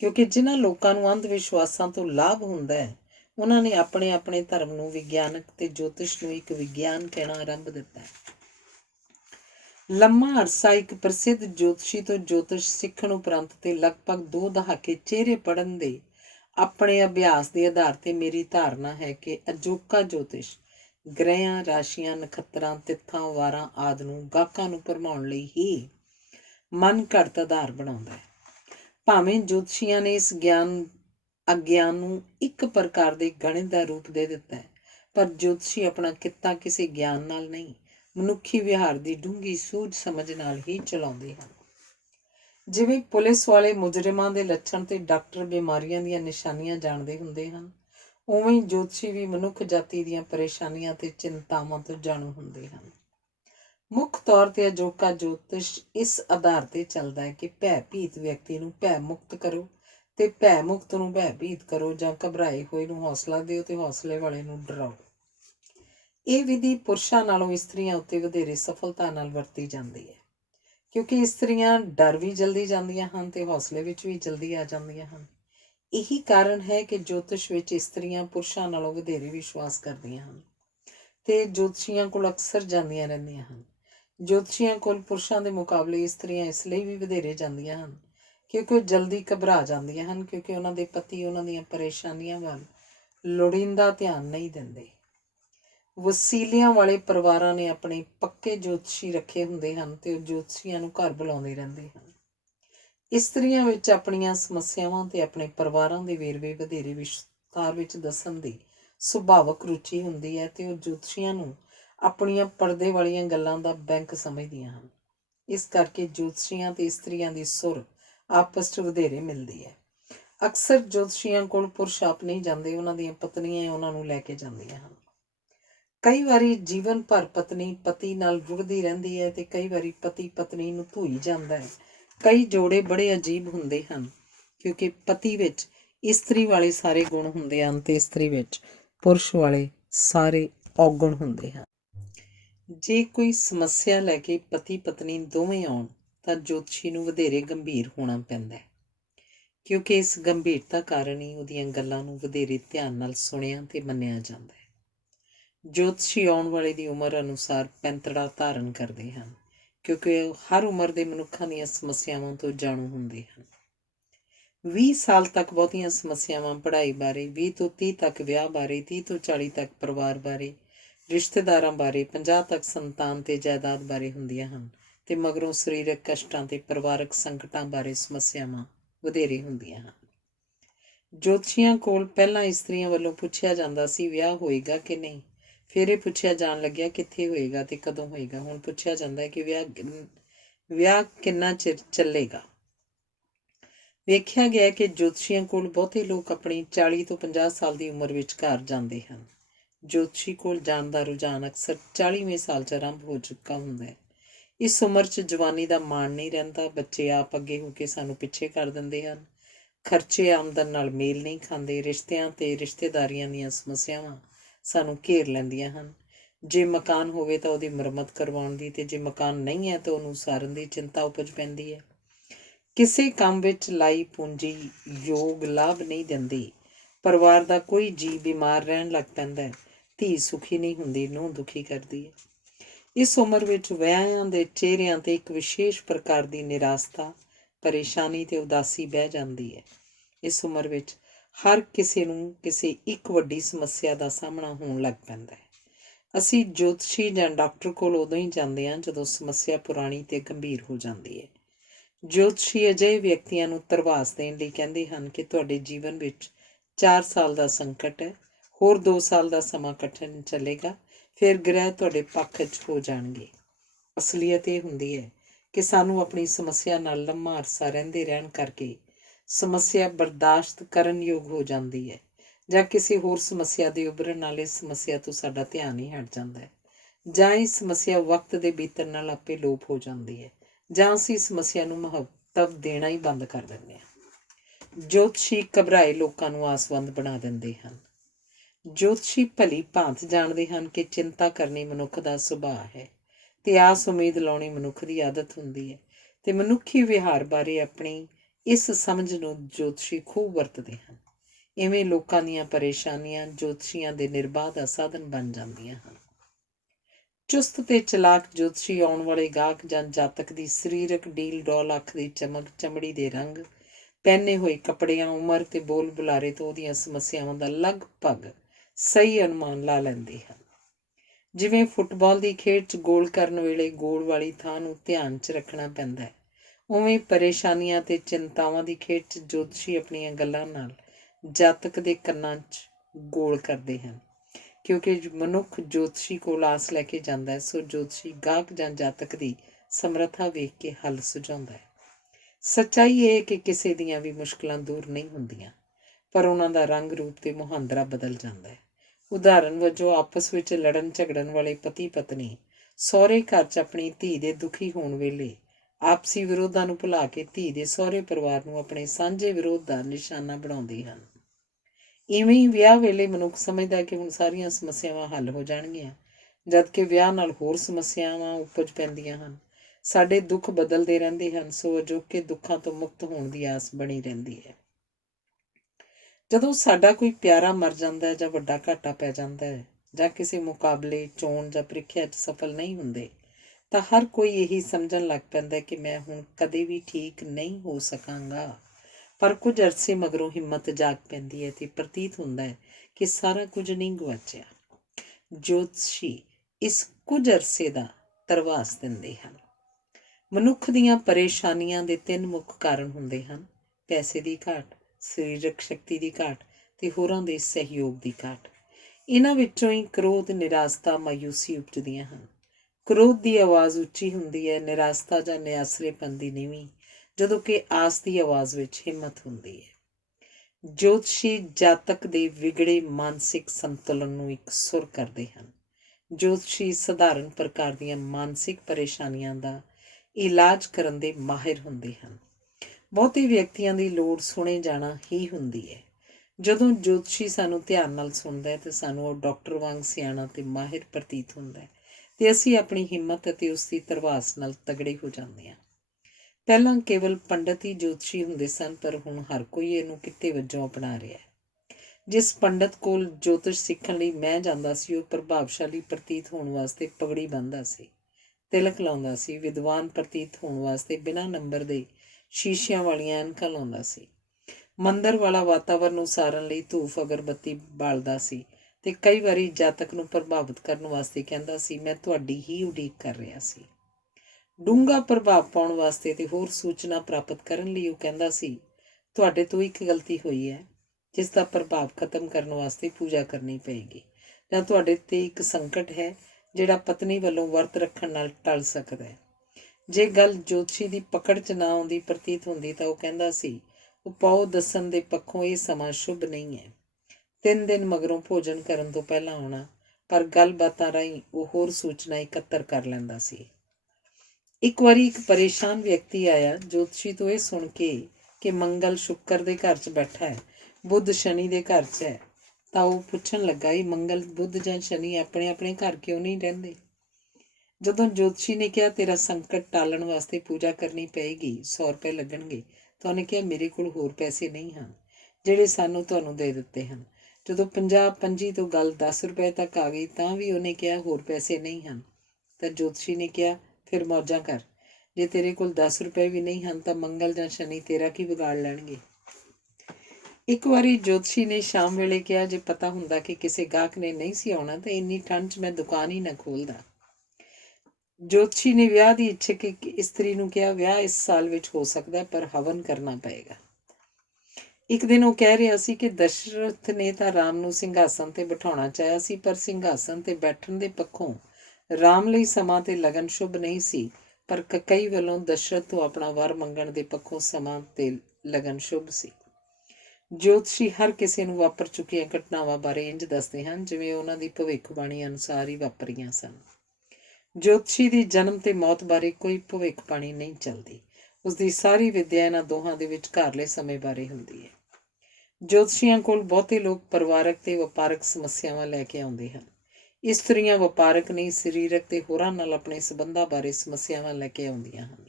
ਕਿਉਂਕਿ ਜਿਨ੍ਹਾਂ ਲੋਕਾਂ ਨੂੰ ਅੰਧ ਵਿਸ਼ਵਾਸਾਂ ਤੋਂ ਲਾਭ ਹੁੰਦਾ ਹੈ ਉਹਨਾਂ ਨੇ ਆਪਣੇ ਆਪਣੇ ਧਰਮ ਨੂੰ ਵਿਗਿਆਨਕ ਤੇ ਜੋਤਿਸ਼ ਨੂੰ ਇੱਕ ਵਿਗਿਆਨ ਕਹਿਣਾ ਆਰੰਭ ਦਿੱਤਾ ਹੈ। ਲੰਮਾ ਅਰਸਾ ਇੱਕ ਪ੍ਰਸਿੱਧ ਜੋਤਸ਼ੀ ਤੋਂ ਜੋਤਿਸ਼ ਸਿੱਖਣ ਉਪਰੰਤ ਤੇ ਲਗਭਗ 2 ਦਹਾਕੇ ਚਿਹਰੇ ਪੜ੍ਹਨ ਦੇ ਆਪਣੇ ਅਭਿਆਸ ਦੇ ਆਧਾਰ ਤੇ ਮੇਰੀ ਧਾਰਨਾ ਹੈ ਕਿ ਅਜੋਕਾ ਜੋਤਿਸ਼ ਗ੍ਰਹਿਆਂ, ਰਾਸ਼ੀਆਂ, ਨਖੱਤਰਾਂ, ਤਿੱਥਾਂ, ਵਾਰਾਂ ਆਦਿ ਨੂੰ ਗਾਹਕਾਂ ਨੂੰ ਭਰਮਾਉਣ ਲਈ ਹੀ ਮਨ ਘੜਤ ਆਧਾਰ ਬਣਾਉਂਦਾ ਹੈ। ਭਾਵੇਂ ਜੋਤਸ਼ੀਆਂ ਨੇ ਇਸ ਅਗਿਆਨ ਨੂੰ ਇੱਕ ਪ੍ਰਕਾਰ ਦੇ ਗਣਿਤ ਦਾ ਰੂਪ ਦੇ ਦਿੱਤਾ ਹੈ, ਪਰ ਜੋਤਸ਼ੀ ਆਪਣਾ ਕਿੱਤਾ ਕਿਸੇ ਗਿਆਨ ਨਾਲ ਨਹੀਂ, ਮਨੁੱਖੀ ਵਿਹਾਰ ਦੀ ਡੂੰਘੀ ਸੂਝ ਸਮਝ ਨਾਲ ਹੀ ਚਲਾਉਂਦੇ ਹਨ। ਜਿਵੇਂ ਪੁਲਿਸ ਵਾਲੇ ਮੁਜਰਿਮਾਂ ਦੇ ਲੱਛਣ ਤੇ ਡਾਕਟਰ ਬਿਮਾਰੀਆਂ ਦੀਆਂ ਨਿਸ਼ਾਨੀਆਂ ਜਾਣਦੇ ਹੁੰਦੇ ਹਨ, ਉਵੇਂ ਜੋਤਸ਼ੀ ਵੀ ਮਨੁੱਖ ਜਾਤੀ ਦੀਆਂ ਪਰੇਸ਼ਾਨੀਆਂ ਤੇ ਚਿੰਤਾਵਾਂ ਤੋਂ ਜਾਣੂ ਹੁੰਦੇ ਹਨ। ਮੁੱਖ ਤੌਰ ਤੇ ਅਜੋਕਾ ਜੋਤਿਸ਼ ਇਸ ਆਧਾਰ ਤੇ ਚੱਲਦਾ ਹੈ ਕਿ ਭੈ-ਭੀਤ ਵਿਅਕਤੀ ਨੂੰ ਭੈ ਮੁਕਤ ਕਰੋ ਤੇ ਭੈ ਮੁਕਤ ਨੂੰ ਭੈ-ਭੀਤ ਕਰੋ, ਜਾਂ ਘਬਰਾਏ ਹੋਏ ਨੂੰ ਹੌਸਲਾ ਦਿਓ ਤੇ ਹੌਸਲੇ ਵਾਲੇ ਨੂੰ ਡਰਾਓ। ਇਹ ਵਿਧੀ ਪੁਰਸ਼ਾਂ ਨਾਲੋਂ ਇਸਤਰੀਆਂ ਉੱਤੇ ਵਧੇਰੇ ਸਫਲਤਾ ਨਾਲ ਵਰਤੀ ਜਾਂਦੀ ਹੈ, ਕਿਉਂਕਿ ਇਸਤਰੀਆਂ ਡਰ ਵੀ ਜਲਦੀ ਜਾਂਦੀਆਂ ਹਨ ਤੇ ਹੌਸਲੇ ਵਿੱਚ ਵੀ ਜਲਦੀ ਆ ਜਾਂਦੀਆਂ ਹਨ। ਇਹੀ ਕਾਰਨ ਹੈ ਕਿ ਜੋਤਿਸ਼ ਵਿੱਚ ਇਸਤਰੀਆਂ ਪੁਰਸ਼ਾਂ ਨਾਲੋਂ ਵਧੇਰੇ ਵਿਸ਼ਵਾਸ ਕਰਦੀਆਂ ਹਨ ਤੇ ਜੋਤਸ਼ੀਆਂ ਕੋਲ ਅਕਸਰ ਜਾਂਦੀਆਂ ਰਹਿੰਦੀਆਂ ਹਨ। ਜੋਤਸ਼ੀਆਂ ਕੋਲ ਪੁਰਸ਼ਾਂ ਦੇ ਮੁਕਾਬਲੇ ਇਸਤਰੀਆਂ ਇਸ ਲਈ ਵੀ ਵਧੇਰੇ ਜਾਂਦੀਆਂ ਹਨ ਕਿਉਂਕਿ ਉਹ ਜਲਦੀ ਘਬਰਾ ਜਾਂਦੀਆਂ ਹਨ, ਕਿਉਂਕਿ ਉਹਨਾਂ ਦੇ ਪਤੀ ਉਹਨਾਂ ਦੀਆਂ ਪਰੇਸ਼ਾਨੀਆਂ ਵੱਲ ਲੋੜੀਂਦਾ ਧਿਆਨ ਨਹੀਂ ਦਿੰਦੇ। ਵਸੀਲਿਆਂ ਵਾਲੇ ਪਰਿਵਾਰਾਂ ਨੇ ਆਪਣੇ ਪੱਕੇ ਜੋਤਸ਼ੀ ਰੱਖੇ ਹੁੰਦੇ ਹਨ ਤੇ ਉਹ ਜੋਤਸ਼ੀਆਂ ਨੂੰ ਘਰ ਬੁਲਾਉਂਦੇ ਰਹਿੰਦੇ ਹਨ। ਇਸਤਰੀਆਂ ਵਿੱਚ ਆਪਣੀਆਂ ਸਮੱਸਿਆਵਾਂ ਤੇ ਆਪਣੇ ਪਰਿਵਾਰਾਂ ਦੇ ਵੇਰਵੇ ਵਧੇਰੇ ਵਿਸਥਾਰ ਵਿੱਚ ਦੱਸਣ ਦੀ ਸੁਭਾਵਕ ਰੁਚੀ ਹੁੰਦੀ ਹੈ ਤੇ ਉਹ ਜੋਤਸ਼ੀਆਂ ਨੂੰ ਆਪਣੀਆਂ ਪਰਦੇ ਵਾਲੀਆਂ ਗੱਲਾਂ ਦਾ ਬੈਂਕ ਸਮਝਦੀਆਂ ਹਨ। ਇਸ ਕਰਕੇ ਜੋਤਸ਼ੀਆਂ ਤੇ ਇਸਤਰੀਆਂ ਦੀ ਸੁਰ ਆਪਸ 'ਚ ਵਧੇਰੇ ਮਿਲਦੀ ਹੈ। ਅਕਸਰ ਜੋਤਸ਼ੀਆਂ ਕੋਲ ਪੁਰਸ਼ ਆਪ ਨਹੀਂ ਜਾਂਦੇ, ਉਹਨਾਂ ਦੀਆਂ ਪਤਨੀਆਂ ਉਹਨਾਂ ਨੂੰ ਲੈ ਕੇ ਜਾਂਦੀਆਂ ਹਨ। ਕਈ ਵਾਰੀ ਜੀਵਨ ਭਰ ਪਤਨੀ ਪਤੀ ਨਾਲ ਜੁੜਦੀ ਰਹਿੰਦੀ ਹੈ ਤੇ ਕਈ ਵਾਰੀ ਪਤੀ ਪਤਨੀ ਨੂੰ ਧੂਈ ਜਾਂਦਾ ਹੈ। ਕਈ ਜੋੜੇ ਬੜੇ ਅਜੀਬ ਹੁੰਦੇ ਹਨ ਕਿਉਂਕਿ ਪਤੀ ਵਿੱਚ ਇਸਤਰੀ ਵਾਲੇ ਸਾਰੇ ਗੁਣ ਹੁੰਦੇ ਹਨ ਤੇ ਇਸਤਰੀ ਵਿੱਚ ਪੁਰਸ਼ ਵਾਲੇ ਸਾਰੇ ਔਗੁਣ ਹੁੰਦੇ ਹਨ। ਜੇ ਕੋਈ ਸਮੱਸਿਆ ਲੈ ਕੇ ਪਤੀ ਪਤਨੀ ਦੋਵੇਂ ਆਉਣ ਤਾਂ ਜੋਤਸ਼ੀ ਨੂੰ ਵਧੇਰੇ ਗੰਭੀਰ ਹੋਣਾ ਪੈਂਦਾ ਹੈ ਕਿਉਂਕਿ ਇਸ ਗੰਭੀਰਤਾ ਕਾਰਨ ਹੀ ਉਹਦੀਆਂ ਗੱਲਾਂ ਨੂੰ ਵਧੇਰੇ ਧਿਆਨ ਨਾਲ ਸੁਣਿਆ ਤੇ ਮੰਨਿਆ ਜਾਂਦਾ ਹੈ। ਜੋਤਸ਼ੀ ਆਉਣ ਵਾਲੇ ਦੀ ਉਮਰ ਅਨੁਸਾਰ ਪੈਂਤੜਾ ਧਾਰਨ ਕਰਦੇ ਹਨ ਕਿਉਂਕਿ ਉਹ ਹਰ ਉਮਰ ਦੇ ਮਨੁੱਖਾਂ ਦੀਆਂ ਸਮੱਸਿਆਵਾਂ ਤੋਂ ਜਾਣੂ ਹੁੰਦੇ ਹਨ। 20 ਸਾਲ ਤੱਕ ਬਹੁਤੀਆਂ ਸਮੱਸਿਆਵਾਂ ਪੜ੍ਹਾਈ ਬਾਰੇ, 20 ਤੋਂ 30 ਤੱਕ ਵਿਆਹ ਬਾਰੇ, 30 ਤੋਂ 40 ਤੱਕ ਪਰਿਵਾਰ ਬਾਰੇ, ਰਿਸ਼ਤੇਦਾਰਾਂ ਬਾਰੇ, 50 ਤੱਕ ਸੰਤਾਨ ਤੇ ਜਾਇਦਾਦ ਬਾਰੇ ਹੁੰਦੀਆਂ ਹਨ ਤੇ ਮਗਰੋਂ ਸਰੀਰਕ ਕਸ਼ਟਾਂ ਤੇ ਪਰਿਵਾਰਕ ਸੰਕਟਾਂ ਬਾਰੇ ਸਮੱਸਿਆਵਾਂ ਵਧੇਰੇ ਹੁੰਦੀਆਂ ਹਨ। ਜੋਤਸ਼ੀਆਂ ਕੋਲ ਪਹਿਲਾਂ ਇਸਤਰੀਆਂ ਵੱਲੋਂ ਪੁੱਛਿਆ ਜਾਂਦਾ ਸੀ ਵਿਆਹ ਹੋਏਗਾ ਕਿ ਨਹੀਂ, ਫਿਰ ਇਹ ਪੁੱਛਿਆ ਜਾਣ ਲੱਗਿਆ ਕਿੱਥੇ ਹੋਏਗਾ ਤੇ ਕਦੋਂ ਹੋਏਗਾ। ਹੁਣ ਪੁੱਛਿਆ ਜਾਂਦਾ ਹੈ ਕਿ ਵਿਆਹ ਕਿੰਨਾ ਚਿਰ ਚੱਲੇਗਾ। ਵੇਖਿਆ ਗਿਆ ਕਿ ਜੋਤਸ਼ੀਆਂ ਕੋਲ ਬਹੁਤੇ ਲੋਕ ਆਪਣੀ 40 ਤੋਂ 50 ਸਾਲ ਦੀ ਉਮਰ ਵਿੱਚ ਘਰ ਜਾਂਦੇ ਹਨ। ਜੋਤਸ਼ੀ ਕੋਲ ਜਾਣ ਦਾ ਰੁਝਾਨ ਅਕਸਰ 40ਵੇਂ ਸਾਲ 'ਚ ਆਰੰਭ ਹੋ ਚੁੱਕਾ ਹੁੰਦਾ ਹੈ। ਇਸ ਉਮਰ 'ਚ ਜਵਾਨੀ ਦਾ ਮਾਣ ਨਹੀਂ ਰਹਿੰਦਾ। ਬੱਚੇ ਆਪ ਅੱਗੇ ਹੋ ਕੇ ਸਾਨੂੰ ਪਿੱਛੇ ਕਰ ਦਿੰਦੇ ਹਨ। ਖਰਚੇ ਆਮਦਨ ਨਾਲ ਮੇਲ ਨਹੀਂ ਖਾਂਦੇ। ਰਿਸ਼ਤਿਆਂ ਤੇ ਰਿਸ਼ਤੇਦਾਰੀਆਂ ਦੀਆਂ ਸਮੱਸਿਆਵਾਂ ਸਾਨੂੰ ਘੇਰ ਲੈਂਦੀਆਂ ਹਨ। ਜੇ ਮਕਾਨ ਹੋਵੇ ਤਾਂ ਉਹਦੀ ਮੁਰੰਮਤ ਕਰਵਾਉਣ ਦੀ, ਤੇ ਜੇ ਮਕਾਨ ਨਹੀਂ ਹੈ ਤਾਂ ਉਹਨੂੰ ਉਸਾਰਨ ਦੀ ਚਿੰਤਾ ਉਪਜ ਪੈਂਦੀ ਹੈ। ਕਿਸੇ ਕੰਮ ਵਿੱਚ ਲਾਈ ਪੂੰਜੀ ਯੋਗ ਲਾਭ ਨਹੀਂ ਦਿੰਦੀ। ਪਰਿਵਾਰ ਦਾ ਕੋਈ ਜੀਅ ਬਿਮਾਰ ਰਹਿਣ ਲੱਗ ਪੈਂਦਾ ਹੈ। ਧੀ ਸੁਖੀ ਨਹੀਂ ਹੁੰਦੀ, ਨੂੰਹ ਦੁਖੀ ਕਰਦੀ ਹੈ। ਇਸ ਉਮਰ ਵਿੱਚ ਵਿਆਹਿਆਂ ਦੇ ਚਿਹਰਿਆਂ ਤੇ ਇੱਕ ਵਿਸ਼ੇਸ਼ ਪ੍ਰਕਾਰ ਦੀ ਨਿਰਾਸ਼ਤਾ, ਪਰੇਸ਼ਾਨੀ ਤੇ ਉਦਾਸੀ ਬਹਿ ਜਾਂਦੀ ਹੈ। ਇਸ ਉਮਰ ਵਿੱਚ ਹਰ ਕਿਸੇ ਨੂੰ ਕਿਸੇ ਇੱਕ ਵੱਡੀ ਸਮੱਸਿਆ ਦਾ ਸਾਹਮਣਾ ਹੋਣ ਲੱਗ ਪੈਂਦਾ ਹੈ। ਅਸੀਂ ਜੋਤਸ਼ੀ ਜਾਂ ਡਾਕਟਰ ਕੋਲ ਉਦੋਂ ਹੀ ਜਾਂਦੇ ਹਾਂ ਜਦੋਂ ਸਮੱਸਿਆ ਪੁਰਾਣੀ ਤੇ ਗੰਭੀਰ ਹੋ ਜਾਂਦੀ ਹੈ। ਜੋਤਸ਼ੀ ਅਜਿਹੇ ਵਿਅਕਤੀਆਂ ਨੂੰ ਧਰਵਾਸ ਦੇਣ ਲਈ ਕਹਿੰਦੇ ਹਨ ਕਿ ਤੁਹਾਡੇ ਜੀਵਨ ਵਿੱਚ 4 ਸਾਲ ਦਾ ਸੰਕਟ ਹੈ, ਹੋਰ 2 ਸਾਲ ਦਾ ਸਮਾਂ ਕਠਿਨ ਚੱਲੇਗਾ, ਫਿਰ ਗ੍ਰਹਿ ਤੁਹਾਡੇ ਪੱਖ 'ਚ ਹੋ ਜਾਣਗੇ। ਅਸਲੀਅਤ ਇਹ ਹੁੰਦੀ ਹੈ ਕਿ ਸਾਨੂੰ ਆਪਣੀ ਸਮੱਸਿਆ ਨਾਲ ਲੰਮਾ ਅਰਸਾ ਰਹਿੰਦੇ ਰਹਿਣ ਕਰਕੇ ਸਮੱਸਿਆ ਬਰਦਾਸ਼ਤ ਕਰਨ ਯੋਗ ਹੋ ਜਾਂਦੀ ਹੈ, ਜਾਂ ਕਿਸੇ ਹੋਰ ਸਮੱਸਿਆ ਦੇ ਉਭਰਨ ਨਾਲ ਇਸ ਸਮੱਸਿਆ ਤੋਂ ਸਾਡਾ ਧਿਆਨ ਹੀ ਹਟ ਜਾਂਦਾ ਹੈ, ਜਾਂ ਇਹ ਸਮੱਸਿਆ ਵਕਤ ਦੇ ਬੀਤਣ ਨਾਲ ਆਪੇ ਲੋਪ ਹੋ ਜਾਂਦੀ ਹੈ, ਜਾਂ ਅਸੀਂ ਸਮੱਸਿਆ ਨੂੰ ਮਹੱਤਵ ਦੇਣਾ ਹੀ ਬੰਦ ਕਰ ਦਿੰਦੇ ਹਾਂ। ਜੋਤਸ਼ੀ ਘਬਰਾਏ ਲੋਕਾਂ ਨੂੰ ਆਸਵੰਦ ਬਣਾ ਦਿੰਦੇ ਹਨ। ਜੋਤਸ਼ੀ ਭਲੀ ਭਾਂਤ ਜਾਣਦੇ ਹਨ ਕਿ ਚਿੰਤਾ ਕਰਨੀ ਮਨੁੱਖ ਦਾ ਸੁਭਾਅ ਹੈ ਤੇ ਆਸ ਉਮੀਦ ਲਾਉਣੀ ਮਨੁੱਖ ਦੀ ਆਦਤ ਹੁੰਦੀ ਹੈ, ਤੇ ਮਨੁੱਖੀ ਵਿਹਾਰ ਬਾਰੇ ਆਪਣੀ ਇਸ ਸਮਝ ਨੂੰ ਜੋਤਸ਼ੀ ਖੂਬ ਵਰਤਦੇ ਹਨ। ਇਵੇਂ ਲੋਕਾਂ ਦੀਆਂ ਪਰੇਸ਼ਾਨੀਆਂ ਜੋਤਸ਼ੀਆਂ ਦੇ ਨਿਰਬਾਹ ਦਾ ਸਾਧਨ ਬਣ ਜਾਂਦੀਆਂ ਹਨ। ਚੁਸਤ ਤੇ ਚਲਾਕ ਜੋਤਸ਼ੀ ਆਉਣ ਵਾਲੇ ਗਾਹਕ ਜਾਂ ਜਾਤਕ ਦੀ ਸਰੀਰਕ ਡੀਲ ਡੌਲ, ਅੱਖ ਦੀ ਚਮਕ, ਚਮੜੀ ਦੇ ਰੰਗ, ਪਹਿਨੇ ਹੋਏ ਕੱਪੜਿਆਂ, ਉਮਰ ਤੇ ਬੋਲ ਬੁਲਾਰੇ ਤੋਂ ਉਹਦੀਆਂ ਸਮੱਸਿਆਵਾਂ ਦਾ ਲਗਭਗ ਸਹੀ ਅਨੁਮਾਨ ਲਾ ਲੈਂਦੇ ਹਨ। ਜਿਵੇਂ ਫੁੱਟਬਾਲ ਦੀ ਖੇਡ 'ਚ ਗੋਲ ਕਰਨ ਵੇਲੇ ਗੋਲ ਵਾਲੀ ਥਾਂ ਨੂੰ ਧਿਆਨ 'ਚ ਰੱਖਣਾ ਪੈਂਦਾ ਹੈ, ਉਵੇਂ ਪਰੇਸ਼ਾਨੀਆਂ ਤੇ ਚਿੰਤਾਵਾਂ ਦੀ ਖੇਡ 'ਚ ਜੋਤਸ਼ੀ ਆਪਣੀਆਂ ਗੱਲਾਂ ਨਾਲ ਜਾਤਕ ਦੇ ਕੰਨਾਂ 'ਚ ਗੋਲ ਕਰਦੇ ਹਨ। ਕਿਉਂਕਿ ਮਨੁੱਖ ਜੋਤਸ਼ੀ ਕੋਲ ਆਸ ਲੈ ਕੇ ਜਾਂਦਾ ਹੈ, ਸੋ ਜੋਤਸ਼ੀ ਗਾਹਕ ਜਾਂ ਜਾਤਕ ਦੀ ਸਮਰੱਥਾ ਵੇਖ ਕੇ ਹੱਲ ਸੁਝਾਉਂਦਾ ਹੈ। ਸੱਚਾਈ ਇਹ ਕਿ ਕਿਸੇ ਦੀਆਂ ਵੀ ਮੁਸ਼ਕਲਾਂ ਦੂਰ ਨਹੀਂ ਹੁੰਦੀਆਂ, ਪਰ ਉਹਨਾਂ ਦਾ ਰੰਗ ਰੂਪ ਤੇ ਮੁਹਾਂਦਰਾ ਬਦਲ ਜਾਂਦਾ ਹੈ। ਉਦਾਹਰਨ ਵਜੋਂ ਆਪਸ ਵਿੱਚ ਲੜਨ ਝਗੜਨ ਵਾਲੇ ਪਤੀ ਪਤਨੀ ਸਹੁਰੇ ਘਰ 'ਚ ਆਪਣੀ ਧੀ ਦੇ ਦੁਖੀ ਹੋਣ ਵੇਲੇ ਆਪਸੀ ਵਿਰੋਧਾਂ ਨੂੰ ਭੁਲਾ ਕੇ ਧੀ ਦੇ ਸਹੁਰੇ ਪਰਿਵਾਰ ਨੂੰ ਆਪਣੇ ਸਾਂਝੇ ਵਿਰੋਧ ਦਾ ਨਿਸ਼ਾਨਾ ਬਣਾਉਂਦੇ ਹਨ। ਇਵੇਂ ਹੀ ਵਿਆਹ ਵੇਲੇ ਮਨੁੱਖ ਸਮਝਦਾ ਕਿ ਹੁਣ ਸਾਰੀਆਂ ਸਮੱਸਿਆਵਾਂ ਹੱਲ ਹੋ ਜਾਣਗੀਆਂ, ਜਦ ਕਿ ਵਿਆਹ ਨਾਲ ਹੋਰ ਸਮੱਸਿਆਵਾਂ ਉਪਜ ਪੈਂਦੀਆਂ ਹਨ। ਸਾਡੇ ਦੁੱਖ ਬਦਲਦੇ ਰਹਿੰਦੇ ਹਨ, ਸੋ ਅਜੋਕੇ ਦੁੱਖਾਂ ਤੋਂ ਮੁਕਤ ਹੋਣ ਦੀ ਆਸ ਬਣੀ ਰਹਿੰਦੀ ਹੈ। ਜਦੋਂ ਸਾਡਾ ਕੋਈ ਪਿਆਰਾ ਮਰ ਜਾਂਦਾ ਹੈ ਜਾਂ ਵੱਡਾ ਘਾਟਾ ਪੈ ਜਾਂਦਾ ਹੈ, ਜਾਂ ਕਿਸੇ ਮੁਕਾਬਲੇ, ਚੋਣ ਜਾਂ ਪ੍ਰੀਖਿਆ 'ਚ ਸਫਲ ਨਹੀਂ ਹੁੰਦੇ, ਤਾਂ ਹਰ ਕੋਈ ਇਹੀ ਸਮਝਣ ਲੱਗ ਪੈਂਦਾ ਕਿ ਮੈਂ ਹੁਣ ਕਦੇ ਵੀ ਠੀਕ ਨਹੀਂ ਹੋ ਸਕਾਂਗਾ। ਪਰ ਕੁਝ ਅਰਸੇ ਮਗਰੋਂ ਹਿੰਮਤ ਜਾਗ ਪੈਂਦੀ ਹੈ ਤੇ ਪ੍ਰਤੀਤ ਹੁੰਦਾ ਹੈ ਕਿ ਸਾਰਾ ਕੁਝ ਨਹੀਂ ਗੁਆਚਿਆ। ਜੋਤਸ਼ੀ ਇਸ ਕੁਝ ਅਰਸੇ ਦਾ ਧਰਵਾਸ ਦਿੰਦੇ ਹਨ। ਮਨੁੱਖ ਦੀਆਂ ਪਰੇਸ਼ਾਨੀਆਂ ਦੇ 3 ਮੁੱਖ ਕਾਰਨ ਹੁੰਦੇ ਹਨ: ਪੈਸੇ ਦੀ ਘਾਟ, ਸਰੀਰਕ ਸ਼ਕਤੀ ਦੀ ਘਾਟ ਤੇ ਹੋਰਾਂ ਦੇ ਸਹਿਯੋਗ ਦੀ ਘਾਟ। ਇਹਨਾਂ ਵਿੱਚੋਂ ਹੀ ਕ੍ਰੋਧ, ਨਿਰਾਸ਼ਤਾ, ਮਾਯੂਸੀ ਉਪਜਦੀਆਂ ਹਨ। ਕ੍ਰੋਧ ਦੀ ਆਵਾਜ਼ ਉੱਚੀ ਹੁੰਦੀ ਹੈ, ਨਿਰਾਸ਼ਤਾ ਜਾਂ ਨਿਆਸਰੇਪਨ ਦੀ ਨੀਵੀਂ, ਜਦੋਂ ਕਿ ਆਸ ਦੀ ਆਵਾਜ਼ ਵਿੱਚ ਹਿੰਮਤ ਹੁੰਦੀ ਹੈ। ਜੋਤਸ਼ੀ ਜਾਤਕ ਦੇ ਵਿਗੜੇ ਮਾਨਸਿਕ ਸੰਤੁਲਨ ਨੂੰ ਇਕਸੁਰ ਕਰਦੇ ਹਨ। ਜੋਤਸ਼ੀ ਸਧਾਰਨ ਪ੍ਰਕਾਰ ਦੀਆਂ ਮਾਨਸਿਕ ਪਰੇਸ਼ਾਨੀਆਂ ਦਾ ਇਲਾਜ ਕਰਨ ਦੇ ਮਾਹਿਰ ਹੁੰਦੇ ਹਨ। ਬਹੁਤੇ ਵਿਅਕਤੀਆਂ ਦੀ ਲੋੜ ਸੁਣੇ ਜਾਣਾ ਹੀ ਹੁੰਦੀ ਹੈ। ਜਦੋਂ ਜੋਤਸ਼ੀ ਸਾਨੂੰ ਧਿਆਨ ਨਾਲ ਸੁਣਦਾ ਹੈ ਤਾਂ ਸਾਨੂੰ ਉਹ ਡਾਕਟਰ ਵਾਂਗ ਸਿਆਣਾ ਤੇ ਮਾਹਿਰ ਪ੍ਰਤੀਤ ਹੁੰਦਾ ਹੈ ਤੇ ਅਸੀਂ ਆਪਣੀ ਹਿੰਮਤ ਅਤੇ ਉਸ ਦੀ ਧਰਵਾਸ ਨਾਲ ਤਗੜੇ ਹੋ ਜਾਂਦੇ ਹਾਂ। ਪਹਿਲਾਂ ਕੇਵਲ ਪੰਡਤ ਹੀ ਜੋਤਸ਼ੀ ਹੁੰਦੇ ਸਨ, ਪਰ ਹੁਣ ਹਰ ਕੋਈ ਇਹਨੂੰ ਕਿੱਤੇ ਵਜੋਂ ਅਪਣਾ ਰਿਹਾ ਹੈ। ਜਿਸ ਪੰਡਤ ਕੋਲ ਜੋਤਿਸ਼ ਸਿੱਖਣ ਲਈ ਮੈਂ ਜਾਂਦਾ ਸੀ, ਉਹ ਪ੍ਰਭਾਵਸ਼ਾਲੀ ਪ੍ਰਤੀਤ ਹੋਣ ਵਾਸਤੇ ਪਗੜੀ ਬੰਨ੍ਹਦਾ ਸੀ, ਤਿਲਕ ਲਾਉਂਦਾ ਸੀ। ਵਿਦਵਾਨ ਪ੍ਰਤੀਤ ਹੋਣ ਵਾਸਤੇ ਬਿਨਾਂ ਨੰਬਰ ਦੇ ਸ਼ੀਸ਼ਿਆਂ ਵਾਲੀਆਂ ਐਨਕਾਂ ਲਾਉਂਦਾ ਸੀ। ਮੰਦਰ ਵਾਲਾ ਵਾਤਾਵਰਨ ਉਸਾਰਨ ਲਈ ਧੂਫ ਅਗਰਬੱਤੀ ਬਾਲਦਾ ਸੀ ਤੇ ਕਈ ਵਾਰੀ ਜਾਤਕ ਨੂੰ ਪ੍ਰਭਾਵਿਤ ਕਰਨ ਵਾਸਤੇ ਕਹਿੰਦਾ ਸੀ, ਮੈਂ ਤੁਹਾਡੀ ਹੀ ਉਡੀਕ ਕਰ ਰਿਹਾ ਸੀ। ਡੂੰਘਾ ਪ੍ਰਭਾਵ ਪਾਉਣ ਵਾਸਤੇ ਤੇ ਹੋਰ ਸੂਚਨਾ ਪ੍ਰਾਪਤ ਕਰਨ ਲਈ ਉਹ ਕਹਿੰਦਾ ਸੀ, ਤੁਹਾਡੇ ਤੋਂ ਇੱਕ ਗਲਤੀ ਹੋਈ ਹੈ, ਜਿਸ ਦਾ ਪ੍ਰਭਾਵ ਖਤਮ ਕਰਨ ਵਾਸਤੇ ਪੂਜਾ ਕਰਨੀ ਪਏਗੀ, ਜਾਂ ਤੁਹਾਡੇ ਤੇ ਇੱਕ ਸੰਕਟ ਹੈ ਜਿਹੜਾ ਪਤਨੀ ਵੱਲੋਂ ਵਰਤ ਰੱਖਣ ਨਾਲ ਟਲ ਸਕਦਾ ਹੈ। ਜੇ ਗੱਲ ਜੋਤਸ਼ੀ ਦੀ ਪਕੜ 'ਚ ਨਾ ਆਉਂਦੀ ਪ੍ਰਤੀਤ ਹੁੰਦੀ ਤਾਂ ਉਹ ਕਹਿੰਦਾ ਸੀ, ਉਪਾਅ ਦੱਸਣ ਦੇ ਪੱਖੋਂ ਇਹ ਸਮਾਂ ਸ਼ੁਭ ਨਹੀਂ ਹੈ। 3 ਦਿਨ ਮਗਰੋਂ ਭੋਜਨ ਕਰਨ ਤੋਂ ਪਹਿਲਾਂ ਆਉਣਾ। ਪਰ ਗੱਲਬਾਤਾਂ ਰਾਹੀਂ ਉਹ ਹੋਰ ਸੂਚਨਾ ਇਕੱਤਰ ਕਰ ਲੈਂਦਾ ਸੀ। ਇੱਕ ਵਾਰੀ ਇੱਕ ਪਰੇਸ਼ਾਨ ਵਿਅਕਤੀ ਆਇਆ ਜੋਤਸ਼ੀ ਤੋਂ ਇਹ ਸੁਣ ਕੇ ਕਿ ਮੰਗਲ ਸ਼ੁੱਕਰ ਦੇ ਘਰ 'ਚ ਬੈਠਾ ਹੈ, ਬੁੱਧ ਸ਼ਨੀ ਦੇ ਘਰ 'ਚ ਹੈ, ਤਾਂ ਉਹ ਪੁੱਛਣ ਲੱਗਾ, ਇਹ ਮੰਗਲ, ਬੁੱਧ ਜਾਂ ਸ਼ਨੀ ਆਪਣੇ ਆਪਣੇ ਘਰ ਕਿਉਂ ਨਹੀਂ ਰਹਿੰਦੇ? ਜਦੋਂ ਜੋਤਸ਼ੀ ਨੇ ਕਿਹਾ, ਤੇਰਾ ਸੰਕਟ ਟਾਲਣ ਵਾਸਤੇ ਪੂਜਾ ਕਰਨੀ ਪਏਗੀ, 100 ਰੁਪਏ ਲੱਗਣਗੇ, ਤਾਂ ਉਹਨੇ ਕਿਹਾ, ਮੇਰੇ ਕੋਲ ਹੋਰ ਪੈਸੇ ਨਹੀਂ ਹਨ ਜਿਹੜੇ ਸਾਨੂੰ ਤੁਹਾਨੂੰ ਦੇ ਦਿੱਤੇ ਹਨ। ਜਦੋਂ 50-25 ਤੋਂ ਗੱਲ 10 ਰੁਪਏ ਤੱਕ ਆ ਗਈ ਤਾਂ ਵੀ ਉਹਨੇ ਕਿਹਾ, ਹੋਰ ਪੈਸੇ ਨਹੀਂ ਹਨ। ਤਾਂ ਜੋਤਸ਼ੀ ਨੇ ਕਿਹਾ, ਫਿਰ ਮੌਜਾਂ ਕਰ, ਜੇ ਤੇਰੇ ਕੋਲ 10 ਰੁਪਏ ਵੀ ਨਹੀਂ ਹਨ ਤਾਂ ਮੰਗਲ ਜਾਂ ਸ਼ਨੀ ਤੇਰਾ ਕੀ ਵਿਗਾੜ ਲੈਣਗੇ। ਇੱਕ ਵਾਰੀ ਜੋਤਸ਼ੀ ਨੇ ਸ਼ਾਮ ਵੇਲੇ ਕਿਹਾ, ਜੇ ਪਤਾ ਹੁੰਦਾ ਕਿ ਕਿਸੇ ਗਾਹਕ ਨੇ ਨਹੀਂ ਸੀ ਆਉਣਾ ਤਾਂ ਇੰਨੀ ਠੰਡ 'ਚ ਮੈਂ ਦੁਕਾਨ ਹੀ ਨਾ ਖੋਲ੍ਹਦਾ। ਜੋਤਸ਼ੀ ਨੇ ਵਿਆਹ ਦੀ ਇੱਛਕ ਇੱਕ ਇਸਤਰੀ ਨੂੰ ਕਿਹਾ, ਵਿਆਹ ਇਸ ਸਾਲ ਵਿੱਚ ਹੋ ਸਕਦਾ, ਪਰ ਹਵਨ ਕਰਨਾ ਪਏਗਾ। ਇੱਕ ਦਿਨ ਉਹ ਕਹਿ ਰਿਹਾ ਸੀ ਕਿ ਦਸ਼ਰਥ ਨੇ ਤਾਂ ਰਾਮ ਨੂੰ ਸਿੰਘਾਸਨ 'ਤੇ ਬਿਠਾਉਣਾ ਚਾਹਿਆ ਸੀ, ਪਰ ਸਿੰਘਾਸਨ 'ਤੇ ਬੈਠਣ ਦੇ ਪੱਖੋਂ ਰਾਮ ਲਈ ਸਮਾਂ ਤੇ ਲਗਨ ਸ਼ੁਭ ਨਹੀਂ ਸੀ, ਪਰ ਕਕਈ ਵੱਲੋਂ ਦਸ਼ਰਥ ਤੋਂ ਆਪਣਾ ਵਰ ਮੰਗਣ ਦੇ ਪੱਖੋਂ ਸਮਾਂ ਤੇ ਲਗਨ ਸ਼ੁਭ ਸੀ। ਜੋਤਸ਼ੀ ਹਰ ਕਿਸੇ ਨੂੰ ਵਾਪਰ ਚੁੱਕੀਆਂ ਘਟਨਾਵਾਂ ਬਾਰੇ ਇੰਝ ਦੱਸਦੇ ਹਨ ਜਿਵੇਂ ਉਹਨਾਂ ਦੀ ਭਵਿੱਖਬਾਣੀ ਅਨੁਸਾਰ ਹੀ ਵਾਪਰੀਆਂ ਸਨ। ਜੋਤਸ਼ੀ ਦੀ ਜਨਮ ਤੇ ਮੌਤ ਬਾਰੇ ਕੋਈ ਭਵਿੱਖਬਾਣੀ ਨਹੀਂ ਚੱਲਦੀ। ਉਸਦੀ ਸਾਰੀ ਵਿੱਦਿਆ ਇਹਨਾਂ ਦੋਹਾਂ ਦੇ ਵਿਚਕਾਰਲੇ ਸਮੇਂ ਬਾਰੇ ਹੁੰਦੀ ਹੈ। ਜੋਤਸ਼ੀਆਂ ਕੋਲ ਬਹੁਤੇ ਲੋਕ ਪਰਿਵਾਰਕ ਤੇ ਵਪਾਰਕ ਸਮੱਸਿਆਵਾਂ ਲੈ ਕੇ ਆਉਂਦੇ ਹਨ। ਇਸਤਰੀਆਂ ਵਪਾਰਕ ਨਹੀਂ, ਸਰੀਰਕ ਤੇ ਹੋਰਾਂ ਨਾਲ ਆਪਣੇ ਸੰਬੰਧਾਂ ਬਾਰੇ ਸਮੱਸਿਆਵਾਂ ਲੈ ਕੇ ਆਉਂਦੀਆਂ ਹਨ।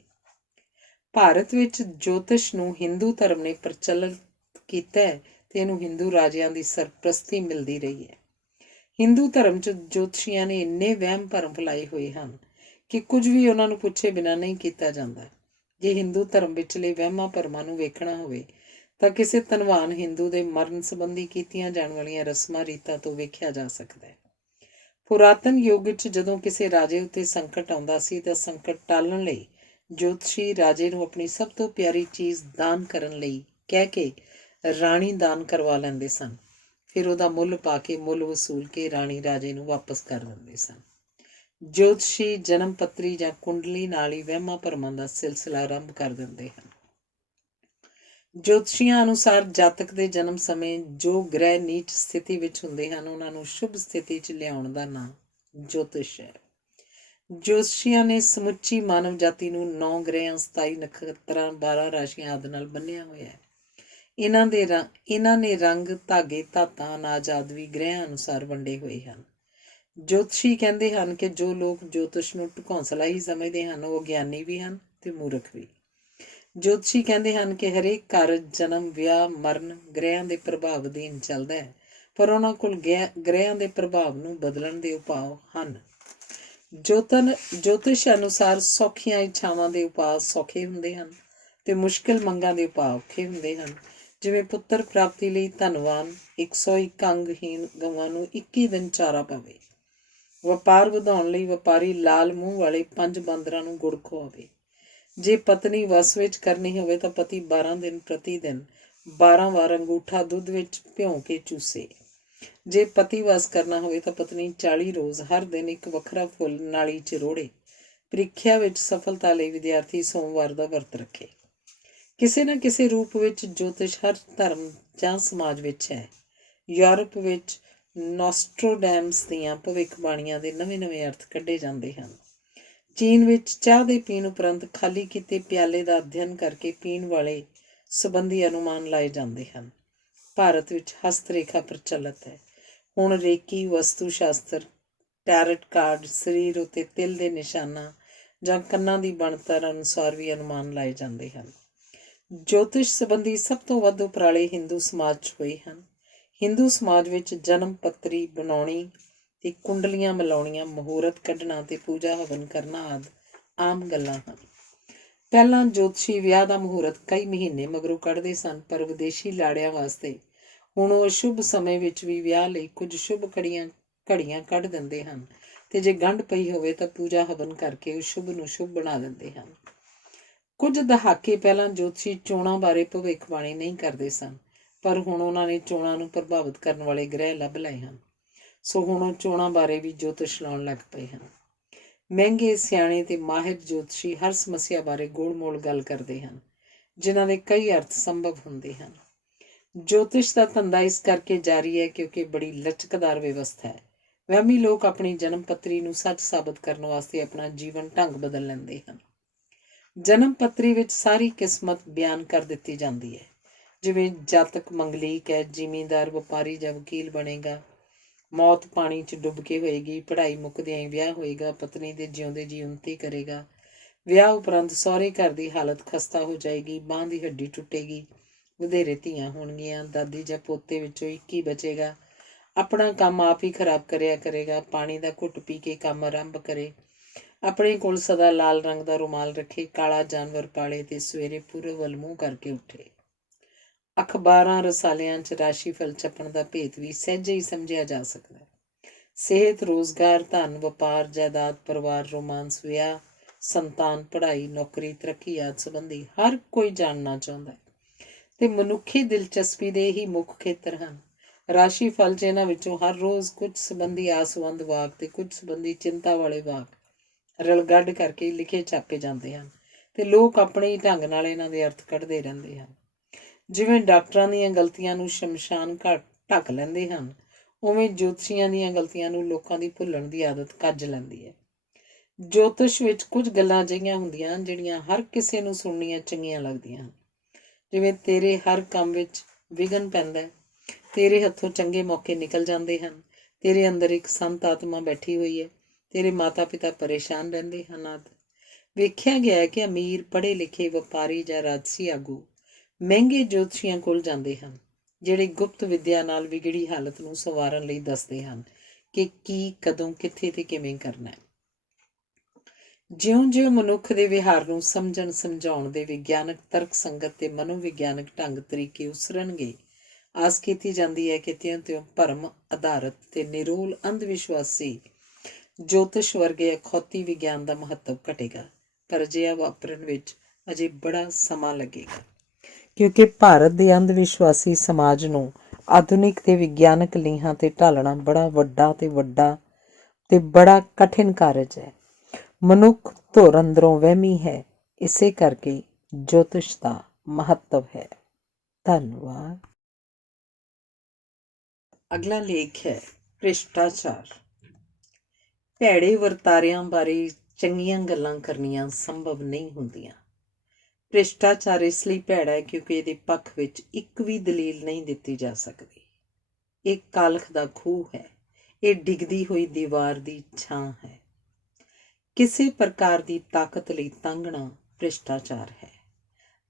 ਭਾਰਤ ਵਿੱਚ ਜੋਤਿਸ਼ ਨੂੰ ਹਿੰਦੂ ਧਰਮ ਨੇ ਪ੍ਰਚਲਿਤ ਕੀਤਾ ਹੈ ਤੇ ਇਹਨੂੰ ਹਿੰਦੂ ਰਾਜਿਆਂ ਦੀ ਸਰਪ੍ਰਸਤੀ ਮਿਲਦੀ ਰਹੀ ਹੈ। ਹਿੰਦੂ ਧਰਮ 'ਚ ਜੋਤਸ਼ੀਆਂ ਨੇ ਇੰਨੇ ਵਹਿਮ ਭਰਮ ਫੈਲਾਏ ਹੋਏ ਹਨ ਕਿ ਕੁਝ ਵੀ ਉਹਨਾਂ ਨੂੰ ਪੁੱਛੇ ਬਿਨਾਂ ਨਹੀਂ ਕੀਤਾ ਜਾਂਦਾ। ਜੇ ਹਿੰਦੂ ਧਰਮ ਵਿਚਲੇ ਵਹਿਮਾਂ ਭਰਮਾਂ ਨੂੰ ਵੇਖਣਾ ਹੋਵੇ ਤਾਂ ਕਿਸੇ ਧਨਵਾਨ ਹਿੰਦੂ ਦੇ ਮਰਨ ਸੰਬੰਧੀ ਕੀਤੀਆਂ ਜਾਣ ਵਾਲੀਆਂ ਰਸਮਾਂ ਰੀਤਾਂ ਤੋਂ ਵੇਖਿਆ ਜਾ ਸਕਦਾ ਹੈ। ਪੁਰਾਤਨ ਯੁੱਗ ਵਿੱਚ ਜਦੋਂ ਕਿਸੇ ਰਾਜੇ ਉੱਤੇ ਸੰਕਟ ਆਉਂਦਾ ਸੀ ਤਾਂ ਸੰਕਟ ਟਾਲਣ ਲਈ ਜੋਤਸ਼ੀ ਰਾਜੇ ਨੂੰ ਆਪਣੀ ਸਭ ਤੋਂ ਪਿਆਰੀ ਚੀਜ਼ ਦਾਨ ਕਰਨ ਲਈ ਕਹਿ ਕੇ ਰਾਣੀ ਦਾਨ ਕਰਵਾ ਲੈਂਦੇ ਸਨ। ਫਿਰ ਉਹਦਾ ਮੁੱਲ ਪਾ ਕੇ, ਮੁੱਲ ਵਸੂਲ ਕੇ ਰਾਣੀ ਰਾਜੇ ਨੂੰ ਵਾਪਸ ਕਰ ਦਿੰਦੇ ਸਨ। ਜੋਤਸ਼ੀ ਜਨਮ ਪੱਤਰੀ ਜਾਂ ਕੁੰਡਲੀ ਨਾਲ ਹੀ ਵਹਿਮਾਂ ਭਰਮਾਂ ਦਾ ਸਿਲਸਿਲਾ ਆਰੰਭ ਕਰ ਦਿੰਦੇ ਹਨ। ਜੋਤਸ਼ੀਆਂ ਅਨੁਸਾਰ ਜਾਤਕ ਦੇ ਜਨਮ ਸਮੇਂ ਜੋ ਗ੍ਰਹਿ ਨੀਚ ਸਥਿਤੀ ਵਿੱਚ ਹੁੰਦੇ ਹਨ ਉਹਨਾਂ ਨੂੰ ਸ਼ੁਭ ਸਥਿਤੀ 'ਚ ਲਿਆਉਣ ਦਾ ਨਾਂ ਜੋਤਿਸ਼ ਹੈ। ਜੋਤਸ਼ੀਆਂ ਨੇ ਸਮੁੱਚੀ ਮਾਨਵ ਜਾਤੀ ਨੂੰ 9 ਗ੍ਰਹਿਆਂ, 27 ਨਖੱਤਰਾਂ, 12 ਰਾਸ਼ੀਆਂ ਆਦਿ ਨਾਲ ਬੰਨ੍ਹਿਆ ਹੋਇਆ ਹੈ। ਇਹਨਾਂ ਨੇ ਰੰਗ, ਧਾਗੇ, ਧਾਤਾਂ, ਅਨਾਜ ਆਦਿ ਵੀ ਗ੍ਰਹਿਆਂ ਅਨੁਸਾਰ ਵੰਡੇ ਹੋਏ ਹਨ। ਜੋਤਸ਼ੀ ਕਹਿੰਦੇ ਹਨ ਕਿ ਜੋ ਲੋਕ ਜੋਤਿਸ਼ ਨੂੰ ਢਕੌਂਸਲਾ ਹੀ ਸਮਝਦੇ ਹਨ ਉਹ ਗਿਆਨੀ ਵੀ ਹਨ ਤੇ ਮੂਰਖ ਵੀ। ਜੋਤਸ਼ੀ ਕਹਿੰਦੇ ਹਨ ਕਿ ਹਰੇਕ ਕਾਰਜ, ਜਨਮ, ਵਿਆਹ, ਮਰਨ ਗ੍ਰਹਿਆਂ ਦੇ ਪ੍ਰਭਾਵ ਅਧੀਨ ਚੱਲਦਾ ਹੈ, ਪਰ ਉਹਨਾਂ ਕੋਲ ਗ੍ਰਹਿਆਂ ਦੇ ਪ੍ਰਭਾਵ ਨੂੰ ਬਦਲਣ ਦੇ ਉਪਾਅ ਹਨ। ਜੋਤਿਸ਼ ਅਨੁਸਾਰ ਸੌਖੀਆਂ ਇੱਛਾਵਾਂ ਦੇ ਉਪਾਅ ਸੌਖੇ ਹੁੰਦੇ ਹਨ ਤੇ ਮੁਸ਼ਕਿਲ ਮੰਗਾਂ ਦੇ ਉਪਾਅ ਔਖੇ ਹੁੰਦੇ ਹਨ। ਜਿਵੇਂ ਪੁੱਤਰ ਪ੍ਰਾਪਤੀ ਲਈ ਧਨਵਾਨ 101 ਅੰਗਹੀਣ ਗਊਆਂ ਨੂੰ 21 ਦਿਨ ਚਾਰਾ ਪਾਵੇ। ਵਪਾਰ ਵਧਾਉਣ ਲਈ ਵਪਾਰੀ ਲਾਲ ਮੂੰਹ ਵਾਲੇ 5 ਬਾਂਦਰਾਂ ਨੂੰ ਗੁੜ ਖਵਾਵੇ। ਜੇ ਪਤਨੀ ਵਸ ਵਿੱਚ ਕਰਨੀ ਹੋਵੇ ਤਾਂ ਪਤੀ 12 ਦਿਨ ਪ੍ਰਤੀ ਦਿਨ 12 ਵਾਰ ਅੰਗੂਠਾ ਦੁੱਧ ਵਿੱਚ ਭਿਉਂ ਕੇ ਚੂਸੇ। ਜੇ ਪਤੀ ਵਸ ਕਰਨਾ ਹੋਵੇ ਤਾਂ ਪਤਨੀ 40 ਰੋਜ਼ ਹਰ ਦਿਨ ਇੱਕ ਵੱਖਰਾ ਫੁੱਲ ਨਾਲੀ 'ਚ ਰੋੜੇ। ਪ੍ਰੀਖਿਆ ਵਿੱਚ ਸਫਲਤਾ ਲਈ ਵਿਦਿਆਰਥੀ ਸੋਮਵਾਰ ਦਾ ਵਰਤ ਰੱਖੇ। ਕਿਸੇ ਨਾ ਕਿਸੇ ਰੂਪ ਵਿੱਚ ਜੋਤਿਸ਼ ਹਰ ਧਰਮ ਜਾਂ ਸਮਾਜ ਵਿੱਚ ਹੈ। ਯੂਰਪ ਵਿੱਚ ਨੋਸਟਰੋਡੈਮਸ ਦੀਆਂ ਭਵਿੱਖਬਾਣੀਆਂ ਦੇ ਨਵੇਂ ਅਰਥ ਕੱਢੇ ਜਾਂਦੇ ਹਨ। ਚੀਨ ਵਿੱਚ ਚਾਹ ਦੇ ਪੀਣ ਉਪਰੰਤ ਖਾਲੀ ਕੀਤੇ ਪਿਆਲੇ ਦਾ ਅਧਿਐਨ ਕਰਕੇ ਪੀਣ ਵਾਲੇ ਸੰਬੰਧੀ ਅਨੁਮਾਨ ਲਾਏ ਜਾਂਦੇ ਹਨ। ਭਾਰਤ ਵਿੱਚ ਹਸਤ ਰੇਖਾ ਪ੍ਰਚਲਿਤ ਹੈ। ਹੁਣ ਰੇਕੀ, ਵਸਤੂ ਸ਼ਾਸਤਰ, ਟੈਰਟ ਕਾਰਡ, ਸਰੀਰ ਉੱਤੇ ਤਿਲ ਦੇ ਨਿਸ਼ਾਨਾਂ ਜਾਂ ਕੰਨਾਂ ਦੀ ਬਣਤਰ ਅਨੁਸਾਰ ਵੀ ਅਨੁਮਾਨ ਲਾਏ ਜਾਂਦੇ ਹਨ। ਜੋਤਿਸ਼ ਸੰਬੰਧੀ ਸਭ ਤੋਂ ਵੱਧ ਉਪਰਾਲੇ ਹਿੰਦੂ ਸਮਾਜ 'ਚ ਹੋਏ ਹਨ। ਹਿੰਦੂ ਸਮਾਜ ਵਿੱਚ ਜਨਮ ਪੱਤਰੀ ਬਣਾਉਣੀ ਤੇ ਕੁੰਡਲੀਆਂ ਮਿਲਾਉਣੀਆਂ, ਮਹੂਰਤ ਕੱਢਣਾ ਤੇ ਪੂਜਾ ਹਵਨ ਕਰਨਾ ਆਦਿ ਆਮ ਗੱਲਾਂ ਹਨ। ਪਹਿਲਾਂ ਜੋਤਸ਼ੀ ਵਿਆਹ ਦਾ ਮਹੂਰਤ ਕਈ ਮਹੀਨੇ ਮਗਰੋਂ ਕੱਢਦੇ ਸਨ, ਪਰ ਵਿਦੇਸ਼ੀ ਲਾੜਿਆਂ ਵਾਸਤੇ ਹੁਣ ਉਹ ਅਸ਼ੁਭ ਸਮੇਂ ਵਿੱਚ ਵੀ ਵਿਆਹ ਲਈ ਕੁਝ ਸ਼ੁਭ ਘੜੀਆਂ ਕੱਢ ਦਿੰਦੇ ਹਨ ਤੇ ਜੇ ਗੰਢ ਪਈ ਹੋਵੇ ਤਾਂ ਪੂਜਾ ਹਵਨ ਕਰਕੇ ਉਹ ਸ਼ੁਭ ਨੂੰ ਸ਼ੁਭ ਬਣਾ ਦਿੰਦੇ ਹਨ। ਕੁਝ ਦਹਾਕੇ ਪਹਿਲਾਂ ਜੋਤਸ਼ੀ ਚੋਣਾਂ ਬਾਰੇ ਭਵਿੱਖਬਾਣੀ ਨਹੀਂ ਕਰਦੇ ਸਨ, ਪਰ ਹੁਣ ਉਹਨਾਂ ਨੇ ਚੋਣਾਂ ਨੂੰ ਪ੍ਰਭਾਵਿਤ ਕਰਨ ਵਾਲੇ ਗ੍ਰਹਿ ਲੱਭ ਲਏ ਹਨ, ਸੋ ਹੁਣ ਉਹ ਚੋਣਾਂ ਬਾਰੇ ਵੀ ਜੋਤਿਸ਼ ਲਾਉਣ ਲੱਗ ਪਏ ਹਨ। ਮਹਿੰਗੇ, ਸਿਆਣੇ ਤੇ ਮਾਹਿਰ ਜੋਤਸ਼ੀ ਹਰ ਸਮੱਸਿਆ ਬਾਰੇ ਗੋਲ-ਮੋਲ ਗੱਲ ਕਰਦੇ ਹਨ, ਜਿਨ੍ਹਾਂ ਦੇ ਕਈ ਅਰਥ ਸੰਭਵ ਹੁੰਦੇ ਹਨ। ਜੋਤਿਸ਼ ਦਾ ਧੰਦਾ ਇਸ ਕਰਕੇ ਜਾਰੀ ਹੈ ਕਿਉਂਕਿ ਬੜੀ ਲਚਕਦਾਰ ਵਿਵਸਥਾ ਹੈ। ਵਹਿਮੀ ਲੋਕ ਆਪਣੀ ਜਨਮ ਪੱਤਰੀ ਨੂੰ ਸੱਚ ਸਾਬਤ ਕਰਨ ਵਾਸਤੇ ਆਪਣਾ ਜੀਵਨ ਢੰਗ ਬਦਲ ਲੈਂਦੇ ਹਨ। ਜਨਮ ਪੱਤਰੀ ਵਿੱਚ ਸਾਰੀ ਕਿਸਮਤ ਬਿਆਨ ਕਰ ਦਿੱਤੀ ਜਾਂਦੀ ਹੈ, ਜਿਵੇਂ ਜਾਤਕ ਮੰਗਲੀਕ ਹੈ, ਜ਼ਿਮੀਂਦਾਰ, ਵਪਾਰੀ ਜਾਂ ਵਕੀਲ ਬਣੇਗਾ, ਮੌਤ ਪਾਣੀ 'ਚ ਡੁੱਬ ਕੇ ਹੋਏਗੀ, ਪੜ੍ਹਾਈ ਮੁੱਕਦਿਆਂ ਹੀ ਵਿਆਹ ਹੋਏਗਾ, ਪਤਨੀ ਦੇ ਜਿਉਂਦੇ ਜੀ ਉੱਨਤੀ ਕਰੇਗਾ, ਵਿਆਹ ਉਪਰੰਤ ਸਹੁਰੇ ਘਰ ਦੀ ਹਾਲਤ ਖਸਤਾ ਹੋ ਜਾਏਗੀ, ਬਾਂਹ ਦੀ ਹੱਡੀ ਟੁੱਟੇਗੀ, ਵਧੇਰੇ ਧੀਆਂ ਹੋਣਗੀਆਂ, ਦਾਦੀ ਜਾਂ ਪੋਤੇ ਵਿੱਚੋਂ ਇੱਕ ਹੀ ਬਚੇਗਾ, ਆਪਣਾ ਕੰਮ ਆਪ ਹੀ ਖਰਾਬ ਕਰਿਆ ਕਰੇਗਾ, ਪਾਣੀ ਦਾ ਘੁੱਟ ਪੀ ਕੇ ਕੰਮ ਆਰੰਭ ਕਰੇ, ਆਪਣੇ ਕੋਲ ਸਦਾ ਲਾਲ ਰੰਗ ਦਾ ਰੁਮਾਲ ਰੱਖੇ, ਕਾਲਾ ਜਾਨਵਰ ਪਾਲੇ ਤੇ ਸਵੇਰੇ ਪੂਰਬ ਵੱਲ ਮੂੰਹ ਕਰਕੇ ਉੱਠੇ। ਅਖਬਾਰਾਂ ਰਸਾਲਿਆਂ 'ਚ ਰਾਸ਼ੀਫਲ ਛਪਣ ਦਾ ਭੇਤ ਵੀ ਸਹਿਜੇ ਹੀ ਸਮਝਿਆ ਜਾ ਸਕਦਾ ਹੈ। ਸਿਹਤ, ਰੋਜ਼ਗਾਰ, ਧਨ, ਵਪਾਰ, ਜਾਇਦਾਦ, ਪਰਿਵਾਰ, ਰੋਮਾਂਸ, ਵਿਆਹ, ਸੰਤਾਨ, ਪੜ੍ਹਾਈ, ਨੌਕਰੀ, ਤਰੱਕੀ ਆਦਿ ਸੰਬੰਧੀ ਹਰ ਕੋਈ ਜਾਣਨਾ ਚਾਹੁੰਦਾ ਹੈ ਤੇ ਮਨੁੱਖੀ ਦਿਲਚਸਪੀ ਦੇ ਹੀ ਮੁੱਖ ਖੇਤਰ ਹਨ। ਰਾਸ਼ੀਫਲ 'ਚ ਇਹਨਾਂ ਵਿੱਚੋਂ ਹਰ ਰੋਜ਼ ਕੁਝ ਸੰਬੰਧੀ ਆਸਵੰਦ ਵਾਕ ਤੇ ਕੁਝ ਸੰਬੰਧੀ ਚਿੰਤਾ ਵਾਲੇ ਵਾਕ ਰਲਗੱਡ ਕਰਕੇ ਲਿਖੇ ਛਾਪੇ ਜਾਂਦੇ ਹਨ ਤੇ ਲੋਕ ਆਪਣੇ ਹੀ ਢੰਗ ਨਾਲ ਇਹਨਾਂ ਦੇ ਅਰਥ ਕੱਢਦੇ ਰਹਿੰਦੇ ਹਨ। ਜਿਵੇਂ ਡਾਕਟਰਾਂ ਦੀਆਂ ਗਲਤੀਆਂ ਨੂੰ ਸ਼ਮਸ਼ਾਨ ਘਾਟ ਢੱਕ ਲੈਂਦੇ ਹਨ, ਉਵੇਂ ਜੋਤਸ਼ੀਆਂ ਦੀਆਂ ਗਲਤੀਆਂ ਨੂੰ ਲੋਕਾਂ ਦੀ ਭੁੱਲਣ ਦੀ ਆਦਤ ਕੱਜ ਲੈਂਦੀ ਹੈ। ਜੋਤਿਸ਼ ਵਿੱਚ ਕੁਝ ਗੱਲਾਂ ਅਜਿਹੀਆਂ ਹੁੰਦੀਆਂ ਹਨ ਜਿਹੜੀਆਂ ਹਰ ਕਿਸੇ ਨੂੰ ਸੁਣਨੀਆਂ ਚੰਗੀਆਂ ਲੱਗਦੀਆਂ ਹਨ, ਜਿਵੇਂ ਤੇਰੇ ਹਰ ਕੰਮ ਵਿੱਚ ਵਿਘਨ ਪੈਂਦਾ ਹੈ, ਤੇਰੇ ਹੱਥੋਂ ਚੰਗੇ ਮੌਕੇ ਨਿਕਲ ਜਾਂਦੇ ਹਨ, ਤੇਰੇ ਅੰਦਰ ਇੱਕ ਸੰਤ ਆਤਮਾ ਬੈਠੀ ਹੋਈ ਹੈ, ਤੇਰੇ ਮਾਤਾ ਪਿਤਾ ਪਰੇਸ਼ਾਨ ਰਹਿੰਦੇ ਹਨ ਆਦਿ। ਵੇਖਿਆ ਗਿਆ ਹੈ ਕਿ ਅਮੀਰ, ਪੜ੍ਹੇ ਲਿਖੇ, ਵਪਾਰੀ ਜਾਂ ਰਾਜਸੀ ਆਗੂ ਮਹਿੰਗੇ ਜੋਤਸ਼ੀਆਂ ਕੋਲ ਜਾਂਦੇ ਹਨ, ਜਿਹੜੇ ਗੁਪਤ ਵਿੱਦਿਆ ਨਾਲ ਵਿਗੜੀ ਹਾਲਤ ਨੂੰ ਸੰਵਾਰਨ ਲਈ ਦੱਸਦੇ ਹਨ ਕਿ ਕੀ, ਕਦੋਂ, ਕਿੱਥੇ ਤੇ ਕਿਵੇਂ ਕਰਨਾ ਹੈ। ਜਿਉਂ-ਜਿਉਂ ਮਨੁੱਖ ਦੇ ਵਿਹਾਰ ਨੂੰ ਸਮਝਣ ਸਮਝਾਉਣ ਦੇ ਵਿਗਿਆਨਕ, ਤਰਕ ਸੰਗਤ ਤੇ ਮਨੋਵਿਗਿਆਨਕ ਢੰਗ ਤਰੀਕੇ ਉਸਰਨਗੇ, ਆਸ ਕੀਤੀ ਜਾਂਦੀ ਹੈ ਕਿ ਤਿਉਂ-ਤਿਉਂ ਭਰਮ ਆਧਾਰਿਤ ਤੇ ਨਿਰੋਲ ਅੰਧ ਵਿਸ਼ਵਾਸੀ ਜੋਤਿਸ਼ ਵਰਗੇ ਅਖੌਤੀ ਵਿਗਿਆਨ ਦਾ ਮਹੱਤਵ ਘਟੇਗਾ, ਪਰ ਅਜਿਹਾ ਵਾਪਰਨ ਵਿੱਚ ਅਜੇ ਬੜਾ ਸਮਾਂ ਲੱਗੇਗਾ, ਕਿਉਂਕਿ ਭਾਰਤ ਦੇ ਅੰਧ ਵਿਸ਼ਵਾਸੀ ਸਮਾਜ ਨੂੰ ਆਧੁਨਿਕ ਤੇ ਵਿਗਿਆਨਕ ਲੀਹਾਂ ਤੇ ਢਾਲਣਾ ਬੜਾ ਵੱਡਾ ਤੇ ਬੜਾ ਕਠਿਨ ਕਾਰਜ ਹੈ। ਮਨੁੱਖ ਧੁਰ ਅੰਦਰੋਂ ਵਹਿਮੀ ਹੈ, ਇਸੇ ਕਰਕੇ ਜੋਤਿਸ਼ ਦਾ ਮਹੱਤਵ ਹੈ। ਧੰਨਵਾਦ। ਅਗਲਾ ਲੇਖ ਹੈ ਭ੍ਰਿਸ਼ਟਾਚਾਰ। ਭੈੜੇ ਵਰਤਾਰਿਆਂ ਬਾਰੇ ਚੰਗੀਆਂ ਗੱਲਾਂ ਕਰਨੀਆਂ ਸੰਭਵ ਨਹੀਂ ਹੁੰਦੀਆਂ। ਭ੍ਰਿਸ਼ਟਾਚਾਰ ਇਸ ਲਈ ਭੈੜਾ ਹੈ ਕਿਉਂਕਿ ਇਹਦੇ ਪੱਖ ਵਿੱਚ ਇੱਕ ਵੀ ਦਲੀਲ ਨਹੀਂ ਦਿੱਤੀ ਜਾ ਸਕਦੀ। ਇਹ ਕਾਲਖ ਦਾ ਖੂਹ ਹੈ, ਇਹ ਡਿੱਗਦੀ ਹੋਈ ਦੀਵਾਰ ਦੀ ਛਾਂ ਹੈ। ਕਿਸੇ ਪ੍ਰਕਾਰ ਦੀ ਤਾਕਤ ਲਈ ਤਾਂਘਣਾ ਭ੍ਰਿਸ਼ਟਾਚਾਰ ਹੈ।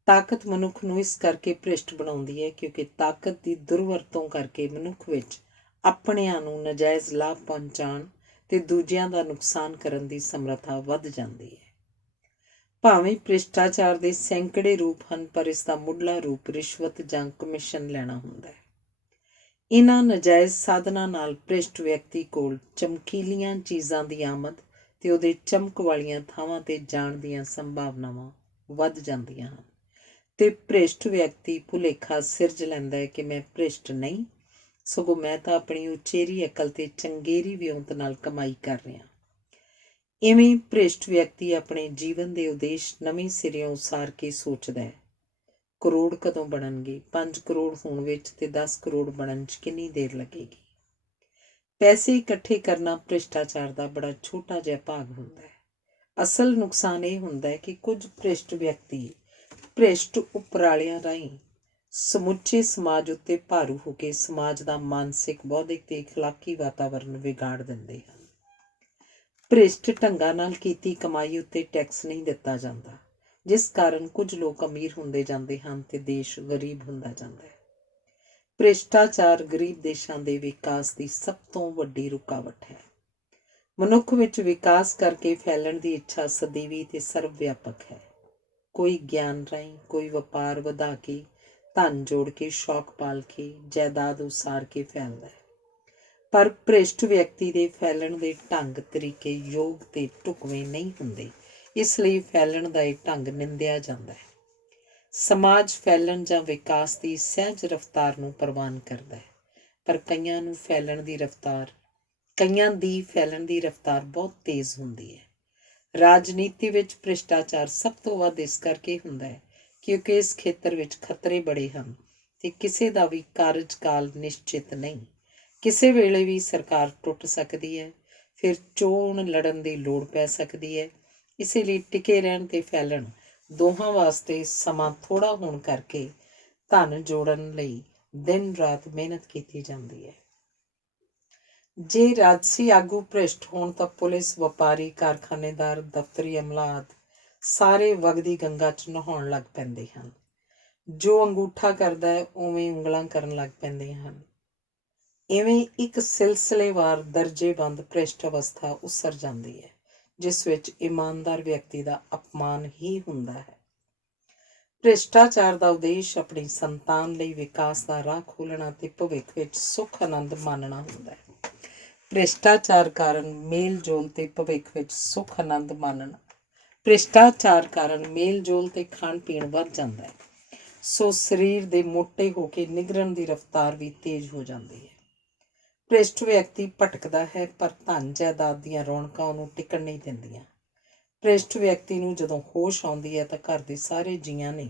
ਤਾਕਤ ਮਨੁੱਖ ਨੂੰ ਇਸ ਕਰਕੇ ਭ੍ਰਿਸ਼ਟ ਬਣਾਉਂਦੀ ਹੈ ਕਿਉਂਕਿ ਤਾਕਤ ਦੀ ਦੁਰਵਰਤੋਂ ਕਰਕੇ ਮਨੁੱਖ ਵਿੱਚ ਆਪਣਿਆਂ ਨੂੰ ਨਜਾਇਜ਼ ਲਾਭ ਪਹੁੰਚਾਉਣ ਤੇ ਦੂਜਿਆਂ ਦਾ ਨੁਕਸਾਨ ਕਰਨ ਦੀ ਸਮਰੱਥਾ ਵੱਧ ਜਾਂਦੀ ਹੈ। ਭਾਵੇਂ ਭ੍ਰਿਸ਼ਟਾਚਾਰ ਦੇ ਸੈਂਕੜੇ ਰੂਪ ਹਨ, ਪਰ ਇਸ ਦਾ ਮੁੱਢਲਾ ਰੂਪ ਰਿਸ਼ਵਤ ਜਾਂ ਕਮਿਸ਼ਨ ਲੈਣਾ ਹੁੰਦਾ ਹੈ। ਇਹਨਾਂ ਨਜਾਇਜ਼ ਸਾਧਨਾਂ ਨਾਲ ਭ੍ਰਿਸ਼ਟ ਵਿਅਕਤੀ ਕੋਲ ਚਮਕੀਲੀਆਂ ਚੀਜ਼ਾਂ ਦੀ ਆਮਦ ਤੇ ਉਹਦੇ ਚਮਕ ਵਾਲੀਆਂ ਥਾਵਾਂ ਤੇ ਜਾਣ ਦੀਆਂ ਸੰਭਾਵਨਾਵਾਂ ਵੱਧ ਜਾਂਦੀਆਂ ਹਨ ਤੇ ਭ੍ਰਿਸ਼ਟ ਵਿਅਕਤੀ ਭੁਲੇਖਾ ਸਿਰਜ ਲੈਂਦਾ ਹੈ ਕਿ ਮੈਂ ਭ੍ਰਿਸ਼ਟ ਨਹੀਂ, ਸਗੋਂ ਮੈਂ ਤਾਂ ਆਪਣੀ ਉਚੇਰੀ ਅਕਲ ਤੇ ਚੰਗੇਰੀ ਵਿਉਂਤ ਨਾਲ ਕਮਾਈ ਕਰ ਰਿਹਾ। ਇਵੇਂ ਭ੍ਰਿਸ਼ਟ ਵਿਅਕਤੀ ਆਪਣੇ ਜੀਵਨ ਦੇ ਉਦੇਸ਼ ਨਵੇਂ ਸਿਰਿਓਂ ਉਸਾਰ ਕੇ ਸੋਚਦਾ ਹੈ, ਕਰੋੜ ਕਦੋਂ ਬਣਨਗੇ, 5 ਕਰੋੜ ਹੋਣ ਵਿੱਚ ਤੇ 10 ਕਰੋੜ ਬਣਨ 'ਚ ਕਿੰਨੀ ਦੇਰ ਲੱਗੇਗੀ। ਪੈਸੇ ਇਕੱਠੇ ਕਰਨਾ ਭ੍ਰਿਸ਼ਟਾਚਾਰ ਦਾ ਬੜਾ ਛੋਟਾ ਜਿਹਾ ਭਾਗ ਹੁੰਦਾ ਹੈ। ਅਸਲ ਨੁਕਸਾਨ ਇਹ ਹੁੰਦਾ ਹੈ ਕਿ ਕੁਝ ਭ੍ਰਿਸ਼ਟ ਵਿਅਕਤੀ ਭ੍ਰਿਸ਼ਟ ਉਪਰਾਲਿਆਂ ਰਾਹੀਂ ਸਮੁੱਚੇ ਸਮਾਜ ਉੱਤੇ ਭਾਰੂ ਹੋ ਕੇ ਸਮਾਜ ਦਾ ਮਾਨਸਿਕ, ਬੌਧਿਕ ਤੇ ਅਖਲਾਕੀ ਵਾਤਾਵਰਨ ਵਿਗਾੜ ਦਿੰਦੇ ਹਨ। ਭ੍ਰਿਸ਼ਟ ਢੰਗਾਂ ਨਾਲ ਕੀਤੀ ਕਮਾਈ ਉੱਤੇ ਟੈਕਸ ਨਹੀਂ ਦਿੱਤਾ ਜਾਂਦਾ, ਜਿਸ ਕਾਰਨ ਕੁਝ ਲੋਕ ਅਮੀਰ ਹੁੰਦੇ ਜਾਂਦੇ ਹਨ ਤੇ ਦੇਸ਼ ਗਰੀਬ ਹੁੰਦਾ ਜਾਂਦਾ ਹੈ। ਭ੍ਰਿਸ਼ਟਾਚਾਰ ਗਰੀਬ ਦੇਸ਼ਾਂ ਦੇ ਵਿਕਾਸ ਦੀ ਸਭ ਤੋਂ ਵੱਡੀ ਰੁਕਾਵਟ ਹੈ। ਮਨੁੱਖ ਵਿੱਚ ਵਿਕਾਸ ਕਰਕੇ ਫੈਲਣ ਦੀ ਇੱਛਾ ਸਦੀਵੀ ਤੇ ਸਰਵ ਵਿਆਪਕ ਹੈ। ਕੋਈ ਗਿਆਨ ਰਾਹੀਂ, ਕੋਈ ਵਪਾਰ ਵਧਾ ਕੇ, ਧਨ ਜੋੜ ਕੇ, ਸ਼ੌਕ ਪਾਲ ਕੇ, ਜਾਇਦਾਦ ਉਸਾਰ ਕੇ ਫੈਲਦਾ ਹੈ। ਪਰ ਭ੍ਰਿਸ਼ਟ ਵਿਅਕਤੀ ਦੇ ਫੈਲਣ ਦੇ ਢੰਗ ਤਰੀਕੇ ਯੋਗ ਤੇ ਢੁਕਵੇਂ ਨਹੀਂ ਹੁੰਦੇ, ਇਸ ਲਈ ਫੈਲਣ ਦਾ ਇਹ ਢੰਗ ਨਿੰਦਿਆ ਜਾਂਦਾ ਹੈ। ਸਮਾਜ ਫੈਲਣ ਜਾਂ ਵਿਕਾਸ ਦੀ ਸਹਿਜ ਰਫ਼ਤਾਰ ਨੂੰ ਪ੍ਰਵਾਨ ਕਰਦਾ ਹੈ, ਪਰ ਕਈਆਂ ਦੀ ਫੈਲਣ ਦੀ ਰਫ਼ਤਾਰ ਬਹੁਤ ਤੇਜ਼ ਹੁੰਦੀ ਹੈ। ਰਾਜਨੀਤੀ ਵਿੱਚ ਭ੍ਰਿਸ਼ਟਾਚਾਰ ਸਭ ਤੋਂ ਵੱਧ ਇਸ ਕਰਕੇ ਹੁੰਦਾ ਹੈ ਕਿਉਂਕਿ ਇਸ ਖੇਤਰ ਵਿੱਚ ਖਤਰੇ ਬੜੇ ਹਨ ਤੇ ਕਿਸੇ ਦਾ ਵੀ ਕਾਰਜਕਾਲ ਨਿਸ਼ਚਿਤ ਨਹੀਂ। ਕਿਸੇ ਵੇਲੇ ਵੀ ਸਰਕਾਰ ਟੁੱਟ ਸਕਦੀ ਹੈ, ਫਿਰ ਚੋਣ ਲੜਨ ਦੀ ਲੋੜ ਪੈ ਸਕਦੀ ਹੈ। ਇਸੇ ਲਈ ਟਿਕੇ ਰਹਿਣ ਤੇ ਫੈਲਣ ਦੋਹਾਂ ਵਾਸਤੇ ਸਮਾਂ ਥੋੜ੍ਹਾ ਹੋਣ ਕਰਕੇ ਧਨ ਜੋੜਨ ਲਈ ਦਿਨ ਰਾਤ ਮਿਹਨਤ ਕੀਤੀ ਜਾਂਦੀ ਹੈ। ਜੇ ਰਾਜਸੀ ਆਗੂ ਭ੍ਰਿਸ਼ਟ ਹੋਣ ਤਾਂ ਪੁਲਿਸ, ਵਪਾਰੀ, ਕਾਰਖਾਨੇਦਾਰ, ਦਫ਼ਤਰੀ ਅਮਲਾ ਆਦਿ ਸਾਰੇ ਵਗਦੀ ਗੰਗਾ 'ਚ ਨਹਾਉਣ ਲੱਗ ਪੈਂਦੇ ਹਨ। ਜੋ ਅੰਗੂਠਾ ਕਰਦਾ ਹੈ ਉਵੇਂ ਉਂਗਲਾਂ ਕਰਨ ਲੱਗ ਪੈਂਦੇ ਹਨ। ਇਵੇਂ ਇੱਕ ਸਿਲਸਿਲੇਵਾਰ ਦਰਜੇਬੰਦ ਭ੍ਰਿਸ਼ਟ ਅਵਸਥਾ ਉਸਰ ਜਾਂਦੀ ਹੈ, ਜਿਸ ਵਿੱਚ ਇਮਾਨਦਾਰ ਵਿਅਕਤੀ ਦਾ ਅਪਮਾਨ ਹੀ ਹੁੰਦਾ ਹੈ। ਭ੍ਰਿਸ਼ਟਾਚਾਰ ਦਾ ਉਦੇਸ਼ ਆਪਣੀ ਸੰਤਾਨ ਲਈ ਵਿਕਾਸ ਦਾ ਰਾਹ ਖੋਲ੍ਹਣਾ ਤੇ ਭਵਿੱਖ ਵਿੱਚ ਸੁੱਖ ਆਨੰਦ ਮਾਣਨਾ ਹੁੰਦਾ ਹੈ। ਭ੍ਰਿਸ਼ਟਾਚਾਰ ਕਾਰਨ ਮੇਲ ਜੋਲ ਤੇ ਭਵਿੱਖ ਵਿੱਚ ਸੁੱਖ ਆਨੰਦ ਮਾਣਨਾ। ਭ੍ਰਿਸ਼ਟਾਚਾਰ ਕਾਰਨ ਮੇਲ ਜੋਲ ਤੇ ਖਾਣ ਪੀਣ ਵੱਧ ਜਾਂਦਾ ਹੈ, ਸੋ ਸਰੀਰ ਦੇ ਮੋਟੇ ਹੋ ਕੇ ਨਿਗਰਨ ਦੀ ਰਫ਼ਤਾਰ ਵੀ ਤੇਜ਼ ਹੋ ਜਾਂਦੀ ਹੈ। ਭ੍ਰਿਸ਼ਟ ਵਿਅਕਤੀ ਭਟਕਦਾ ਹੈ, ਪਰ ਧਨ ਜਾਇਦਾਦ ਦੀਆਂ ਰੌਣਕਾਂ ਉਹਨੂੰ ਟਿਕਣ ਨਹੀਂ ਦਿੰਦੀਆਂ। ਭ੍ਰਿਸ਼ਟ ਵਿਅਕਤੀ ਨੂੰ ਜਦੋਂ ਹੋਸ਼ ਆਉਂਦੀ ਹੈ ਤਾਂ ਘਰ ਦੇ ਸਾਰੇ ਜੀਆਂ ਨੇ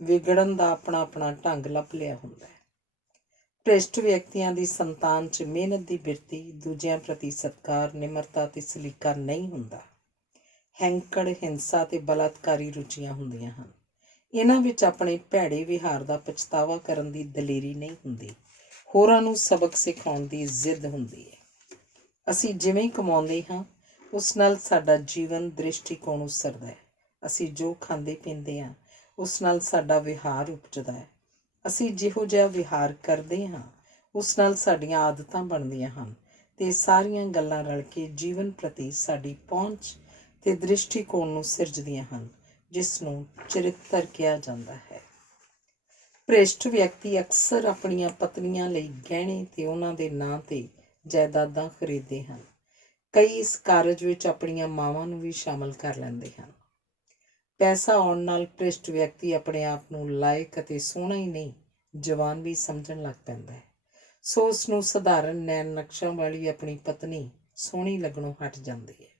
ਵਿਗੜਨ ਦਾ ਆਪਣਾ ਆਪਣਾ ਢੰਗ ਲੱਭ ਲਿਆ ਹੁੰਦਾ ਹੈ। ਭ੍ਰਿਸ਼ਟ ਵਿਅਕਤੀਆਂ ਦੀ ਸੰਤਾਨ 'ਚ ਮਿਹਨਤ ਦੀ ਬਿਰਤੀ, ਦੂਜਿਆਂ ਪ੍ਰਤੀ ਸਤਿਕਾਰ, ਨਿਮਰਤਾ ਤੇ ਸਲੀਕਾ ਨਹੀਂ ਹੁੰਦਾ। ਹੈਂਕੜ, ਹਿੰਸਾ ਤੇ ਬਲਾਤਕਾਰੀ ਰੁਚੀਆਂ ਹੁੰਦੀਆਂ ਹਨ। ਇਹਨਾਂ ਵਿੱਚ ਆਪਣੇ ਭੈੜੇ ਵਿਹਾਰ ਦਾ ਪਛਤਾਵਾ ਕਰਨ ਦੀ ਦਲੇਰੀ ਨਹੀਂ ਹੁੰਦੀ, ਹੋਰਾਂ ਨੂੰ ਸਬਕ ਸਿਖਾਉਣ ਦੀ ਜ਼ਿੱਦ ਹੁੰਦੀ ਹੈ। ਅਸੀਂ ਜਿਵੇਂ ਕਮਾਉਂਦੇ ਹਾਂ ਉਸ ਨਾਲ ਸਾਡਾ ਜੀਵਨ ਦ੍ਰਿਸ਼ਟੀਕੋਣ ਉਸਰਦਾ ਹੈ। ਅਸੀਂ ਜੋ ਖਾਂਦੇ ਪੀਂਦੇ ਹਾਂ ਉਸ ਨਾਲ ਸਾਡਾ ਵਿਹਾਰ ਉਪਜਦਾ ਹੈ। ਅਸੀਂ ਜਿਹੋ ਜਿਹਾ ਵਿਹਾਰ ਕਰਦੇ ਹਾਂ ਉਸ ਨਾਲ ਸਾਡੀਆਂ ਆਦਤਾਂ ਬਣਦੀਆਂ ਹਨ ਤੇ ਸਾਰੀਆਂ ਗੱਲਾਂ ਰਲ ਕੇ ਜੀਵਨ ਪ੍ਰਤੀ ਸਾਡੀ ਪਹੁੰਚ ਤੇ ਦ੍ਰਿਸ਼ਟੀਕੋਣ ਨੂੰ ਸਿਰਜਦੀਆਂ ਹਨ, ਜਿਸ ਨੂੰ ਚਰਿੱਤਰ ਕਿਹਾ ਜਾਂਦਾ ਹੈ। ਭ੍ਰਿਸ਼ਟ ਵਿਅਕਤੀ ਅਕਸਰ ਆਪਣੀਆਂ ਪਤਨੀਆਂ ਲਈ ਗਹਿਣੇ ਤੇ ਉਹਨਾਂ ਦੇ ਨਾਂ ਤੇ ਜਾਇਦਾਦਾਂ ਖਰੀਦਦੇ ਹਨ। ਕਈ ਇਸ ਕਾਰਜ ਵਿੱਚ ਆਪਣੀਆਂ ਮਾਵਾਂ ਨੂੰ ਵੀ ਸ਼ਾਮਲ ਕਰ ਲੈਂਦੇ ਹਨ। ਪੈਸਾ ਆਉਣ ਨਾਲ ਭ੍ਰਿਸ਼ਟ ਵਿਅਕਤੀ ਆਪਣੇ ਆਪ ਨੂੰ ਲਾਇਕ ਅਤੇ ਸੋਹਣਾ ਹੀ ਨਹੀਂ, ਜਵਾਨ ਵੀ ਸਮਝਣ ਲੱਗ ਪੈਂਦਾ ਹੈ, ਸੋ ਉਸ ਨੂੰ ਸਧਾਰਨ ਨੈਣ ਨਕਸ਼ਾਂ ਵਾਲੀ ਆਪਣੀ ਪਤਨੀ ਸੋਹਣੀ ਲੱਗਣੋਂ ਹਟ ਜਾਂਦੀ ਹੈ।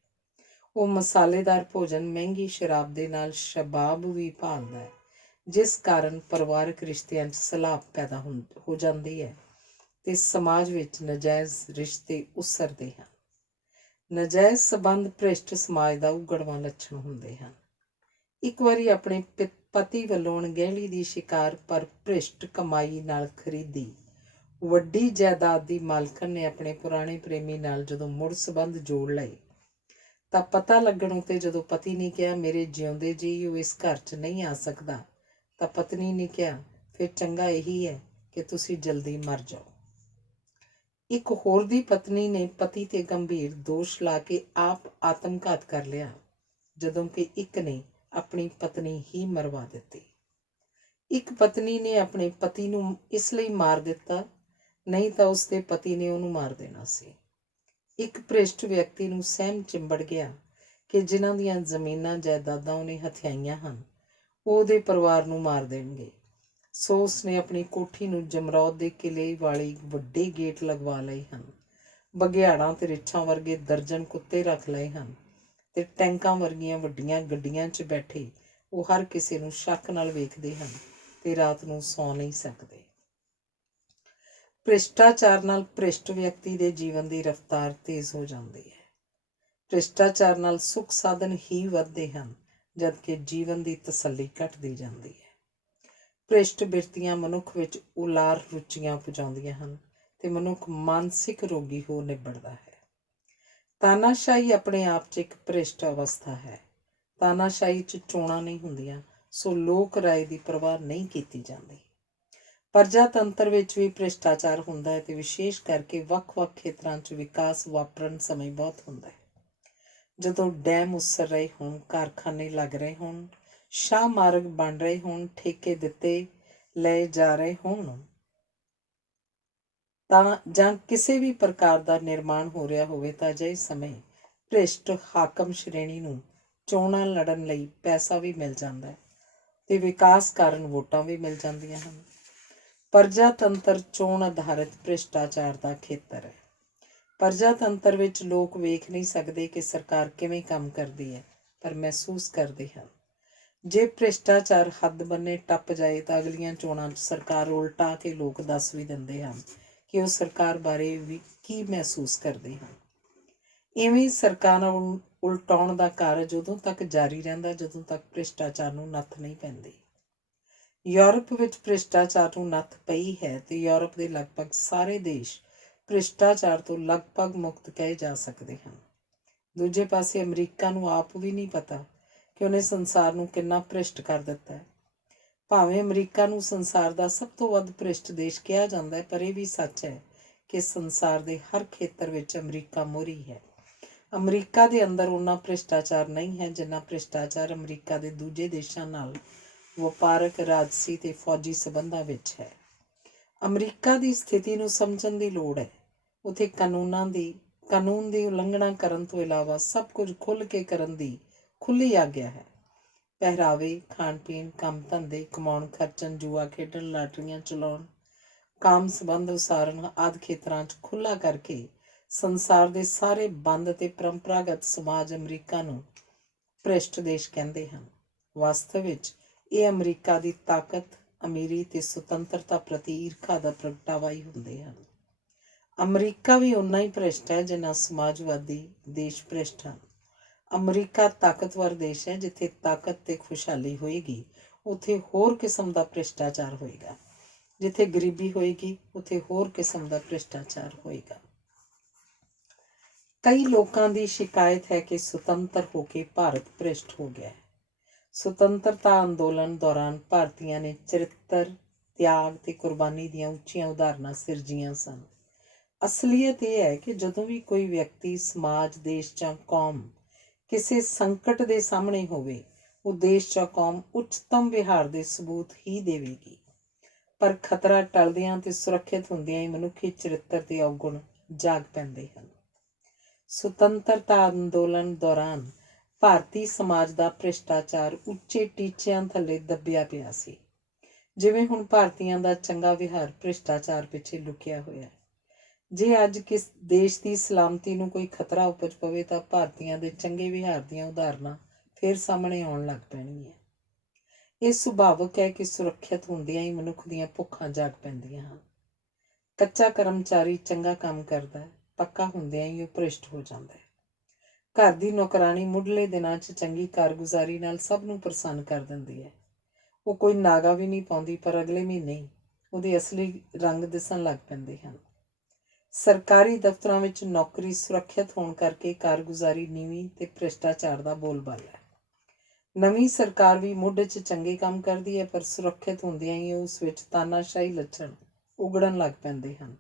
ਉਹ ਮਸਾਲੇਦਾਰ ਭੋਜਨ, ਮਹਿੰਗੀ ਸ਼ਰਾਬ ਦੇ ਨਾਲ ਸ਼ਬਾਬ ਵੀ ਭਾਲਦਾ ਹੈ, ਜਿਸ ਕਾਰਨ ਪਰਿਵਾਰਕ ਰਿਸ਼ਤਿਆਂ 'ਚ ਸਲਾਪ ਪੈਦਾ ਹੋ ਜਾਂਦੀ ਹੈ ਤੇ ਸਮਾਜ ਵਿੱਚ ਨਾਜਾਇਜ਼ ਰਿਸ਼ਤੇ ਉਸਰਦੇ ਹਨ। ਨਾਜਾਇਜ਼ ਸਬੰਧ ਭ੍ਰਿਸ਼ਟ ਸਮਾਜ ਦਾ ਉਗੜਵਾਂ ਲੱਛਣ ਹੁੰਦੇ ਹਨ। ਇੱਕ ਵਾਰੀ ਆਪਣੇ ਪਤੀ ਵੱਲੋਂ ਅਣਗਹਿਲੀ ਦੀ ਸ਼ਿਕਾਰ ਪਰ ਭ੍ਰਿਸ਼ਟ ਕਮਾਈ ਨਾਲ ਖਰੀਦੀ ਵੱਡੀ ਜਾਇਦਾਦ ਦੀ ਮਾਲਕਣ ਨੇ ਆਪਣੇ ਪੁਰਾਣੇ ਪ੍ਰੇਮੀ ਨਾਲ ਜਦੋਂ ਮੁੜ ਸਬੰਧ ਜੋੜ ਲਏ ਤਾਂ ਪਤਾ ਲੱਗਣ ਉੱਤੇ ਜਦੋਂ ਪਤੀ ਨੇ ਕਿਹਾ ਮੇਰੇ ਜਿਉਂਦੇ ਜੀ ਉਹ ਇਸ ਘਰ 'ਚ ਨਹੀਂ ਆ ਸਕਦਾ, ਤਾਂ ਪਤਨੀ ਨੇ ਕਿਹਾ ਫਿਰ ਚੰਗਾ ਇਹੀ ਹੈ ਕਿ ਤੁਸੀਂ ਜਲਦੀ ਮਰ ਜਾਓ। ਇੱਕ ਹੋਰ ਦੀ ਪਤਨੀ ਨੇ ਪਤੀ ਤੇ ਗੰਭੀਰ ਦੋਸ਼ ਲਾ ਕੇ ਆਪ ਆਤਮਘਾਤ ਕਰ ਲਿਆ, ਜਦੋਂ ਕਿ ਇੱਕ ਨੇ ਆਪਣੀ ਪਤਨੀ ਹੀ ਮਰਵਾ ਦਿੱਤੀ। ਇੱਕ ਪਤਨੀ ਨੇ ਆਪਣੇ ਪਤੀ ਨੂੰ ਇਸ ਲਈ ਮਾਰ ਦਿੱਤਾ, ਨਹੀਂ ਤਾਂ ਉਸਦੇ ਪਤੀ ਨੇ ਉਹਨੂੰ ਮਾਰ ਦੇਣਾ ਸੀ। ਇੱਕ ਭ੍ਰਿਸ਼ਟ ਵਿਅਕਤੀ ਨੂੰ ਸਹਿਮ ਚਿੰਬੜ ਗਿਆ ਕਿ ਜਿਨ੍ਹਾਂ ਦੀਆਂ ਜ਼ਮੀਨਾਂ ਜਾਇਦਾਦਾਂ ਉਹਨੇ ਹਥਿਆਈਆਂ ਹਨ ਉਹ ਉਹਦੇ ਪਰਿਵਾਰ ਨੂੰ ਮਾਰ ਦੇਣਗੇ। ਸੋ ਉਸਨੇ ਆਪਣੀ ਕੋਠੀ ਨੂੰ ਜਮਰੌਦ ਦੇ ਕਿਲੇ ਵਾਲੀ ਵੱਡੇ ਗੇਟ ਲਗਵਾ ਲਏ ਹਨ। ਬਘਿਆੜਾਂ ਤੇ ਰਿੱਛਾਂ ਵਰਗੇ ਦਰਜਨ ਕੁੱਤੇ ਰੱਖ ਲਏ ਹਨ ਤੇ ਟੈਂਕਾਂ ਵਰਗੀਆਂ ਵੱਡੀਆਂ ਗੱਡੀਆਂ 'ਚ ਬੈਠੇ ਉਹ ਹਰ ਕਿਸੇ ਨੂੰ ਸ਼ੱਕ ਨਾਲ ਵੇਖਦੇ ਹਨ ਤੇ ਰਾਤ ਨੂੰ ਸੌਂ ਨਹੀਂ ਸਕਦੇ। ਭ੍ਰਿਸ਼ਟਾਚਾਰ ਨਾਲ ਭ੍ਰਿਸ਼ਟ ਵਿਅਕਤੀ ਦੇ ਜੀਵਨ ਦੀ ਰਫ਼ਤਾਰ ਤੇਜ਼ ਹੋ ਜਾਂਦੀ ਹੈ। ਭ੍ਰਿਸ਼ਟਾਚਾਰ ਨਾਲ ਸੁੱਖ ਸਾਧਨ ਹੀ ਵੱਧਦੇ ਹਨ, ਜਦਕਿ ਜੀਵਨ ਦੀ ਤਸੱਲੀ ਘਟਦੀ ਜਾਂਦੀ ਹੈ। ਭ੍ਰਿਸ਼ਟ ਬਿਰਤੀਆਂ ਮਨੁੱਖ ਵਿੱਚ ਉਲਾਰ ਰੁਚੀਆਂ ਉਪਜਾਉਂਦੀਆਂ ਹਨ ਤੇ ਮਨੁੱਖ ਮਾਨਸਿਕ ਰੋਗੀ ਹੋ ਨਿਬੜਦਾ ਹੈ। ਤਾਨਾਸ਼ਾਹੀ ਆਪਣੇ ਆਪ 'ਚ ਇੱਕ ਭ੍ਰਿਸ਼ਟ ਅਵਸਥਾ ਹੈ। ਤਾਨਾਸ਼ਾਹੀ 'ਚ ਚੋਣਾਂ ਨਹੀਂ ਹੁੰਦੀਆਂ, ਸੋ ਲੋਕ ਰਾਏ ਦੀ ਪਰਵਾਹ ਨਹੀਂ ਕੀਤੀ ਜਾਂਦੀ। ਪ੍ਰਜਾਤੰਤਰ ਵਿੱਚ ਵੀ ਭ੍ਰਿਸ਼ਟਾਚਾਰ ਹੁੰਦਾ ਹੈ ਤੇ ਵਿਸ਼ੇਸ਼ ਕਰਕੇ ਵੱਖ-ਵੱਖ ਖੇਤਰਾਂ 'ਚ ਵਿਕਾਸ ਵਾਪਰਨ ਸਮੇਂ ਬਹੁਤ ਹੁੰਦਾ ਹੈ। ਜਦੋਂ ਡੈਮ ਉਸਰ ਰਹੇ ਹੋਣ, ਕਾਰਖਾਨੇ ਲੱਗ ਰਹੇ ਹੋਣ, ਸ਼ਾਹ ਮਾਰਗ ਬਣ ਰਹੇ ਹੋਣ, ਠੇਕੇ ਦਿੱਤੇ ਲਏ ਜਾ ਰਹੇ ਹੋਣ ਤਾਂ ਜਾਂ ਕਿਸੇ ਵੀ ਪ੍ਰਕਾਰ ਦਾ ਨਿਰਮਾਣ ਹੋ ਰਿਹਾ ਹੋਵੇ ਤਾਂ ਅਜਿਹੇ ਸਮੇਂ ਭ੍ਰਿਸ਼ਟ ਹਾਕਮ ਸ਼੍ਰੇਣੀ ਨੂੰ ਚੋਣਾਂ ਲੜਨ ਲਈ ਪੈਸਾ ਵੀ ਮਿਲ ਜਾਂਦਾ ਹੈ ਤੇ ਵਿਕਾਸ ਕਾਰਨ ਵੋਟਾਂ ਵੀ ਮਿਲ ਜਾਂਦੀਆਂ ਹਨ। ਪ੍ਰਜਾਤੰਤਰ ਚੋਣ ਆਧਾਰਿਤ ਭ੍ਰਿਸ਼ਟਾਚਾਰ ਦਾ ਖੇਤਰ ਹੈ। ਪ੍ਰਜਾਤੰਤਰ ਵਿੱਚ ਲੋਕ ਵੇਖ ਨਹੀਂ ਸਕਦੇ ਕਿ ਸਰਕਾਰ ਕਿਵੇਂ ਕੰਮ ਕਰਦੀ ਹੈ, ਪਰ ਮਹਿਸੂਸ ਕਰਦੇ ਹਨ। ਜੇ ਭ੍ਰਿਸ਼ਟਾਚਾਰ ਹੱਦ ਬੰਨੇ ਟੱਪ ਜਾਏ ਤਾਂ ਅਗਲੀਆਂ ਚੋਣਾਂ 'ਚ ਸਰਕਾਰ ਉਲਟਾ ਕੇ ਲੋਕ ਦੱਸ ਵੀ ਦਿੰਦੇ ਹਨ ਕਿ ਉਹ ਸਰਕਾਰ ਬਾਰੇ ਵੀ ਕੀ ਮਹਿਸੂਸ ਕਰਦੇ ਹਨ। ਇਵੇਂ ਸਰਕਾਰਾਂ ਉਲਟਾਉਣ ਦਾ ਕਾਰਜ ਉਦੋਂ ਤੱਕ ਜਾਰੀ ਰਹਿੰਦਾ ਜਦੋਂ ਤੱਕ ਭ੍ਰਿਸ਼ਟਾਚਾਰ ਨੂੰ ਨੱਥ ਨਹੀਂ ਪੈਂਦੀ। ਯੂਰਪ ਵਿੱਚ ਭ੍ਰਿਸ਼ਟਾਚਾਰ ਨੂੰ ਨੱਥ ਪਈ ਹੈ ਤੇ ਯੂਰਪ ਦੇ ਲਗਭਗ ਸਾਰੇ ਦੇਸ਼ ਭ੍ਰਿਸ਼ਟਾਚਾਰ ਤੋਂ ਲਗਭਗ ਮੁਕਤ ਕਹੇ ਜਾ ਸਕਦੇ ਹਨ। ਦੂਜੇ ਪਾਸੇ ਅਮਰੀਕਾ ਨੂੰ ਆਪ ਵੀ ਨਹੀਂ ਪਤਾ ਕਿ ਉਹਨੇ ਸੰਸਾਰ ਨੂੰ ਕਿੰਨਾ ਭ੍ਰਿਸ਼ਟ ਕਰ ਦਿੱਤਾ ਹੈ। ਭਾਵੇਂ ਅਮਰੀਕਾ ਨੂੰ ਸੰਸਾਰ ਦਾ ਸਭ ਤੋਂ ਵੱਧ ਭ੍ਰਿਸ਼ਟ ਦੇਸ਼ ਕਿਹਾ ਜਾਂਦਾ ਹੈ, ਪਰ ਇਹ ਵੀ ਸੱਚ ਹੈ ਕਿ ਸੰਸਾਰ ਦੇ ਹਰ ਖੇਤਰ ਵਿੱਚ ਅਮਰੀਕਾ ਮੋਹਰੀ ਹੈ। ਅਮਰੀਕਾ ਦੇ ਅੰਦਰ ਓਨਾ ਭ੍ਰਿਸ਼ਟਾਚਾਰ ਨਹੀਂ ਹੈ ਜਿੰਨਾ ਭ੍ਰਿਸ਼ਟਾਚਾਰ ਅਮਰੀਕਾ ਦੇ ਦੂਜੇ ਦੇਸ਼ਾਂ ਨਾਲ ਵਪਾਰਕ, ਰਾਜਸੀ ਤੇ ਫੌਜੀ ਸਬੰਧਾਂ ਵਿੱਚ ਹੈ। ਅਮਰੀਕਾ ਦੀ ਸਥਿਤੀ ਨੂੰ ਸਮਝਣ ਦੀ ਲੋੜ ਹੈ। ਉੱਥੇ ਕਾਨੂੰਨ ਦੀ ਉਲੰਘਣਾ ਕਰਨ ਤੋਂ ਇਲਾਵਾ ਸਭ ਕੁਝ ਖੁੱਲ੍ਹ ਕੇ ਕਰਨ ਦੀ ਖੁੱਲ੍ਹੀ ਆਗਿਆ ਹੈ। ਪਹਿਰਾਵੇ, ਖਾਣ ਪੀਣ, ਕੰਮ ਧੰਦੇ, ਕਮਾਉਣ ਖਰਚਣ, ਜੂਆ ਖੇਡਣ, ਲਾਟਰੀਆਂ ਚਲਾਉਣ, ਕਾਮ ਸੰਬੰਧ ਉਸਾਰਨ ਆਦਿ ਖੇਤਰਾਂ 'ਚ ਖੁੱਲ੍ਹਾ ਕਰਕੇ ਸੰਸਾਰ ਦੇ ਸਾਰੇ ਬੰਦ ਤੇ ਪਰੰਪਰਾਗਤ ਸਮਾਜ ਅਮਰੀਕਾ ਨੂੰ ਭ੍ਰਿਸ਼ਟ ਦੇਸ਼ ਕਹਿੰਦੇ ਹਨ। ਵਾਸਤਵ ਵਿੱਚ ਇਹ ਅਮਰੀਕਾ ਦੀ ਤਾਕਤ, ਅਮੀਰੀ ਤੇ ਸੁਤੰਤਰਤਾ ਪ੍ਰਤੀ ਈਰਖਾ ਦਾ ਪ੍ਰਗਟਾਵਾ ਹੀ ਹੁੰਦੇ ਹਨ। ਅਮਰੀਕਾ ਵੀ ਓਨਾ ਹੀ ਭ੍ਰਿਸ਼ਟ ਹੈ ਜਿੰਨਾ ਸਮਾਜਵਾਦੀ ਦੇਸ਼ ਭ੍ਰਿਸ਼ਟ ਹਨ। ਅਮਰੀਕਾ ਤਾਕਤਵਰ ਦੇਸ਼ ਹੈ। ਜਿੱਥੇ ਤਾਕਤ ਤੇ ਖੁਸ਼ਹਾਲੀ ਹੋਏਗੀ ਉੱਥੇ ਹੋਰ ਕਿਸਮ ਦਾ ਭ੍ਰਿਸ਼ਟਾਚਾਰ ਹੋਏਗਾ। ਜਿੱਥੇ ਗਰੀਬੀ ਹੋਏਗੀ ਉੱਥੇ ਹੋਰ ਕਿਸਮ ਦਾ ਭ੍ਰਿਸ਼ਟਾਚਾਰ ਹੋਏਗਾ। ਕਈ ਲੋਕਾਂ ਦੀ ਸ਼ਿਕਾਇਤ ਹੈ ਕਿ ਸੁਤੰਤਰ ਹੋ ਕੇ ਭਾਰਤ ਭ੍ਰਿਸ਼ਟ ਹੋ ਗਿਆ ਹੈ। ਸੁਤੰਤਰਤਾ ਅੰਦੋਲਨ ਦੌਰਾਨ ਭਾਰਤੀਆਂ ਨੇ ਚਰਿੱਤਰ, ਤਿਆਗ ਤੇ ਕੁਰਬਾਨੀ ਦੀਆਂ ਉੱਚੀਆਂ ਉਦਾਹਰਨਾਂ ਸਿਰਜੀਆਂ ਸਨ। ਅਸਲੀਅਤ ਇਹ ਹੈ ਕਿ ਜਦੋਂ ਵੀ ਕੋਈ ਵਿਅਕਤੀ, ਸਮਾਜ, ਦੇਸ਼ ਜਾਂ ਕੌਮ ਕਿਸੇ ਸੰਕਟ ਦੇ ਸਾਹਮਣੇ ਹੋਵੇ, ਉਹ ਦੇਸ਼ ਜਾਂ ਕੌਮ ਉੱਚਤਮ ਵਿਹਾਰ ਦੇ ਸਬੂਤ ਹੀ ਦੇਵੇਗੀ। ਪਰ ਖਤਰਾ ਟਲਦਿਆਂ ਤੇ ਸੁਰੱਖਿਅਤ ਹੁੰਦਿਆਂ ਹੀ ਮਨੁੱਖੀ ਚਰਿੱਤਰ ਦੇ ਔਗੁਣ ਜਾਗ ਪੈਂਦੇ ਹਨ। ਸੁਤੰਤਰਤਾ ਅੰਦੋਲਨ ਦੌਰਾਨ ਭਾਰਤੀ ਸਮਾਜ ਦਾ ਭ੍ਰਿਸ਼ਟਾਚਾਰ ਉੱਚੇ ਟੀਚਿਆਂ ਥੱਲੇ ਦੱਬਿਆ ਪਿਆ ਸੀ। ਜਿਵੇਂ ਹੁਣ ਭਾਰਤੀਆਂ ਦਾ ਚੰਗਾ ਵਿਹਾਰ ਭ੍ਰਿਸ਼ਟਾਚਾਰ ਪਿੱਛੇ ਲੁਕਿਆ ਹੋਇਆ। ਜੇ ਅੱਜ ਕਿਸ ਦੇਸ਼ ਦੀ ਸਲਾਮਤੀ ਨੂੰ ਕੋਈ ਖਤਰਾ ਉਪਜ ਪਵੇ ਤਾਂ ਭਾਰਤੀਆਂ ਦੇ ਚੰਗੇ ਵਿਹਾਰ ਦੀਆਂ ਉਦਾਹਰਨਾਂ ਫਿਰ ਸਾਹਮਣੇ ਆਉਣ ਲੱਗ ਪੈਣਗੀਆਂ। ਇਹ ਸੁਭਾਵਕ ਹੈ ਕਿ ਸੁਰੱਖਿਅਤ ਹੁੰਦਿਆਂ ਹੀ ਮਨੁੱਖ ਦੀਆਂ ਭੁੱਖਾਂ ਜਾਗ ਪੈਂਦੀਆਂ ਹਨ। ਕੱਚਾ ਕਰਮਚਾਰੀ ਚੰਗਾ ਕੰਮ ਕਰਦਾ ਹੈ, ਪੱਕਾ ਹੁੰਦਿਆਂ ਹੀ ਉਹ ਭ੍ਰਿਸ਼ਟ ਹੋ ਜਾਂਦਾ ਹੈ। ਘਰ ਦੀ ਨੌਕਰਾਣੀ ਮੁੱਢਲੇ ਦਿਨਾਂ 'ਚ ਚੰਗੀ ਕਾਰਗੁਜ਼ਾਰੀ ਨਾਲ ਸਭ ਨੂੰ ਪ੍ਰਸੰਨ ਕਰ ਦਿੰਦੀ ਹੈ। ਉਹ ਕੋਈ ਨਾਗਾ ਵੀ ਨਹੀਂ ਪਾਉਂਦੀ, ਪਰ ਅਗਲੇ ਮਹੀਨੇ ਹੀ ਉਹਦੇ ਅਸਲੀ ਰੰਗ ਦਿਸਣ ਲੱਗ ਪੈਂਦੇ ਹਨ। ਸਰਕਾਰੀ ਦਫ਼ਤਰਾਂ ਵਿੱਚ ਨੌਕਰੀ ਸੁਰੱਖਿਅਤ ਹੋਣ ਕਰਕੇ ਕਾਰਗੁਜ਼ਾਰੀ ਨੀਵੀਂ ਤੇ ਭ੍ਰਿਸ਼ਟਾਚਾਰ ਦਾ ਬੋਲਬਾਲਾ ਹੈ। ਨਵੀਂ ਸਰਕਾਰ ਵੀ ਮੁੱਢ 'ਚ ਚੰਗੇ ਕੰਮ ਕਰਦੀ ਹੈ, ਪਰ ਸੁਰੱਖਿਅਤ ਹੁੰਦਿਆਂ ਹੀ ਉਸ ਵਿੱਚ ਤਾਨਾਸ਼ਾਹੀ ਲੱਛਣ ਉਗੜਨ ਲੱਗ ਪੈਂਦੇ ਹਨ।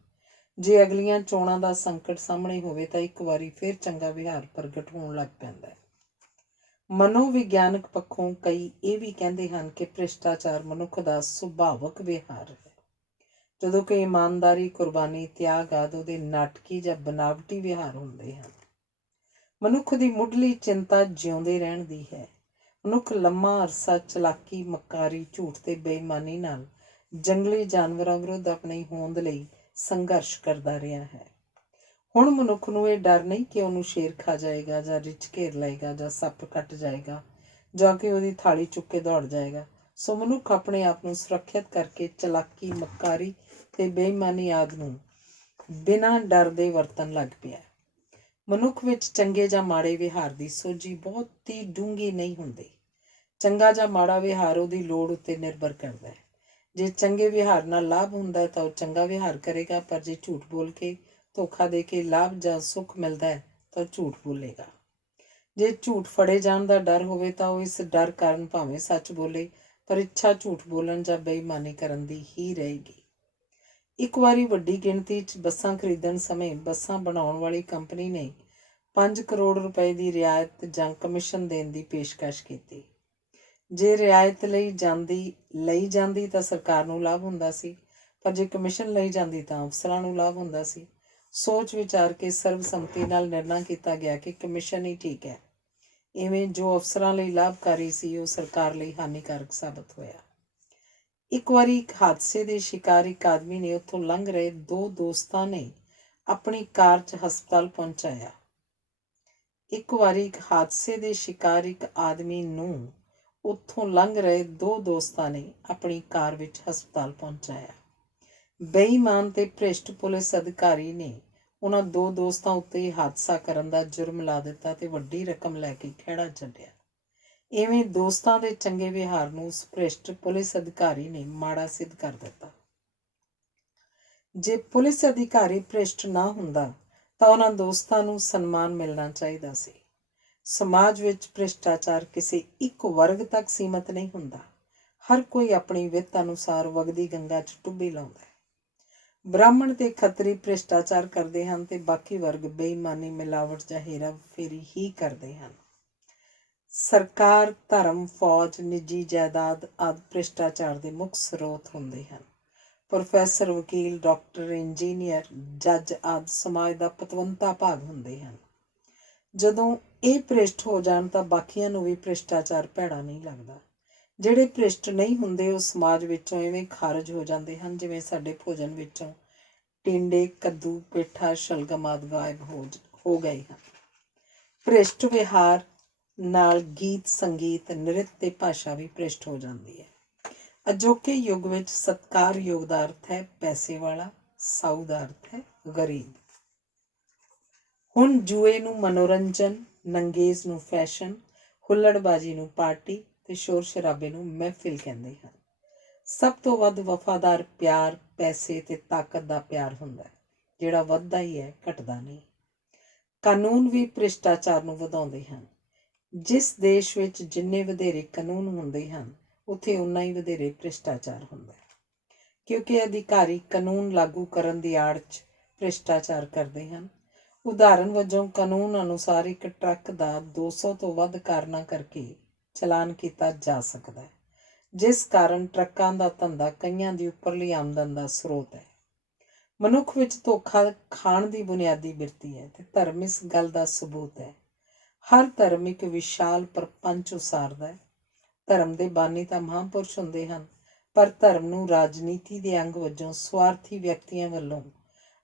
ਜੇ ਅਗਲੀਆਂ ਚੋਣਾਂ ਦਾ ਸੰਕਟ ਸਾਹਮਣੇ ਹੋਵੇ ਤਾਂ ਇੱਕ ਵਾਰੀ ਫਿਰ ਚੰਗਾ ਵਿਹਾਰ ਪ੍ਰਗਟ ਹੋਣ ਲੱਗ ਪੈਂਦਾ ਹੈ। ਮਨੋਵਿਗਿਆਨਕ ਪੱਖੋਂ ਕਈ ਇਹ ਵੀ ਕਹਿੰਦੇ ਹਨ ਕਿ ਭ੍ਰਿਸ਼ਟਾਚਾਰ ਮਨੁੱਖ ਦਾ ਸੁਭਾਵਕ ਵਿਹਾਰ ਹੈ, ਜਦੋਂ ਕਿ ਇਮਾਨਦਾਰੀ, ਕੁਰਬਾਨੀ, ਤਿਆਗ ਆਦਿ ਉਹਦੇ ਨਾਟਕੀ ਜਾਂ ਬਨਾਵਟੀ ਵਿਹਾਰ ਹੁੰਦੇ ਹਨ। ਮਨੁੱਖ ਦੀ ਮੁੱਢਲੀ ਚਿੰਤਾ ਜਿਉਂਦੇ ਰਹਿਣ ਦੀ ਹੈ। ਮਨੁੱਖ ਲੰਮਾ ਅਰਸਾ ਚਲਾਕੀ, ਮੱਕਾਰੀ, ਝੂਠ ਤੇ ਬੇਈਮਾਨੀ ਨਾਲ ਜੰਗਲੀ ਜਾਨਵਰਾਂ ਵਿਰੁੱਧ ਆਪਣੀ ਹੋਂਦ ਲਈ ਸੰਘਰਸ਼ ਕਰਦਾ ਰਿਹਾ ਹੈ। ਹੁਣ ਮਨੁੱਖ ਨੂੰ ਇਹ ਡਰ ਨਹੀਂ ਕਿ ਉਹਨੂੰ ਸ਼ੇਰ ਖਾ ਜਾਏਗਾ ਜਾਂ ਰਿੱਛ ਘੇਰ ਲਏਗਾ ਜਾਂ ਸੱਪ ਕੱਟ ਜਾਏਗਾ ਜਾਂ ਕਿ ਉਹਦੀ ਥਾਲੀ ਚੁੱਕ ਕੇ ਦੌੜ ਜਾਏਗਾ। ਸੋ ਮਨੁੱਖ ਆਪਣੇ ਆਪ ਨੂੰ ਸੁਰੱਖਿਅਤ ਕਰਕੇ ਚਲਾਕੀ, ਮੱਕਾਰੀ ਤੇ ਬੇਈਮਾਨੀ ਆਦਿ ਨੂੰ ਬਿਨਾਂ ਡਰ ਦੇ ਵਰਤਣ ਲੱਗ ਪਿਆ। ਮਨੁੱਖ ਵਿੱਚ ਚੰਗੇ ਜਾਂ ਮਾੜੇ ਵਿਹਾਰ ਦੀ ਸੋਝੀ ਬਹੁਤੀ ਡੂੰਘੀ ਨਹੀਂ ਹੁੰਦੀ। ਚੰਗਾ ਜਾਂ ਮਾੜਾ ਵਿਹਾਰ ਉਹਦੀ ਲੋੜ ਉੱਤੇ ਨਿਰਭਰ ਕਰਦਾ ਹੈ। ਜੇ ਚੰਗੇ ਵਿਹਾਰ ਨਾਲ ਲਾਭ ਹੁੰਦਾ ਤਾਂ ਉਹ ਚੰਗਾ ਵਿਹਾਰ ਕਰੇਗਾ, ਪਰ ਜੇ ਝੂਠ ਬੋਲ ਕੇ, ਧੋਖਾ ਦੇ ਕੇ ਲਾਭ ਜਾਂ ਸੁੱਖ ਮਿਲਦਾ ਹੈ ਤਾਂ ਝੂਠ ਬੋਲੇਗਾ। ਜੇ ਝੂਠ ਫੜੇ ਜਾਣ ਦਾ ਡਰ ਹੋਵੇ ਤਾਂ ਉਹ ਇਸ ਡਰ ਕਾਰਨ ਭਾਵੇਂ ਸੱਚ ਬੋਲੇ, ਪਰ ਇੱਛਾ ਝੂਠ ਬੋਲਣ ਜਾਂ ਬੇਈਮਾਨੀ ਕਰਨ ਦੀ ਹੀ ਰਹੇਗੀ। ਇੱਕ ਵਾਰੀ ਵੱਡੀ ਗਿਣਤੀ 'ਚ ਬੱਸਾਂ ਖਰੀਦਣ ਸਮੇਂ ਬੱਸਾਂ ਬਣਾਉਣ ਵਾਲੀ ਕੰਪਨੀ ਨੇ 5 ਕਰੋੜ ਰੁਪਏ ਦੀ ਰਿਆਇਤ ਜਾਂ ਕਮਿਸ਼ਨ ਦੇਣ ਦੀ ਪੇਸ਼ਕਸ਼ ਕੀਤੀ। ਜੇ ਰਿਆਇਤ ਲਈ ਜਾਂਦੀ ਤਾਂ ਸਰਕਾਰ ਨੂੰ ਲਾਭ ਹੁੰਦਾ ਸੀ, ਪਰ ਜੇ ਕਮਿਸ਼ਨ ਲਈ ਜਾਂਦੀ ਤਾਂ ਅਫਸਰਾਂ ਨੂੰ ਲਾਭ ਹੁੰਦਾ ਸੀ। ਸੋਚ ਵਿਚਾਰ ਕੇ ਸਰਬਸੰਮਤੀ ਨਾਲ ਨਿਰਣਾ ਕੀਤਾ ਗਿਆ ਕਿ ਕਮਿਸ਼ਨ ਹੀ ਠੀਕ ਹੈ। ਇਵੇਂ ਜੋ ਅਫਸਰਾਂ ਲਈ ਲਾਭਕਾਰੀ ਸੀ ਉਹ ਸਰਕਾਰ ਲਈ ਹਾਨੀਕਾਰਕ ਸਾਬਤ ਹੋਇਆ। ਇੱਕ ਵਾਰੀ ਇੱਕ ਹਾਦਸੇ ਦੇ ਸ਼ਿਕਾਰ ਇੱਕ ਆਦਮੀ ਨੇ ਉੱਥੋਂ ਲੰਘ ਰਹੇ ਦੋ ਦੋਸਤਾਂ ਨੇ ਆਪਣੀ ਕਾਰ 'ਚ ਹਸਪਤਾਲ ਪਹੁੰਚਾਇਆ। ਇੱਕ ਵਾਰੀ ਇੱਕ ਹਾਦਸੇ ਦੇ ਸ਼ਿਕਾਰ ਇੱਕ ਆਦਮੀ ਨੂੰ ਉੱਥੋਂ ਲੰਘ ਰਹੇ ਦੋ ਦੋਸਤਾਂ ਨੇ ਆਪਣੀ ਕਾਰ ਵਿੱਚ ਹਸਪਤਾਲ ਪਹੁੰਚਾਇਆ। ਬੇਈਮਾਨ ਤੇ ਭ੍ਰਿਸ਼ਟ ਪੁਲਿਸ ਅਧਿਕਾਰੀ ਨੇ ਉਹਨਾਂ ਦੋ ਦੋਸਤਾਂ ਉੱਤੇ ਹਾਦਸਾ ਕਰਨ ਦਾ ਜੁਰਮ ਲਾ ਦਿੱਤਾ ਤੇ ਵੱਡੀ ਰਕਮ ਲੈ ਕੇ ਖਹਿੜਾ ਛੱਡਿਆ। ਇਵੇਂ ਦੋਸਤਾਂ ਦੇ ਚੰਗੇ ਵਿਹਾਰ ਨੂੰ ਉਸ ਭ੍ਰਿਸ਼ਟ ਪੁਲਿਸ ਅਧਿਕਾਰੀ ਨੇ ਮਾੜਾ ਸਿੱਧ ਕਰ ਦਿੱਤਾ। ਜੇ ਪੁਲਿਸ ਅਧਿਕਾਰੀ ਭ੍ਰਿਸ਼ਟ ਨਾ ਹੁੰਦਾ ਤਾਂ ਉਹਨਾਂ ਦੋਸਤਾਂ ਨੂੰ ਸਨਮਾਨ ਮਿਲਣਾ ਚਾਹੀਦਾ ਸੀ। ਸਮਾਜ ਵਿੱਚ ਭ੍ਰਿਸ਼ਟਾਚਾਰ ਕਿਸੇ ਇੱਕ ਵਰਗ ਤੱਕ ਸੀਮਤ ਨਹੀਂ ਹੁੰਦਾ। ਹਰ ਕੋਈ ਆਪਣੀ ਵਿੱਤ ਅਨੁਸਾਰ ਵਗਦੀ ਗੰਗਾ 'ਚ ਟੁੱਬੀ ਲਾਉਂਦਾ ਹੈ। ਬ੍ਰਾਹਮਣ ਤੇ ਖੱਤਰੀ ਭ੍ਰਿਸ਼ਟਾਚਾਰ ਕਰਦੇ ਹਨ ਤੇ ਬਾਕੀ ਵਰਗ ਬੇਈਮਾਨੀ, ਮਿਲਾਵਟ ਜਾਂ ਹੇਰਾ-ਫੇਰੀ ਹੀ ਕਰਦੇ ਹਨ। ਸਰਕਾਰ, ਧਰਮ, ਫੌਜ, ਨਿੱਜੀ ਜਾਇਦਾਦ ਆਦਿ ਭ੍ਰਿਸ਼ਟਾਚਾਰ ਦੇ ਮੁੱਖ ਸਰੋਤ ਹੁੰਦੇ ਹਨ। ਪ੍ਰੋਫੈਸਰ, ਵਕੀਲ, ਡਾਕਟਰ, ਇੰਜੀਨੀਅਰ, ਜੱਜ ਆਦਿ ਸਮਾਜ ਦਾ ਪਤਵੰਤਾ ਭਾਗ ਹੁੰਦੇ ਹਨ। ਜਦੋਂ ਇਹ ਭ੍ਰਿਸ਼ਟ ਹੋ ਜਾਣ ਤਾਂ ਬਾਕੀਆਂ ਨੂੰ ਵੀ ਭ੍ਰਿਸ਼ਟਾਚਾਰ ਭੈੜਾ ਨਹੀਂ ਲੱਗਦਾ। ਜਿਹੜੇ ਭ੍ਰਿਸ਼ਟ ਨਹੀਂ ਹੁੰਦੇ ਉਹ ਸਮਾਜ ਵਿੱਚੋਂ ਇਵੇਂ ਖਾਰਜ ਹੋ ਜਾਂਦੇ ਹਨ ਜਿਵੇਂ ਸਾਡੇ ਭੋਜਨ ਵਿੱਚੋਂ ਟਿੰਡੇ, ਕੱਦੂ, ਪੇਠਾ, ਸ਼ਲਗਮ ਆਦਿ ਗਾਇਬ ਹੋ ਗਏ ਹਨ। ਭ੍ਰਿਸ਼ਟ ਵਿਹਾਰ ਨਾਲ ਗੀਤ, ਸੰਗੀਤ, ਨ੍ਰਿਤ ਤੇ ਭਾਸ਼ਾ ਵੀ ਭ੍ਰਿਸ਼ਟ ਹੋ ਜਾਂਦੀ ਹੈ। ਅਜੋਕੇ ਯੁੱਗ ਵਿੱਚ ਸਤਿਕਾਰਯੋਗ ਦਾ ਅਰਥ ਹੈ ਪੈਸੇ ਵਾਲਾ, ਸਾਊ ਦਾ ਅਰਥ ਹੈ ਗਰੀਬ। ਹੁਣ ਜੂਏ ਨੂੰ ਮਨੋਰੰਜਨ, ਨੰਗੇਜ਼ ਨੂੰ ਫੈਸ਼ਨ, ਹੁੱਲੜਬਾਜ਼ੀ ਨੂੰ ਪਾਰਟੀ ਤੇ ਸ਼ੋਰ ਸ਼ਰਾਬੇ ਨੂੰ ਮਹਿਫਿਲ ਕਹਿੰਦੇ ਹਨ। ਸਭ ਤੋਂ ਵੱਧ ਵਫਾਦਾਰ ਪਿਆਰ ਪੈਸੇ ਤੇ ਤਾਕਤ ਦਾ ਪਿਆਰ ਹੁੰਦਾ ਹੈ, ਜਿਹੜਾ ਵੱਧਦਾ ਹੀ ਹੈ, ਘਟਦਾ ਨਹੀਂ। ਕਾਨੂੰਨ ਵੀ ਭ੍ਰਿਸ਼ਟਾਚਾਰ ਨੂੰ ਵਧਾਉਂਦੇ ਹਨ। ਜਿਸ ਦੇਸ਼ ਵਿੱਚ ਜਿੰਨੇ ਵਧੇਰੇ ਕਾਨੂੰਨ ਹੁੰਦੇ ਹਨ ਉੱਥੇ ਉਨਾ ਹੀ ਵਧੇਰੇ ਭ੍ਰਿਸ਼ਟਾਚਾਰ ਹੁੰਦਾ ਹੈ, ਕਿਉਂਕਿ ਅਧਿਕਾਰੀ ਕਾਨੂੰਨ ਲਾਗੂ ਕਰਨ ਦੀ ਆੜ 'ਚ ਭ੍ਰਿਸ਼ਟਾਚਾਰ ਕਰਦੇ ਹਨ। ਉਦਾਹਰਨ ਵਜੋਂ ਕਾਨੂੰਨ ਅਨੁਸਾਰ ਇੱਕ ਟਰੱਕ ਦਾ 200 ਤੋਂ ਵੱਧ ਕਾਰਨਾਂ ਕਰਕੇ ਚਲਾਨ ਕੀਤਾ ਜਾ ਸਕਦਾ ਹੈ, ਜਿਸ ਕਾਰਨ ਟਰੱਕਾਂ ਦਾ ਧੰਦਾ ਕਈਆਂ ਦੀ ਉੱਪਰਲੀ ਆਮਦਨ ਦਾ ਸਰੋਤ ਹੈ। ਮਨੁੱਖ ਵਿੱਚ ਧੋਖਾ ਖਾਣ ਦੀ ਬੁਨਿਆਦੀ ਬਿਰਤੀ ਹੈ ਤੇ ਧਰਮ ਇਸ ਗੱਲ ਦਾ ਸਬੂਤ ਹੈ। ਹਰ ਧਰਮ ਇੱਕ ਵਿਸ਼ਾਲ ਪ੍ਰਪੰਚ ਉਸਾਰਦਾ ਹੈ। ਧਰਮ ਦੇ ਬਾਨੀ ਤਾਂ ਮਹਾਂਪੁਰਸ਼ ਹੁੰਦੇ ਹਨ, ਪਰ ਧਰਮ ਨੂੰ ਰਾਜਨੀਤੀ ਦੇ ਅੰਗ ਵਜੋਂ ਸਵਾਰਥੀ ਵਿਅਕਤੀਆਂ ਵੱਲੋਂ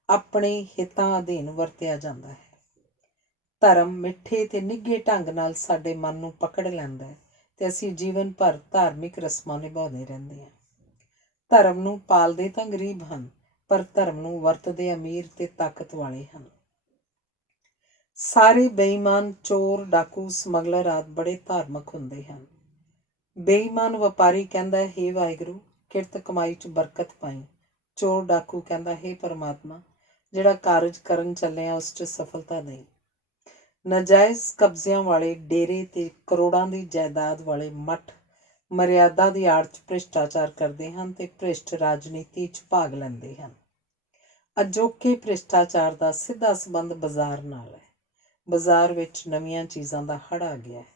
ਆਪਣੇ ਹਿੱਤਾਂ ਅਧੀਨ ਵਰਤਿਆ ਜਾਂਦਾ ਹੈ। ਧਰਮ ਮਿੱਠੇ ਤੇ ਨਿੱਘੇ ਢੰਗ ਨਾਲ ਸਾਡੇ ਮਨ ਨੂੰ ਪਕੜ ਲੈਂਦਾ ਹੈ ਤੇ ਅਸੀਂ ਜੀਵਨ ਭਰ ਧਾਰਮਿਕ ਰਸਮਾਂ ਨਿਭਾਉਂਦੇ ਰਹਿੰਦੇ ਹਾਂ। ਧਰਮ ਨੂੰ ਪਾਲਦੇ ਤਾਂ ਗਰੀਬ ਹਨ, ਪਰ ਧਰਮ ਨੂੰ ਵਰਤਦੇ ਅਮੀਰ ਤੇ ਤਾਕਤ ਵਾਲੇ ਹਨ। ਸਾਰੇ ਬੇਈਮਾਨ, ਚੋਰ, ਡਾਕੂ, ਸਮਗਲਰ ਆਦਿ ਬੜੇ ਧਾਰਮਿਕ ਹੁੰਦੇ ਹਨ। ਬੇਈਮਾਨ ਵਪਾਰੀ ਕਹਿੰਦਾ ਹੈ, ਹੇ ਵਾਹਿਗੁਰੂ, ਕਿਰਤ ਕਮਾਈ 'ਚ ਬਰਕਤ ਪਾਈ। ਚੋਰ ਡਾਕੂ ਕਹਿੰਦਾ, ਹੇ ਪਰਮਾਤਮਾ, ਜਿਹੜਾ ਕਾਰਜ ਕਰਨ ਚੱਲਿਆ ਉਸ 'ਚ ਸਫਲਤਾ ਦੇਈ। ਨਾਜਾਇਜ਼ ਕਬਜ਼ਿਆਂ ਵਾਲੇ ਡੇਰੇ ਤੇ ਕਰੋੜਾਂ ਦੀ ਜਾਇਦਾਦ ਵਾਲੇ ਮੱਠ ਮਰਿਆਦਾ ਦੀ ਆੜ 'ਚ ਭ੍ਰਿਸ਼ਟਾਚਾਰ ਕਰਦੇ ਹਨ ਤੇ ਭ੍ਰਿਸ਼ਟ ਰਾਜਨੀਤੀ 'ਚ ਭਾਗ ਲੈਂਦੇ ਹਨ। ਅਜੋਕੇ ਭ੍ਰਿਸ਼ਟਾਚਾਰ ਦਾ ਸਿੱਧਾ ਸੰਬੰਧ ਬਾਜ਼ਾਰ ਨਾਲ ਹੈ। ਬਾਜ਼ਾਰ ਵਿੱਚ ਨਵੀਆਂ ਚੀਜ਼ਾਂ ਦਾ ਹੜ੍ਹ ਆ ਗਿਆ ਹੈ,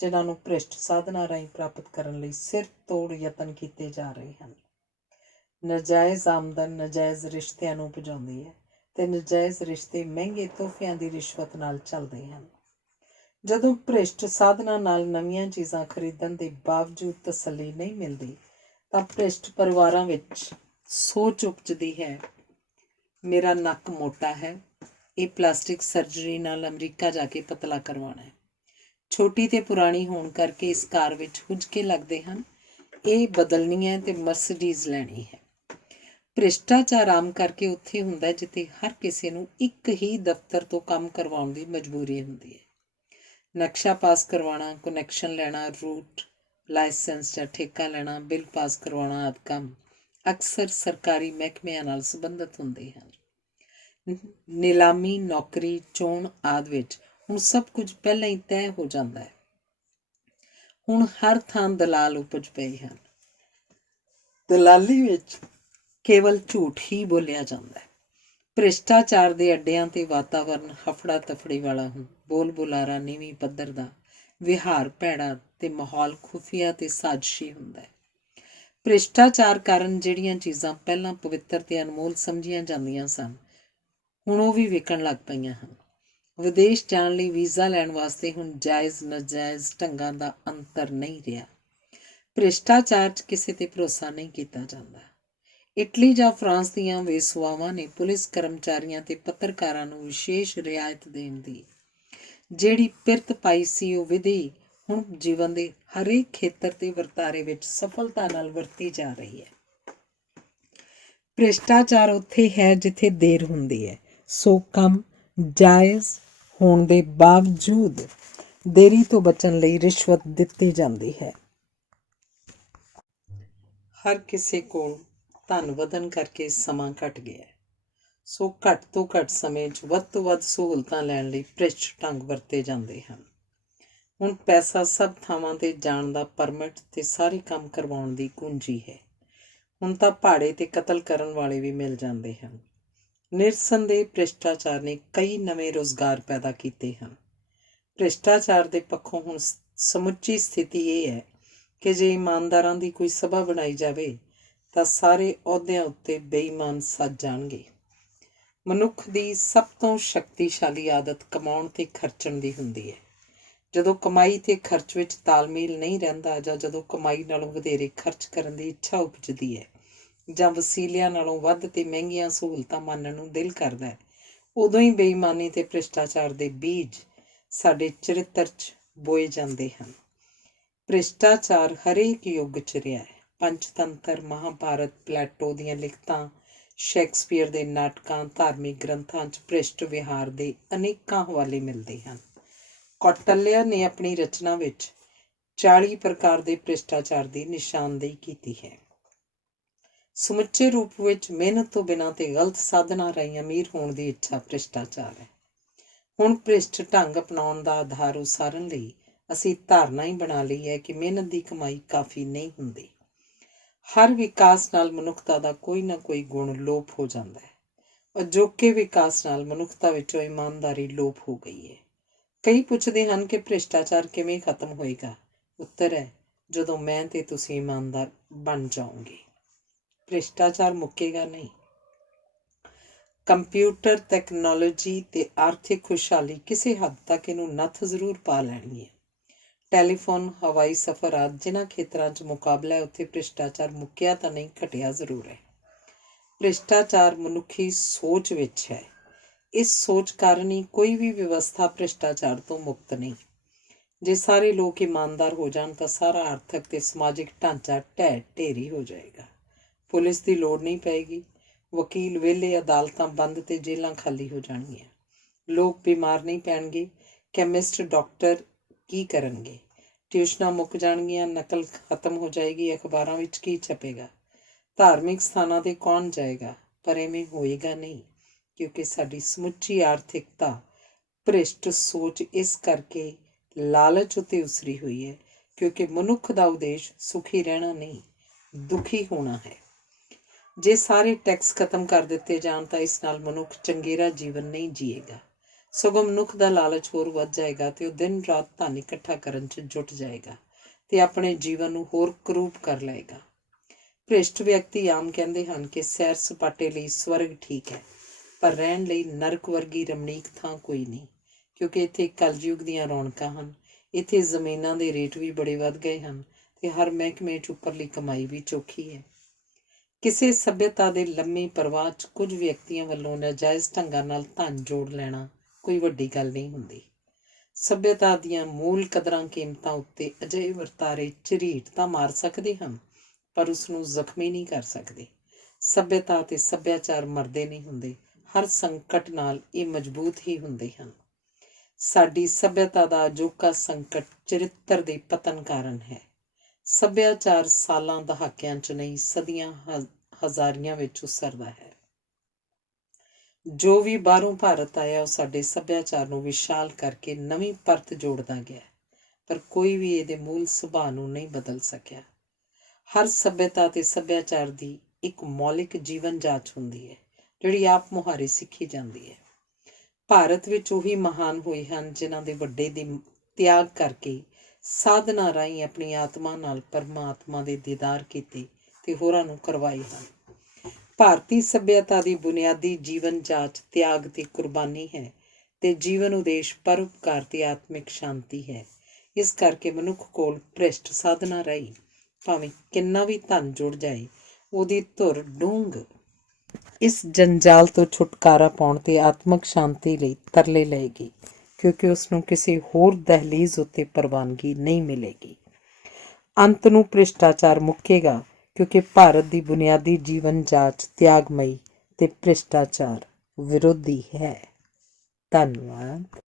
ਜਿਨ੍ਹਾਂ ਨੂੰ ਭ੍ਰਿਸ਼ਟ ਸਾਧਨਾਂ ਰਾਹੀਂ ਪ੍ਰਾਪਤ ਕਰਨ ਲਈ ਸਿਰ ਤੋੜ ਯਤਨ ਕੀਤੇ ਜਾ ਰਹੇ ਹਨ। ਨਾਜਾਇਜ਼ ਆਮਦਨ ਨਾਜਾਇਜ਼ ਰਿਸ਼ਤਿਆਂ ਨੂੰ ਉਪਜਾਉਂਦੀ ਹੈ ਤੇ ਨਾਜਾਇਜ਼ ਰਿਸ਼ਤੇ ਮਹਿੰਗੇ ਤੋਹਫਿਆਂ ਦੀ ਰਿਸ਼ਵਤ ਨਾਲ ਚੱਲਦੇ ਹਨ। ਜਦੋਂ ਭ੍ਰਿਸ਼ਟ ਸਾਧਨਾਂ ਨਾਲ ਨਵੀਆਂ ਚੀਜ਼ਾਂ ਖਰੀਦਣ ਦੇ ਬਾਵਜੂਦ ਤਸੱਲੀ ਨਹੀਂ ਮਿਲਦੀ ਤਾਂ ਭ੍ਰਿਸ਼ਟ ਪਰਿਵਾਰਾਂ ਵਿੱਚ ਸੋਚ ਉਪਜਦੀ ਹੈ, ਮੇਰਾ ਨੱਕ ਮੋਟਾ ਹੈ, ਇਹ ਪਲਾਸਟਿਕ ਸਰਜਰੀ ਨਾਲ ਅਮਰੀਕਾ ਜਾ ਕੇ ਪਤਲਾ ਕਰਵਾਉਣਾ ਹੈ। ਛੋਟੀ ਤੇ ਪੁਰਾਣੀ ਹੋਣ ਕਰਕੇ ਇਸ ਕਾਰ ਵਿੱਚ ਹੁਜਕੇ ਲੱਗਦੇ ਹਨ, ਇਹ ਬਦਲਣੀ ਹੈ ਤੇ ਮਰਸੀਡੀਜ਼ ਲੈਣੀ ਹੈ। ਭ੍ਰਿਸ਼ਟਾਚਾਰ ਆਮ ਕਰਕੇ ਉੱਥੇ ਹੁੰਦਾ ਜਿੱਥੇ ਹਰ ਕਿਸੇ ਨੂੰ ਇੱਕ ਹੀ ਦਫ਼ਤਰ ਤੋਂ ਕੰਮ ਕਰਵਾਉਣ ਦੀ ਮਜਬੂਰੀ ਹੁੰਦੀ ਹੈ। ਨਕਸ਼ਾ ਪਾਸ ਕਰਵਾਉਣਾ, ਕੁਨੈਕਸ਼ਨ ਲੈਣਾ, ਰੂਟ ਲਾਇਸੈਂਸ ਜਾਂ ਠੇਕਾ ਲੈਣਾ, ਬਿੱਲ ਪਾਸ ਕਰਵਾਉਣਾ ਆਦਿ ਕੰਮ ਅਕਸਰ ਸਰਕਾਰੀ ਮਹਿਕਮਿਆਂ ਨਾਲ ਸੰਬੰਧਿਤ ਹੁੰਦੇ ਹਨ। ਨਿਲਾਮੀ, ਨੌਕਰੀ, ਚੋਣ ਆਦਿ ਵਿੱਚ ਹੁਣ ਸਭ ਕੁਝ ਪਹਿਲਾਂ ਹੀ ਤੈਅ ਹੋ ਜਾਂਦਾ ਹੈ। ਹੁਣ ਹਰ ਥਾਂ ਦਲਾਲ ਉਪਜ ਪਏ ਹਨ। ਦਲਾਲੀ ਵਿੱਚ ਕੇਵਲ ਝੂਠ ਹੀ ਬੋਲਿਆ ਜਾਂਦਾ ਹੈ। ਭ੍ਰਿਸ਼ਟਾਚਾਰ ਦੇ ਅੱਡਿਆਂ ਤੇ ਵਾਤਾਵਰਨ ਹਫੜਾ ਤਫੜੀ ਵਾਲਾ ਬੋਲ ਬੁਲਾਰਾ ਨੀਵੀਂ ਪੱਧਰ ਦਾ, ਵਿਹਾਰ ਭੈੜਾ ਤੇ ਮਾਹੌਲ ਖੁਫੀਆ ਤੇ ਸਾਜ਼ਿਸ਼ੀ ਹੁੰਦਾ ਹੈ। ਭ੍ਰਿਸ਼ਟਾਚਾਰ ਕਾਰਨ ਜਿਹੜੀਆਂ ਚੀਜ਼ਾਂ ਪਹਿਲਾਂ ਪਵਿੱਤਰ ਤੇ ਅਨਮੋਲ ਸਮਝੀਆਂ ਜਾਂਦੀਆਂ ਸਨ, ਹੁਣ ਉਹ ਵੀ ਵਿਕਣ ਲੱਗ ਪਈਆਂ ਹਨ। ਵਿਦੇਸ਼ ਜਾਣ ਲਈ ਵੀਜ਼ਾ ਲੈਣ ਵਾਸਤੇ ਹੁਣ ਜਾਇਜ਼ ਨਾਜਾਇਜ਼ ਢੰਗਾਂ ਦਾ ਅੰਤਰ ਨਹੀਂ ਰਿਹਾ। ਭ੍ਰਿਸ਼ਟਾਚਾਰ 'ਚ ਕਿਸੇ 'ਤੇ ਭਰੋਸਾ ਨਹੀਂ ਕੀਤਾ ਜਾਂਦਾ। ਇਟਲੀ ਜਾਂ ਫਰਾਂਸ ਦੀਆਂ ਵੇਸਵਾਵਾਂ ਨੇ ਪੁਲਿਸ ਕਰਮਚਾਰੀਆਂ ਤੇ ਪੱਤਰਕਾਰਾਂ ਨੂੰ ਵਿਸ਼ੇਸ਼ ਰਿਆਇਤ ਦੇਣ ਦੀ ਜਿਹੜੀ ਪਿਰਤ ਪਾਈ ਸੀ, ਉਹ ਵਿਧੀ ਹੁਣ ਜੀਵਨ ਦੇ ਹਰੇਕ ਖੇਤਰ ਤੇ ਵਰਤਾਰੇ ਵਿੱਚ ਸਫਲਤਾ ਨਾਲ ਵਰਤੀ ਜਾ ਰਹੀ ਹੈ। ਭ੍ਰਿਸ਼ਟਾਚਾਰ ਉੱਥੇ ਹੈ ਜਿੱਥੇ ਦੇਰ ਹੁੰਦੀ ਹੈ, ਸੋ ਕੰਮ ਜਾਇਜ਼ ਹੋਣ ਦੇ ਬਾਵਜੂਦ ਦੇਰੀ ਤੋਂ ਬਚਣ ਲਈ ਰਿਸ਼ਵਤ ਦਿੱਤੀ ਜਾਂਦੀ ਹੈ। ਹਰ ਕਿਸੇ ਕੋਲ ਧਨ ਵਧਣ ਕਰਕੇ ਸਮਾਂ ਘੱਟ ਗਿਆ, ਸੋ ਘੱਟ ਤੋਂ ਘੱਟ ਸਮੇਂ 'ਚ ਵੱਧ ਤੋਂ ਵੱਧ ਸਹੂਲਤਾਂ ਲੈਣ ਲਈ ਭ੍ਰਿਸ਼ਟ ਢੰਗ ਵਰਤੇ ਜਾਂਦੇ ਹਨ। ਹੁਣ ਪੈਸਾ ਸਭ ਥਾਵਾਂ 'ਤੇ ਜਾਣ ਦਾ ਪਰਮਿਟ ਤੇ ਸਾਰੇ ਕੰਮ ਕਰਵਾਉਣ ਦੀ ਕੁੰਜੀ ਹੈ। ਹੁਣ ਤਾਂ ਭਾੜੇ ਤੇ ਕਤਲ ਕਰਨ ਵਾਲੇ ਵੀ ਮਿਲ ਜਾਂਦੇ ਹਨ। ਨਿਰਸੰਦੇਹ ਭ੍ਰਿਸ਼ਟਾਚਾਰ ਨੇ ਕਈ ਨਵੇਂ ਰੁਜ਼ਗਾਰ ਪੈਦਾ ਕੀਤੇ ਹਨ। ਭ੍ਰਿਸ਼ਟਾਚਾਰ ਦੇ ਪੱਖੋਂ ਹੁਣ ਸਮੁੱਚੀ ਸਥਿਤੀ ਇਹ ਹੈ ਕਿ ਜੇ ਇਮਾਨਦਾਰਾਂ ਦੀ ਕੋਈ ਸਭਾ ਬਣਾਈ ਜਾਵੇ ਤਾਂ ਸਾਰੇ ਅਹੁਦਿਆਂ ਉੱਤੇ ਬੇਈਮਾਨ ਸੱਜ ਜਾਣਗੇ। ਮਨੁੱਖ ਦੀ ਸਭ ਤੋਂ ਸ਼ਕਤੀਸ਼ਾਲੀ ਆਦਤ ਕਮਾਉਣ ਤੇ ਖਰਚਣ ਦੀ ਹੁੰਦੀ ਹੈ। ਜਦੋਂ ਕਮਾਈ ਤੇ ਖਰਚ ਵਿੱਚ ਤਾਲਮੇਲ ਨਹੀਂ ਰਹਿੰਦਾ, ਜਾਂ ਜਦੋਂ ਕਮਾਈ ਨਾਲੋਂ ਵਧੇਰੇ ਖਰਚ ਕਰਨ ਦੀ ਇੱਛਾ ਉਪਜਦੀ ਹੈ, ਜਾਂ ਵਸੀਲਿਆਂ ਨਾਲੋਂ ਵੱਧ ਤੇ ਮਹਿੰਗੀਆਂ ਸਹੂਲਤਾਂ ਮੰਨਣ ਨੂੰ ਦਿਲ ਕਰਦਾ ਹੈ, ਉਦੋਂ ਹੀ ਬੇਈਮਾਨੀ ਤੇ ਭ੍ਰਿਸ਼ਟਾਚਾਰ ਦੇ ਬੀਜ ਸਾਡੇ ਚਰਿੱਤਰ 'ਚ ਬੋਏ ਜਾਂਦੇ ਹਨ। ਭ੍ਰਿਸ਼ਟਾਚਾਰ ਹਰੇਕ ਯੁੱਗ 'ਚ ਰਿਹਾ ਹੈ। ਪੰਚਤੰਤਰ, ਮਹਾਂਭਾਰਤ, ਪਲੈਟੋ ਦੀਆਂ ਲਿਖਤਾਂ, ਸ਼ੇਕਸਪੀਅਰ ਦੇ ਨਾਟਕਾਂ, ਧਾਰਮਿਕ ਗ੍ਰੰਥਾਂ 'ਚ ਭ੍ਰਿਸ਼ਟ ਵਿਹਾਰ ਦੇ ਅਨੇਕਾਂ ਹਵਾਲੇ ਮਿਲਦੇ ਹਨ। ਕੌਟਲਿਆ ਨੇ ਆਪਣੀ ਰਚਨਾ ਵਿੱਚ 40 ਪ੍ਰਕਾਰ ਦੇ ਭ੍ਰਿਸ਼ਟਾਚਾਰ ਦੀ ਨਿਸ਼ਾਨਦੇਹੀ ਕੀਤੀ ਹੈ। ਸਮੁੱਚੇ ਰੂਪ ਵਿੱਚ ਮਿਹਨਤ ਤੋਂ ਬਿਨਾਂ ਤੇ ਗਲਤ ਸਾਧਨਾਂ ਰਾਹੀਂ ਅਮੀਰ ਹੋਣ ਦੀ ਇੱਛਾ ਭ੍ਰਿਸ਼ਟਾਚਾਰ ਹੈ। ਹੁਣ ਭ੍ਰਿਸ਼ਟ ਢੰਗ ਅਪਣਾਉਣ ਦਾ ਆਧਾਰ ਉਸਾਰਨ ਲਈ ਅਸੀਂ ਧਾਰਨਾ ਹੀ ਬਣਾ ਲਈ ਹੈ ਕਿ ਮਿਹਨਤ ਦੀ ਕਮਾਈ ਕਾਫੀ ਨਹੀਂ ਹੁੰਦੀ। ਹਰ ਵਿਕਾਸ ਨਾਲ ਮਨੁੱਖਤਾ ਦਾ ਕੋਈ ਨਾ ਕੋਈ ਗੁਣ ਲੋਪ ਹੋ ਜਾਂਦਾ ਹੈ। ਅਜੋਕੇ ਵਿਕਾਸ ਨਾਲ ਮਨੁੱਖਤਾ ਵਿੱਚੋਂ ਇਮਾਨਦਾਰੀ ਲੋਪ ਹੋ ਗਈ ਹੈ। ਕਈ ਪੁੱਛਦੇ ਹਨ ਕਿ ਭ੍ਰਿਸ਼ਟਾਚਾਰ ਕਿਵੇਂ ਖਤਮ ਹੋਏਗਾ। ਉੱਤਰ ਹੈ, ਜਦੋਂ ਮੈਂ ਤੇ ਤੁਸੀਂ ਇਮਾਨਦਾਰ ਬਣ ਜਾਓਗੇ। ਭ੍ਰਿਸ਼ਟਾਚਾਰ ਮੁੱਕੇਗਾ ਨਹੀਂ। ਕੰਪਿਊਟਰ ਟੈਕਨੋਲੋਜੀ ਤੇ ਆਰਥਿਕ ਖੁਸ਼ਹਾਲੀ ਕਿਸੇ ਹੱਦ ਤੱਕ ਇਹਨੂੰ ਨੱਥ ਜ਼ਰੂਰ ਪਾ ਲੈਣੀ ਹੈ। ਟੈਲੀਫੋਨ, ਹਵਾਈ ਸਫ਼ਰ ਆਦਿ ਜਿਨ੍ਹਾਂ ਖੇਤਰਾਂ 'ਚ ਮੁਕਾਬਲਾ ਹੈ, ਉੱਥੇ ਭ੍ਰਿਸ਼ਟਾਚਾਰ ਮੁੱਕਿਆ ਤਾਂ ਨਹੀਂ, ਘਟਿਆ ਜ਼ਰੂਰ ਹੈ। ਭ੍ਰਿਸ਼ਟਾਚਾਰ ਮਨੁੱਖੀ ਸੋਚ ਵਿੱਚ ਹੈ। ਇਸ ਸੋਚ ਕਾਰਨ ਹੀ ਕੋਈ ਵੀ ਵਿਵਸਥਾ ਭ੍ਰਿਸ਼ਟਾਚਾਰ ਤੋਂ ਮੁਕਤ ਨਹੀਂ। ਜੇ ਸਾਰੇ ਲੋਕ ਇਮਾਨਦਾਰ ਹੋ ਜਾਣ ਤਾਂ ਸਾਰਾ ਆਰਥਿਕ ਤੇ ਸਮਾਜਿਕ ਢਾਂਚਾ ਢਹਿ ਢੇਰੀ ਹੋ ਜਾਏਗਾ। ਪੁਲਿਸ ਦੀ ਲੋੜ ਨਹੀਂ ਪਏਗੀ, ਵਕੀਲ ਵਿਹਲੇ, ਅਦਾਲਤਾਂ ਬੰਦ ਤੇ ਜੇਲ੍ਹਾਂ ਖਾਲੀ ਹੋ ਜਾਣਗੀਆਂ। ਲੋਕ ਬਿਮਾਰ ਨਹੀਂ ਪੈਣਗੇ, ਕੈਮਿਸਟ, ਡਾਕਟਰ ਕੀ ਕਰਨਗੇ। ਟਿਊਸ਼ਨਾਂ ਮੁੱਕ ਜਾਣਗੀਆਂ, ਨਕਲ ਖਤਮ ਹੋ ਜਾਏਗੀ, ਅਖਬਾਰਾਂ ਵਿੱਚ ਕੀ ਛਪੇਗਾ। ਧਾਰਮਿਕ ਸਥਾਨਾਂ 'ਤੇ ਕੌਣ ਜਾਏਗਾ। ਪਰ ਐਵੇਂ ਹੋਏਗਾ ਨਹੀਂ, ਕਿਉਂਕਿ ਸਾਡੀ ਸਮੁੱਚੀ ਆਰਥਿਕਤਾ ਭ੍ਰਿਸ਼ਟ ਸੋਚ ਇਸ ਕਰਕੇ ਲਾਲਚ ਉੱਤੇ ਉਸਰੀ ਹੋਈ ਹੈ, ਕਿਉਂਕਿ ਮਨੁੱਖ ਦਾ ਉਦੇਸ਼ ਸੁਖੀ ਰਹਿਣਾ ਨਹੀਂ, ਦੁਖੀ ਹੋਣਾ ਹੈ। ਜੇ ਸਾਰੇ ਟੈਕਸ ਖਤਮ ਕਰ ਦਿੱਤੇ ਜਾਣ ਤਾਂ ਇਸ ਨਾਲ ਮਨੁੱਖ ਚੰਗੇਰਾ ਜੀਵਨ ਨਹੀਂ ਜੀਏਗਾ, ਸਗੋਂ ਮਨੁੱਖ ਦਾ ਲਾਲਚ ਹੋਰ ਵੱਧ ਜਾਏਗਾ ਤੇ ਉਹ ਦਿਨ ਰਾਤ ਧਨ ਇਕੱਠਾ ਕਰਨ 'ਚ ਜੁਟ ਜਾਏਗਾ ਤੇ ਆਪਣੇ ਜੀਵਨ ਨੂੰ ਹੋਰ ਕਰੂਪ ਕਰ ਲਏਗਾ। ਭ੍ਰਿਸ਼ਟ ਵਿਅਕਤੀ ਆਮ ਕਹਿੰਦੇ ਹਨ ਕਿ ਸੈਰ ਸਪਾਟੇ ਲਈ ਸਵਰਗ ਠੀਕ ਹੈ, ਪਰ ਰਹਿਣ ਲਈ ਨਰਕ ਵਰਗੀ ਰਮਣੀਕ ਥਾਂ ਕੋਈ ਨਹੀਂ, ਕਿਉਂਕਿ ਇੱਥੇ ਕਲਯੁਗ ਦੀਆਂ ਰੌਣਕਾਂ ਹਨ। ਇੱਥੇ ਜ਼ਮੀਨਾਂ ਦੇ ਰੇਟ ਵੀ ਬੜੇ ਵੱਧ ਗਏ ਹਨ ਤੇ ਹਰ ਮਹਿਕਮੇ 'ਚ ਉੱਪਰਲੀ ਕਮਾਈ ਵੀ ਚੋਖੀ ਹੈ। ਕਿਸੇ ਸੱਭਿਅਤਾ ਦੇ ਲੰਮੀ ਪ੍ਰਵਾਹ 'ਚ ਕੁਝ ਵਿਅਕਤੀਆਂ ਵੱਲੋਂ ਨਾਜਾਇਜ਼ ਢੰਗਾਂ ਨਾਲ ਧਨ ਜੋੜ ਲੈਣਾ ਕੋਈ ਵੱਡੀ ਗੱਲ ਨਹੀਂ ਹੁੰਦੀ। ਸੱਭਿਅਤਾ ਦੀਆਂ ਮੂਲ ਕਦਰਾਂ ਕੀਮਤਾਂ ਉੱਤੇ ਅਜਿਹੇ ਵਰਤਾਰੇ ਝਰੀਟ ਤਾਂ ਮਾਰ ਸਕਦੇ ਹਨ, ਪਰ ਉਸਨੂੰ ਜ਼ਖਮੀ ਨਹੀਂ ਕਰ ਸਕਦੇ। ਸੱਭਿਅਤਾ ਅਤੇ ਸੱਭਿਆਚਾਰ ਮਰਦੇ ਨਹੀਂ ਹੁੰਦੇ, ਹਰ ਸੰਕਟ ਨਾਲ ਇਹ ਮਜ਼ਬੂਤ ਹੀ ਹੁੰਦੇ ਹਨ। ਸਾਡੀ ਸੱਭਿਅਤਾ ਦਾ ਅਜੋਕਾ ਸੰਕਟ ਚਰਿੱਤਰ ਦੇ ਪਤਨ ਕਾਰਨ ਹੈ। ਸੱਭਿਆਚਾਰ ਸਾਲਾਂ ਦਹਾਕਿਆਂ 'ਚ ਨਹੀਂ, ਸਦੀਆਂ ਹਜ਼ਾਰੀਆਂ ਵਿੱਚ ਉਸਰਦਾ ਹੈ। ਜੋ ਵੀ ਬਾਹਰੋਂ ਭਾਰਤ ਆਇਆ ਉਹ ਸਾਡੇ ਸੱਭਿਆਚਾਰ ਨੂੰ ਵਿਸ਼ਾਲ ਕਰਕੇ ਨਵੀਂ ਪਰਤ ਜੋੜਦਾ ਗਿਆ, ਪਰ ਕੋਈ ਵੀ ਇਹਦੇ ਮੂਲ ਸੁਭਾਅ ਨੂੰ ਨਹੀਂ ਬਦਲ ਸਕਿਆ। ਹਰ ਸੱਭਿਅਤਾ ਅਤੇ ਸੱਭਿਆਚਾਰ ਦੀ ਇੱਕ ਮੌਲਿਕ ਜੀਵਨ ਜਾਚ ਹੁੰਦੀ ਹੈ, ਜਿਹੜੀ ਆਪ ਮੁਹਾਰੇ ਸਿੱਖੀ ਜਾਂਦੀ ਹੈ। ਭਾਰਤ ਵਿੱਚ ਉਹੀ ਮਹਾਨ ਹੋਏ ਹਨ ਜਿਨ੍ਹਾਂ ਦੇ ਵੱਡੇ ਦੀ ਤਿਆਗ ਕਰਕੇ ਸਾਧਨਾ ਰਾਹੀਂ ਆਪਣੀ ਆਤਮਾ ਨਾਲ ਪਰਮਾਤਮਾ ਦੇ ਦੀਦਾਰ ਕੀਤੇ ਤੇ ਹੋਰਾਂ ਨੂੰ ਕਰਵਾਏ ਹਨ। ਭਾਰਤੀ ਸੱਭਿਅਤਾ ਦੀ ਬੁਨਿਆਦੀ ਜੀਵਨ ਜਾਚ ਤਿਆਗ ਤੇ ਕੁਰਬਾਨੀ ਹੈ ਤੇ ਜੀਵਨ ਉਦੇਸ਼ ਪਰਉਪਕਾਰ ਤੇ ਆਤਮਿਕ ਸ਼ਾਂਤੀ ਹੈ। ਇਸ ਕਰਕੇ ਮਨੁੱਖ ਕੋਲ ਭ੍ਰਿਸ਼ਟ ਸਾਧਨਾ ਰਾਹੀਂ ਭਾਵੇਂ ਕਿੰਨਾ ਵੀ ਧਨ ਜੁੜ ਜਾਏ, ਉਹਦੀ ਧੁਰ ਡੂੰਘ ਇਸ ਜੰਜਾਲ ਤੋਂ ਛੁਟਕਾਰਾ ਪਾਉਣ ਤੇ ਆਤਮਿਕ ਸ਼ਾਂਤੀ ਲਈ ਤਰਲੇ ਲਏਗੀ, ਕਿਉਂਕਿ ਉਸਨੂੰ ਕਿਸੇ ਹੋਰ ਦਹਿਲੀਜ਼ ਉੱਤੇ ਪ੍ਰਵਾਨਗੀ ਨਹੀਂ ਮਿਲੇਗੀ। ਅੰਤ ਨੂੰ ਭ੍ਰਿਸ਼ਟਾਚਾਰ ਮੁੱਕੇਗਾ, ਕਿਉਂਕਿ ਭਾਰਤ ਦੀ ਬੁਨਿਆਦੀ ਜੀਵਨ ਜਾਚ ਤਿਆਗਮਈ ਤੇ ਭ੍ਰਿਸ਼ਟਾਚਾਰ ਵਿਰੋਧੀ ਹੈ। ਧੰਨਵਾਦ।